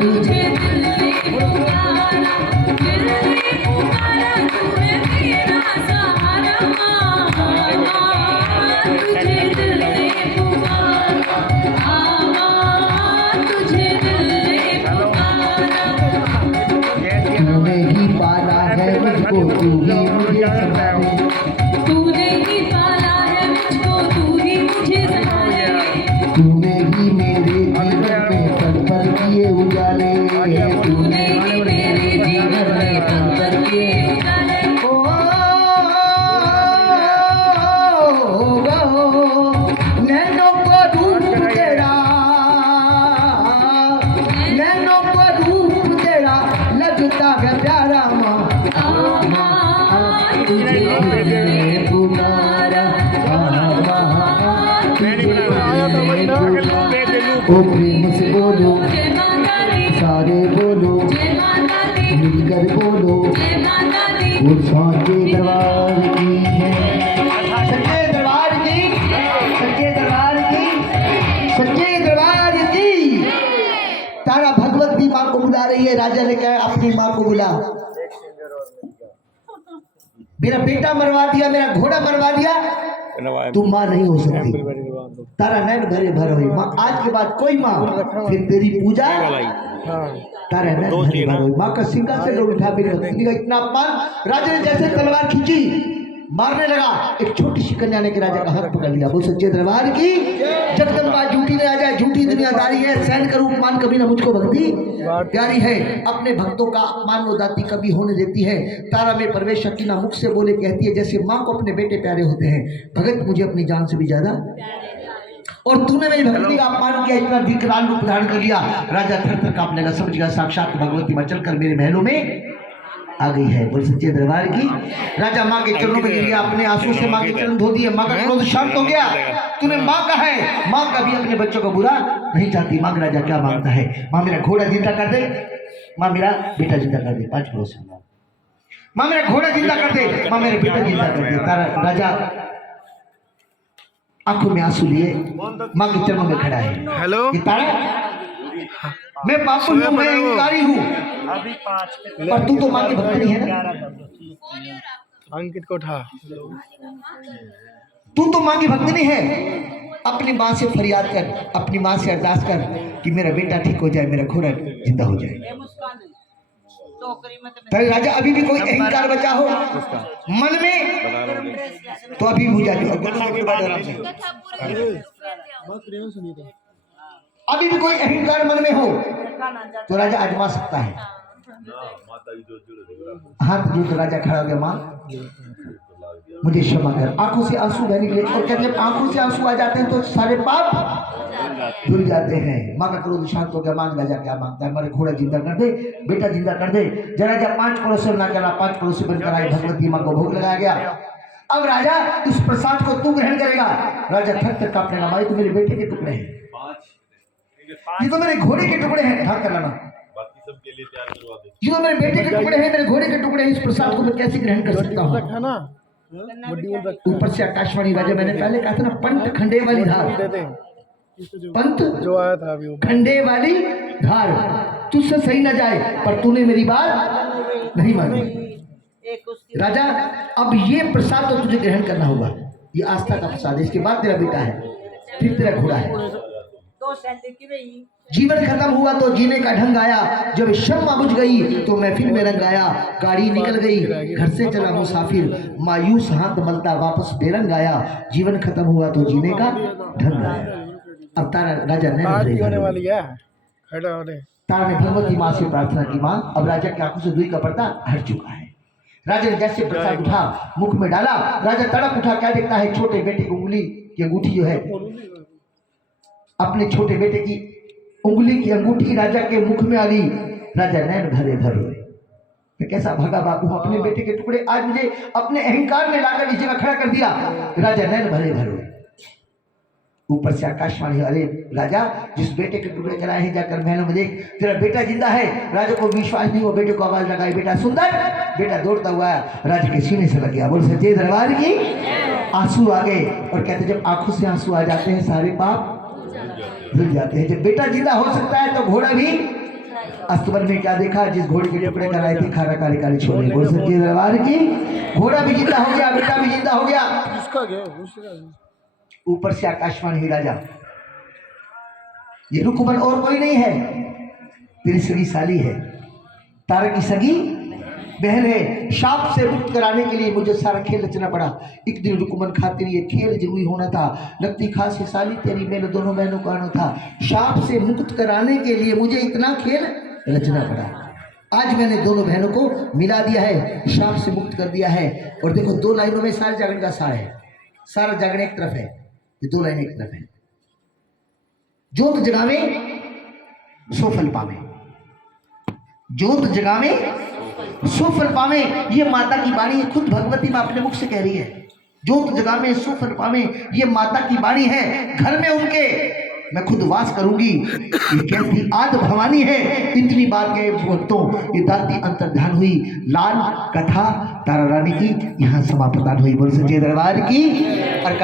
तुझे दिल ने पुकारा, दिल ने पुकारा, तू है मेरा सहारा। तुझे दिल ने पुकारा, तुझे दिल ने पुकारा। तूने ही पाला है मुझको, तू ही मुझे संभाले। तूने ही पाला है मुझको, तू ही मुझे संभाले। तूने ही मेरे जीवन में पल पल किए उजाले। तूने ही मेरे जीवन में पल पल किए उजाले। नैनों को रूप तेरा, नैनों को रूप तेरा लगता है प्यारा माँ। तुझे दिल ने पुकारा, तुझे दिल ने पुकारा। ओ प्रेम से बोलो जय माता दी, सारे बोलो जय माता दी, मिलकर बोलो जय माता दी। वो सांचे दरबार की है। सच्चे दरबार की, सच्चे दरबार की, सच्चे दरबार की। तारा भगवती माँ को बुला रही है। राजा ने कहा अपनी माँ को बुला। मेरा बेटा मरवा दिया, मेरा घोड़ा मरवा दिया, तुम माँ नहीं हो सकती। तारा नैन भरे भर हुई माँ। आज के बाद कोई माँ फिर तेरी पूजा तारा नैन भरे भर हुई। माँ का सिंहासन से उठा भी नहीं। इतना अपमान। राजा ने जैसे तलवार खींची, मारने लगा। एक छोटी सी कन्या ने के राजा का हाथ पकड़ लिया। बोल सच्चे दरबार की जगदम्बा झूठी ने आ जाए, झूठी दुनियादारी है। सैन का रूप मान कभी ना मुझको भक्ति प्यारी है। अपने भक्तों का अपमान वो दाती कभी होने देती है। तारा में प्रवेश शक्ति ना मुख से बोले कहती है, जैसे माँ को अपने बेटे प्यारे होते हैं, भगत मुझे अपनी जान से भी ज्यादा। और तूने मेरी भक्ति का अपमान किया, इतना विकराल रूप धारण कर लिया। राजा थर थर कांपने लगा, समझ गया साक्षात भगवती मां चलकर मेरे महलों में आ गई है। बोल सच्चे दरबार की। राजा माँ के चरणों में गिर गया, अपने आंसू से माँ के चरण धो दिए। माँ का क्रोध शांत हो गया। तूने माँ का है, माँ का भी अपने बच्चों को बुरा नहीं चाहती। माँ राजा क्या मांगता है? माँ मेरा घोड़ा जिंदा कर दे, माँ मेरा बेटा जिंदा कर दे। 5 करोड़ से माँ मेरा घोड़ा जिंदा कर दे, माँ मेरा बेटा जिंदा कर दे। तारा राजा आंखों में आंसू लिए माँ के चरणों में खड़ा है। हेलो तारा, मैं पापी हूँ, मैं अहंकारी हूँ, पर तू तो माँ की भक्त नहीं है ना। अंकित को उठा। तू तो माँ की भक्त नहीं है। अपनी माँ से फरियाद कर, अपनी माँ से अरदास कर कि मेरा बेटा ठीक हो जाए, मेरा घोड़ा जिंदा हो जाए। तेरे राजा अभी भी कोई अहंकार बचा हो मन में तो अभी बुझा दो। अभी भी कोई अहंकार मन में हो तो राजा आजमा सकता है। हाथ जो तो राजा खड़ा हो गया, माँ मुझे क्षमा कर। आंखों से आंसू बहने के लिए, और जब आंखों से आंसू आ जाते हैं तो सारे पाप धुल जाते हैं। माँ का क्रोध शांत हो गया। मांग राजा क्या मांगता है? मेरे घोड़ा जिंदा कर दे, बेटा जिंदा कर दे। जरा जा 5 पड़ोसी ना चला, 5 पड़ोसी बनकर आई। भगवती माँ को भोग लगाया गया। अब राजा इस प्रसाद को तू ग्रहण करेगा। राजा थक थक कांपने लगा, भाई तो मेरे बेटे के टुकड़े हैं, ये तो मेरे घोड़े के टुकड़े हैं। ढाक कर लाना, ये तो मेरे बेटे के टुकड़े हैं, मेरे घोड़े के टुकड़े हैं। इस प्रसाद को मैं कैसे ग्रहण कर सकता हूँ? ऊपर से आकाशवाणी राजा, मैंने पहले कहा था ना, पंत खंडे वाली धार, पंत जो आया था अभी खंडे वाली धार तुझसे सही न जाए, पर तूने मेरी बात नहीं मानी। राजा अब ये प्रसाद तो तुझे ग्रहण करना होगा। ये आस्था का प्रसाद है। इसके बाद तेरा बेटा है, फिर तेरा घोड़ा है। जीवन खत्म हुआ तो जीने का ढंग आया। जब शम्मा बुझ गई तो महफिल में रंग आया। गाड़ी निकल गई, घर से चला मुसाफिर, मायूस हाथ मलता वापस बेरंग आया। जीवन खत्म हुआ तो जीने का ढंग आया। अब तारा राजा ने तारा ने भगवती माँ से प्रार्थना की, माँ अब राजा की आंखों से दुई का पर्दा हट चुका है। राजा ने जैसे प्रसाद उठा मुख में डाला, राजा तड़प उठा। क्या देखता है? छोटे बेटे की उंगली की अंगूठी जो है, अपने छोटे बेटे की उंगली की अंगूठी राजा के मुख में आ गई। राजा नैन भरे भरे, मैं कैसा भागा बापू, अपने बेटे के टुकड़े आज मुझे अपने अहंकार में लाकर इस जगह खड़ा कर दिया। राजा नैन भरे भरे। ऊपर से आकाशवाणी, अरे राजा जिस बेटे के टुकड़े कराए हैं जाकर महलों में देख, तेरा बेटा जिंदा है। राजा को विश्वास नहीं हुआ, बेटे को आवाज लगाई, बेटा सुंदर। बेटा दौड़ता हुआ राजा के सीने से लग गया। बोल सच्चे दरबार की। आंसू आ गए और कहते जब आंखों से आंसू आ जाते हैं सारे पाप धुल जाते हैं। जब बेटा जिंदा हो सकता है तो घोड़ा भी। अस्तबल में क्या देखा? जिस घोड़े के टुकड़े कराए थे खारा काले काले छोले। बोल सच्चे दरबार की। घोड़ा भी जिंदा हो गया, बेटा भी जिंदा हो गया। ऊपर से आकाशवाणी हुई, राजा ये रुकमन और कोई नहीं है, तेरी सगी साली है, तारा की सगी बहन है। शाप से मुक्त कराने के लिए मुझे सारा खेल रचना पड़ा। एक दिन रुकमन खातिर ये खेल जरूरी होना था। लगती खास है साली तेरी, मेरे दोनों बहनों का आना था। शाप से मुक्त कराने के लिए मुझे इतना खेल रचना पड़ा। आज मैंने दोनों बहनों को मिला दिया है, शाप से मुक्त कर दिया है। और देखो 2 लाइनों में सारे जागरण का सार है। सारा जागरण एक तरफ है, ये 2 लाइनें एक तरफ है। जोत जगावे सो फल पावे, जोत जगावे सो फल पावे। ये माता की वाणी है, खुद भगवती माँ अपने मुख से कह रही है। जोत जगावे सो फल पावे, ये माता की वाणी है। घर में उनके मैं खुद वास करूंगी। ये कैसी आद भवानी है। इतनी बात के भक्तों ये दाती अंतर्ध्यान हुई। लाल कथा तारा रानी की यहाँ समापन हुई। बोल सच्चे दरबार की। और